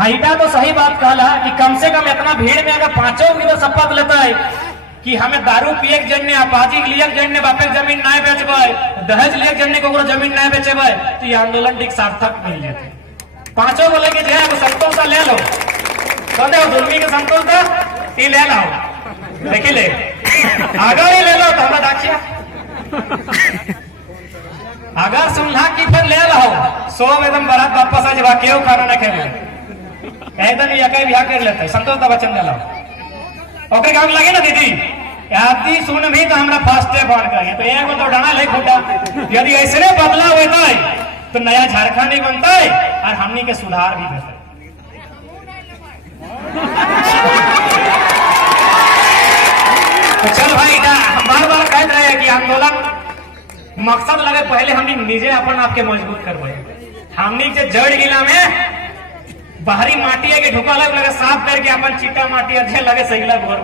हाइटा तो सही बात कहला कि कम से कम इतना भीड़ में अगर 5 भी तो शपथ लेता है कि हमें दारू पिए जन्ने अपाजी लिए जन्ने बापे जमीन नहीं बेचबे दहेज लिए जन्ने को जमीन नहीं बेचबे तो ये आंदोलन ठीक सार्थक मिल जाते 5 को लेके जाए वो संतोष ले लो कहते हो जुर्मी के संतोष था ये ले लो देखिए ले अगर ही ले लो तो हमारा डाकिया अगर सुनला की फिर ले लो सो एकदम बारात वापस आ जावा केहू खाना ना खेले एकदम ये कहीं बिहार कर लेते संतोष का वचन दिला ओके काम लगे ना दीदी आदि सुन भी तो हमरा फास्ट बन गए तो एगो तो डाना ले खोटा यदि ऐसे बदलाव होता है तो नया झारखंड ही बनता है और हमनी के सुधार भी होता है तो चल भाई हम बार कहते रहे कि आंदोलन मकसद लगे पहले हमनी निजे अपन आपके मजबूत करवाए हमनी के जड़ गिला में बाहरी माटी है कि ढुका लगे साफ करके अपन चिट्टा माटी अच्छे लगे सहीला घोर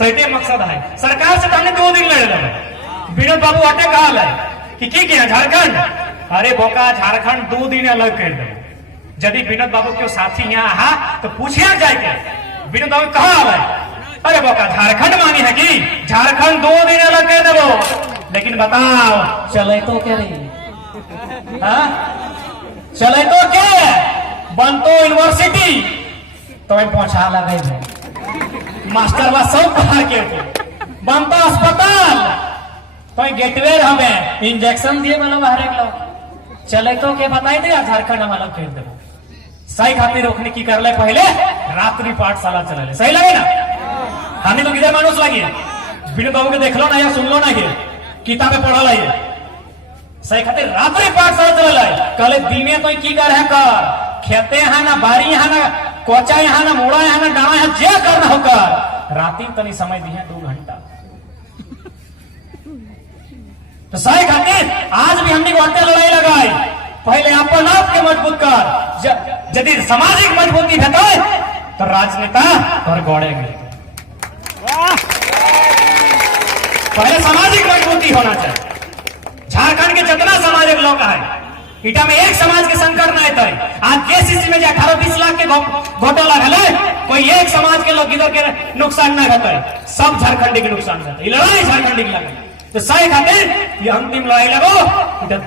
सही मकसद है सरकार से तो हमने 2 दिन लड़े रहे विनोद बाबू अटे कहा है कि किया झारखंड अरे बोका झारखंड 2 दिन अलग कर दे यदि विनोद बाबू के साथी यहाँ आ तो पूछिया जाए बिनु दाऊ कहा आवे? अरे बोका झारखंड मानी है कि झारखंड 2 दिन अलग कह देवो, लेकिन बताओ चले तो क्या रही? चले तो क्या बनतो यूनिवर्सिटी तो पहुंचा लगे मास्टर वा सब बाहर के बनता अस्पताल तो गेटवे हमें इंजेक्शन दिए वाला बाहर एक लोग चले तो के बताई दे झारखंड हम अलग खेल देवो। सही खातिर रोकने की कर ले पहले रात्रि पाठशाला चले सही लगे ना? हानि तो किधर मानुस लगी बिनु बाबू के देख लो ना या सुन लो ना ये किताबे पढ़ल है सही खातिर रात्रि पाठशाला चले कल दिने तो की कर है कर खेते है ना बारी है ना कोचा यहाँ ना मोड़ा यहाँ ना डाना यहाँ जे करना होकर राती तनी समय दिए 2 घंटा तो सही खातिर आज भी हमने वार्ते लड़ाई लगाई पहले अपन आप के मजबूत कर यदि सामाजिक मजबूती भेटे तो राजनेता और गौड़े गए पहले सामाजिक मजबूती होना चाहिए। झारखंड के जितना सामाजिक लोग है इटा में एक समाज के संकट नहीं था। आज केसीसी में 18-20 लाख के घोटाला है कोई एक समाज के लोग इधर के नुकसान नहीं होता है, सब झारखंडी के नुकसान होता है। लड़ाई झारखंडी की लगे तो सही खातिर ये अंतिम लड़ाई लगो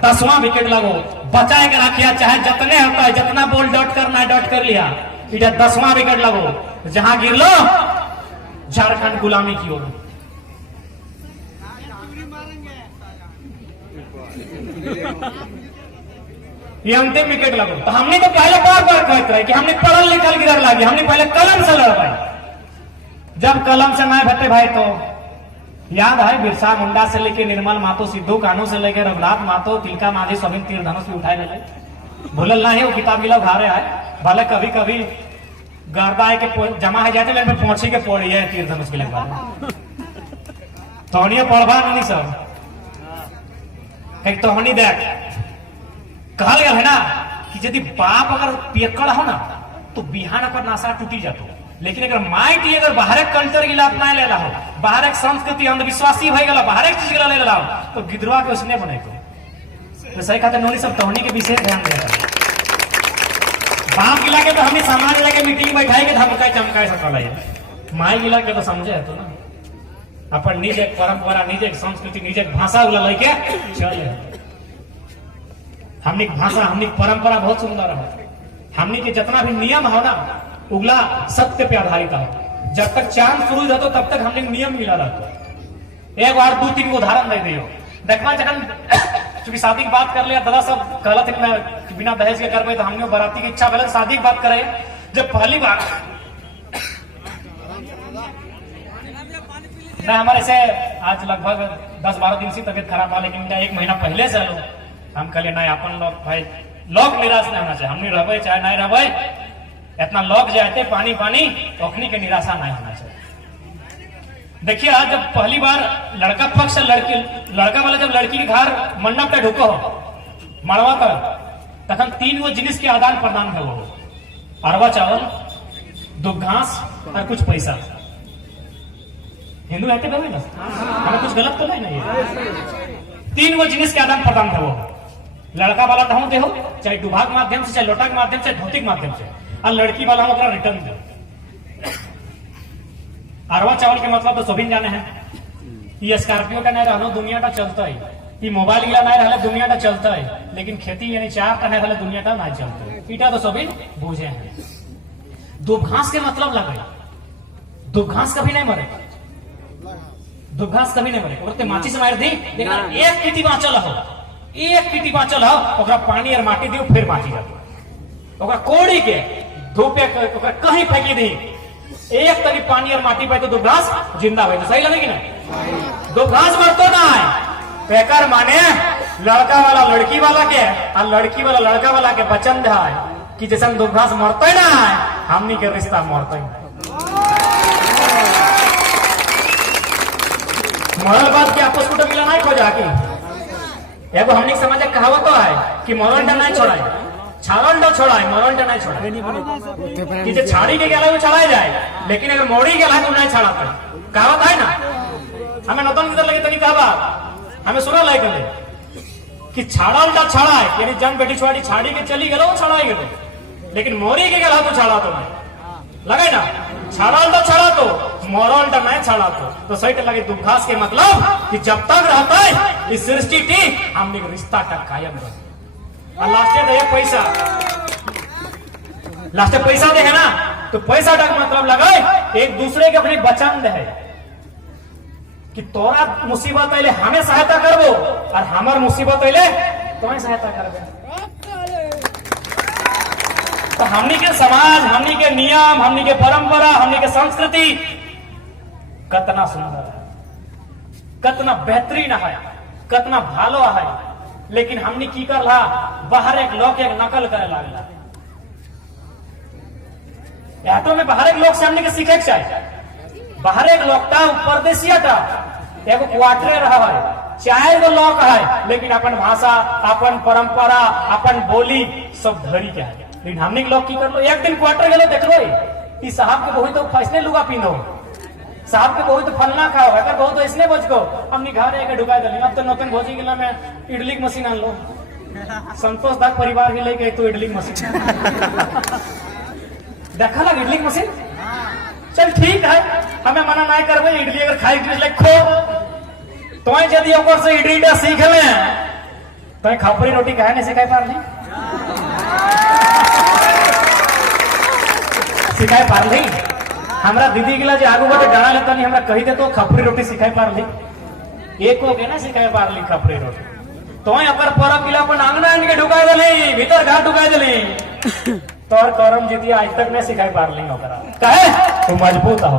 10वां विकेट लगो बचाए के रखिया चाहे जितने होता है जितना बॉल डॉट करना है डॉट कर लिया इधर 10वां विकेट लगो जहां गिर लो झारखंड गुलामी की ओर ये अंतिम विकेट लगो तो हमने तो पहले बार कहते रहे कि हमने पढ़ल लिखल गिरर लागे हमने पहले कलम से लड़वाई जब कलम से ना भेटे भाई तो याद है बिरसा मुंडा से लेके निर्मल मातो सिद्धू कानू से लेके रघुनाथ मातो तिलका माझी सभी तीर धनुष भी उठाए ले भूलल ना है वो किताब मिला घारे है भले कभी कभी गर्दा है के जमा है जाते मेरे पहुंची के पड़ी है तीर धनुष के लिए तोहनी पढ़वा नहीं सब तोहनी देख कहा गया है ना कि यदि बाप अगर पियक्कड़ हो ना तो बिहान पर नासा टूटी जातो लेकिन अगर माइट अगर बाहर कल्चर गिला अपना ले ला हो बाहर संस्कृति अंधविश्वासी हो गया बाहर चीज गिला ले ला तो गिदरवा के उसने बने तो सही खाते नोनी सब तोहनी के विशेष ध्यान देता बाप गिला के तो हमें समाज लगे मीटिंग बैठाई के धमकाए चमकाए सकल है माई गिला के तो समझे है तो ना अपन निज एक परंपरा निज एक संस्कृति निज एक भाषा वाला लेके चले हमने भाषा हमने परंपरा बहुत सुंदर है हमने के जितना भी नियम हो ना उगला सत्य पे आधारित है जब तक चांद शुरू रहते तब तक हमने नियम मिला रहता एक बार 2-3 को उदाहरण दे दियो देखना जखन चूंकि शादी की बात कर लिया दादा सब गलत है बिना दहेज के करबे तो हमने बराती की इच्छा पहले शादी की बात करे जब पहली बार मैं हमारे से आज लगभग 10-12 दिन से तबियत खराब हुआ लेकिन 1 महीना पहले से लो हम कहले नहीं अपन लोग भाई लोग निराश नहीं होना चाहिए हमने रहे चाहे नहीं रहे इतना लोग जाते पानी पानी ओखनी के निराशा नहीं होना चाहिए। देखिए आज जब पहली बार लड़का पक्ष लड़का वाला जब लड़की के घर मंडप पे ढुको हो मड़वा कर तखन 3 गो जिनिस के आदान प्रदान है वो अरवा चावल 2 घास और कुछ पैसा हिंदू रहते ना हमें कुछ गलत तो नहीं है 3 गो जिनिस के आदान प्रदान है वो लड़का वाला तो दे हो चाहे दुभाग माध्यम से चाहे लोटा के माध्यम से भौतिक माध्यम से और लड़की वाला हम रिटर्न दो अरवा चावल के मतलब तो सभी जाने हैं ये स्कॉर्पियो का नहीं रहना दुनिया का चलता है ये मोबाइल गिला नहीं रहा दुनिया का चलता है लेकिन खेती यानी 4 का नहीं रहा दुनिया का नहीं चलता है इटा तो सभी बूझे हैं 2 घास के मतलब लगे 2 घास कभी नहीं मरेगा 2 घास कभी नहीं मरेगा माची से मार दी लेकिन एक पीटी बाँचल हो एक पीटी बाँचल हो पानी और माटी दियो फिर बाँची जाती कोड़ी के धूपे कहीं फेंकी दी एक तरी पानी और माटी पे तो 2 घास जिंदा हुए तो सही लगेगी ना 2 घास मरतो ना है पेकर माने लड़का वाला लड़की वाला के और लड़की वाला लड़का वाला के वचन है कि जैसे 2 घास मरते ना है हमनी के रिश्ता मरते मरल बात के आपस को मिला नहीं खोजा की एगो हमने समाज कहावत तो है कि मरण डर नहीं छोड़ा छाड़ल डर छोड़ा है मरण डर नहीं छोड़ा कि जो छाड़ी के गला वो चढ़ाया जाए लेकिन अगर मोड़ी गला तो नहीं छाड़ा कहावत है ना हमें नतन किधर लगे तनी कहावत हमें सुना लगे कि छाड़ल डर छड़ा है यानी जन बेटी छुआड़ी छाड़ी के चली गलो वो छड़ाई गलो लेकिन मोरी के गला तो छाड़ा तो नहीं लगे ना छाड़ल तो छड़ा तो मरल तो नहीं छड़ा तो सही लगे दुखास के मतलब कि जब तक रहता है इस सृष्टि की हमने रिश्ता तक कायम रहे। और लास्ट दे पैसा, लास्ट पैसा दे है ना, तो पैसा तक मतलब लगाए एक दूसरे के अपनी वचन दे कि तोरा मुसीबत अले हमें सहायता करबो और हमार मुसीबत अले तुम्हें सहायता करबे। तो हमनी के समाज, हमनी के नियम, हमनी के परंपरा, हमनी के संस्कृति कितना सुंदर है, कितना बेहतरीन है, कितना भालो है, लेकिन हमनी की कर ला बाहर एक लोग एक नकल करे लागला। ऑटो में बाहर एक लोग से हमने के सीखे चाहिए। बाहर एक लोग था परदेशिया था, एगो क्वार्टरे रहा है, 4 गो लोग है, लेकिन अपन भाषा, अपन परंपरा, अपन बोली सब धरी के है। लेकिन हमने लोग की कर लो, एक दिन क्वार्टर गलो देख लो ई साहब के बहुत तो फैसले लुगा पीनो, साहब के बहुत फलना खाओ, अगर बहुत इसने बोझ को हमने घर एक ढुका दिली। अब तो नौतन भोजी गिला में इडली की मशीन आन लो, संतोष दास परिवार के लेके तो इडली की मशीन देखा लग इडली की मशीन। चल ठीक है, हमें मना नहीं करबे, इडली अगर खाई खो तो यदि से इडली सीख ले तो खपरी रोटी कहे नहीं सिखाई पार ली, सिखाई पार ली। हमरा दीदी गिला जो आगू बटे डाना लेता नहीं हमरा कही दे तो खपरी रोटी सिखाई पार ली, एक हो गए ना सिखाई पार ली खपरी रोटी। तो अगर परब गिला अपन आंगना के ढुका दिली, भीतर घाट ढुका दिली, तोर करम जीती आज तक नहीं सिखाई पार ली कहे तो मजबूत हो,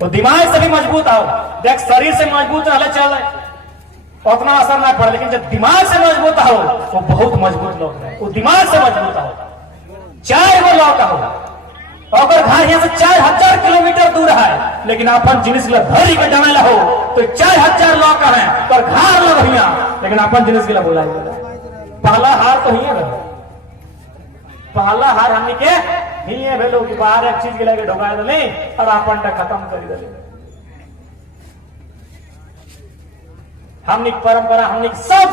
वो दिमाग से भी मजबूत हो। देख शरीर से मजबूत रहले चल उतना असर ना पड़े, लेकिन जब दिमाग से मजबूत हो वो बहुत मजबूत लोग है, वो दिमाग से मजबूत हो। 4 गो लोग हो अगर घर यहाँ से 4000 किलोमीटर दूर है, लेकिन अपन जिनिस धरी के जमेला हो तो 4000 लोग है पर घर लोग हिया, लेकिन अपन जिनिस के बोला पहला हार तो ही है, पहला हार हमने के ही है भेलो कि बाहर एक चीज के लगे ढोका दिले और अपन खत्म कर दिले। हमने परंपरा, हमने सब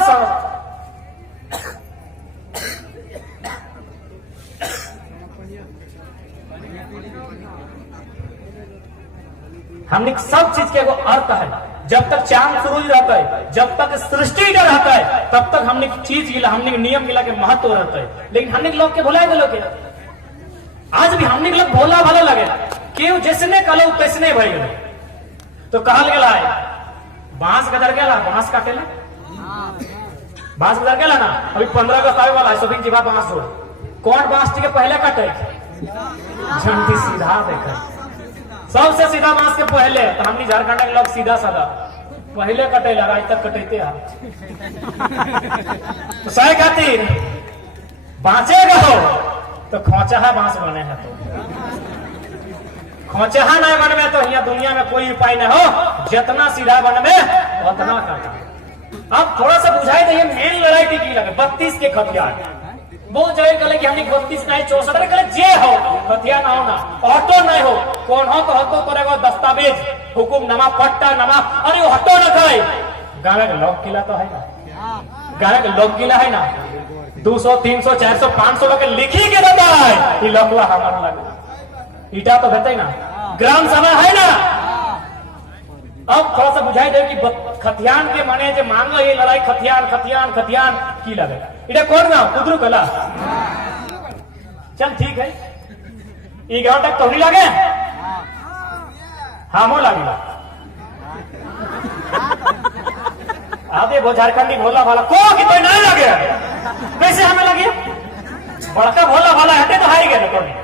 हमने सब चीज के एगो अर्थ है। जब तक चांद सूरज रहता है, जब तक सृष्टि का रहता है, तब तक हमने चीज गिला, हमने नियम गिला के महत्व रहता है। लेकिन हमने लोग के भुला गए, लोग आज भी हमने लोग भोला भाला लगे कि जैसने कलो तैसने भय गए। तो कहल गया है बांस गदर गया, बांस काटेला, बांस गदर गया ना, अभी 15 अगस्त आवे वाला है, शोभिंग जीवा बांस हो, कौन बांस के पहले कटे झंडी सीधा देखा, सबसे सीधा बांस के पहले। तो हमने झारखंड के लोग सीधा साधा पहले कटे लगा, आज तक कटेते हैं तो सही खातिर बांचेगा हो तो खोचहा बांस बने है, तो खोचहा नहीं बनवे तो यहाँ दुनिया में कोई उपाय नहीं हो, जितना सीधा बनवे उतना काटा। अब थोड़ा सा बुझाई दे मेन लड़ाई की लगे 32 के खतियार, बहुत जगह कहे कि हमने 32 नहीं 64 कहे जे हो हथियार ना हो ना, ऑटो नहीं हो, कौन हो तो हतो करेगा दस्तावेज, हुकुमनामा, पट्टा नामा, अरे वो हटो न खाए। गाँव के लोग किला तो है ना, गाँव के लोग किला है ना, 200 300 400 500 लोग लिखी के देता है, ये लोग हमारा लगे ईटा तो देते ना, ग्राम सभा है ना। अब थोड़ा सा बुझाई दे कि खतियान के माने जो मांगो ये लड़ाई खतियान खतियान खतियान की लगे इटा कौन गाँव कुदरू कला। चल ठीक है, ये गाँव तक तो नहीं लगे, हमो लगला आधे वो झारखंडी भोला भाला को कि तो नहीं लगे, कैसे हमें लगे बड़का भोला भाला हटे तो हाई गए।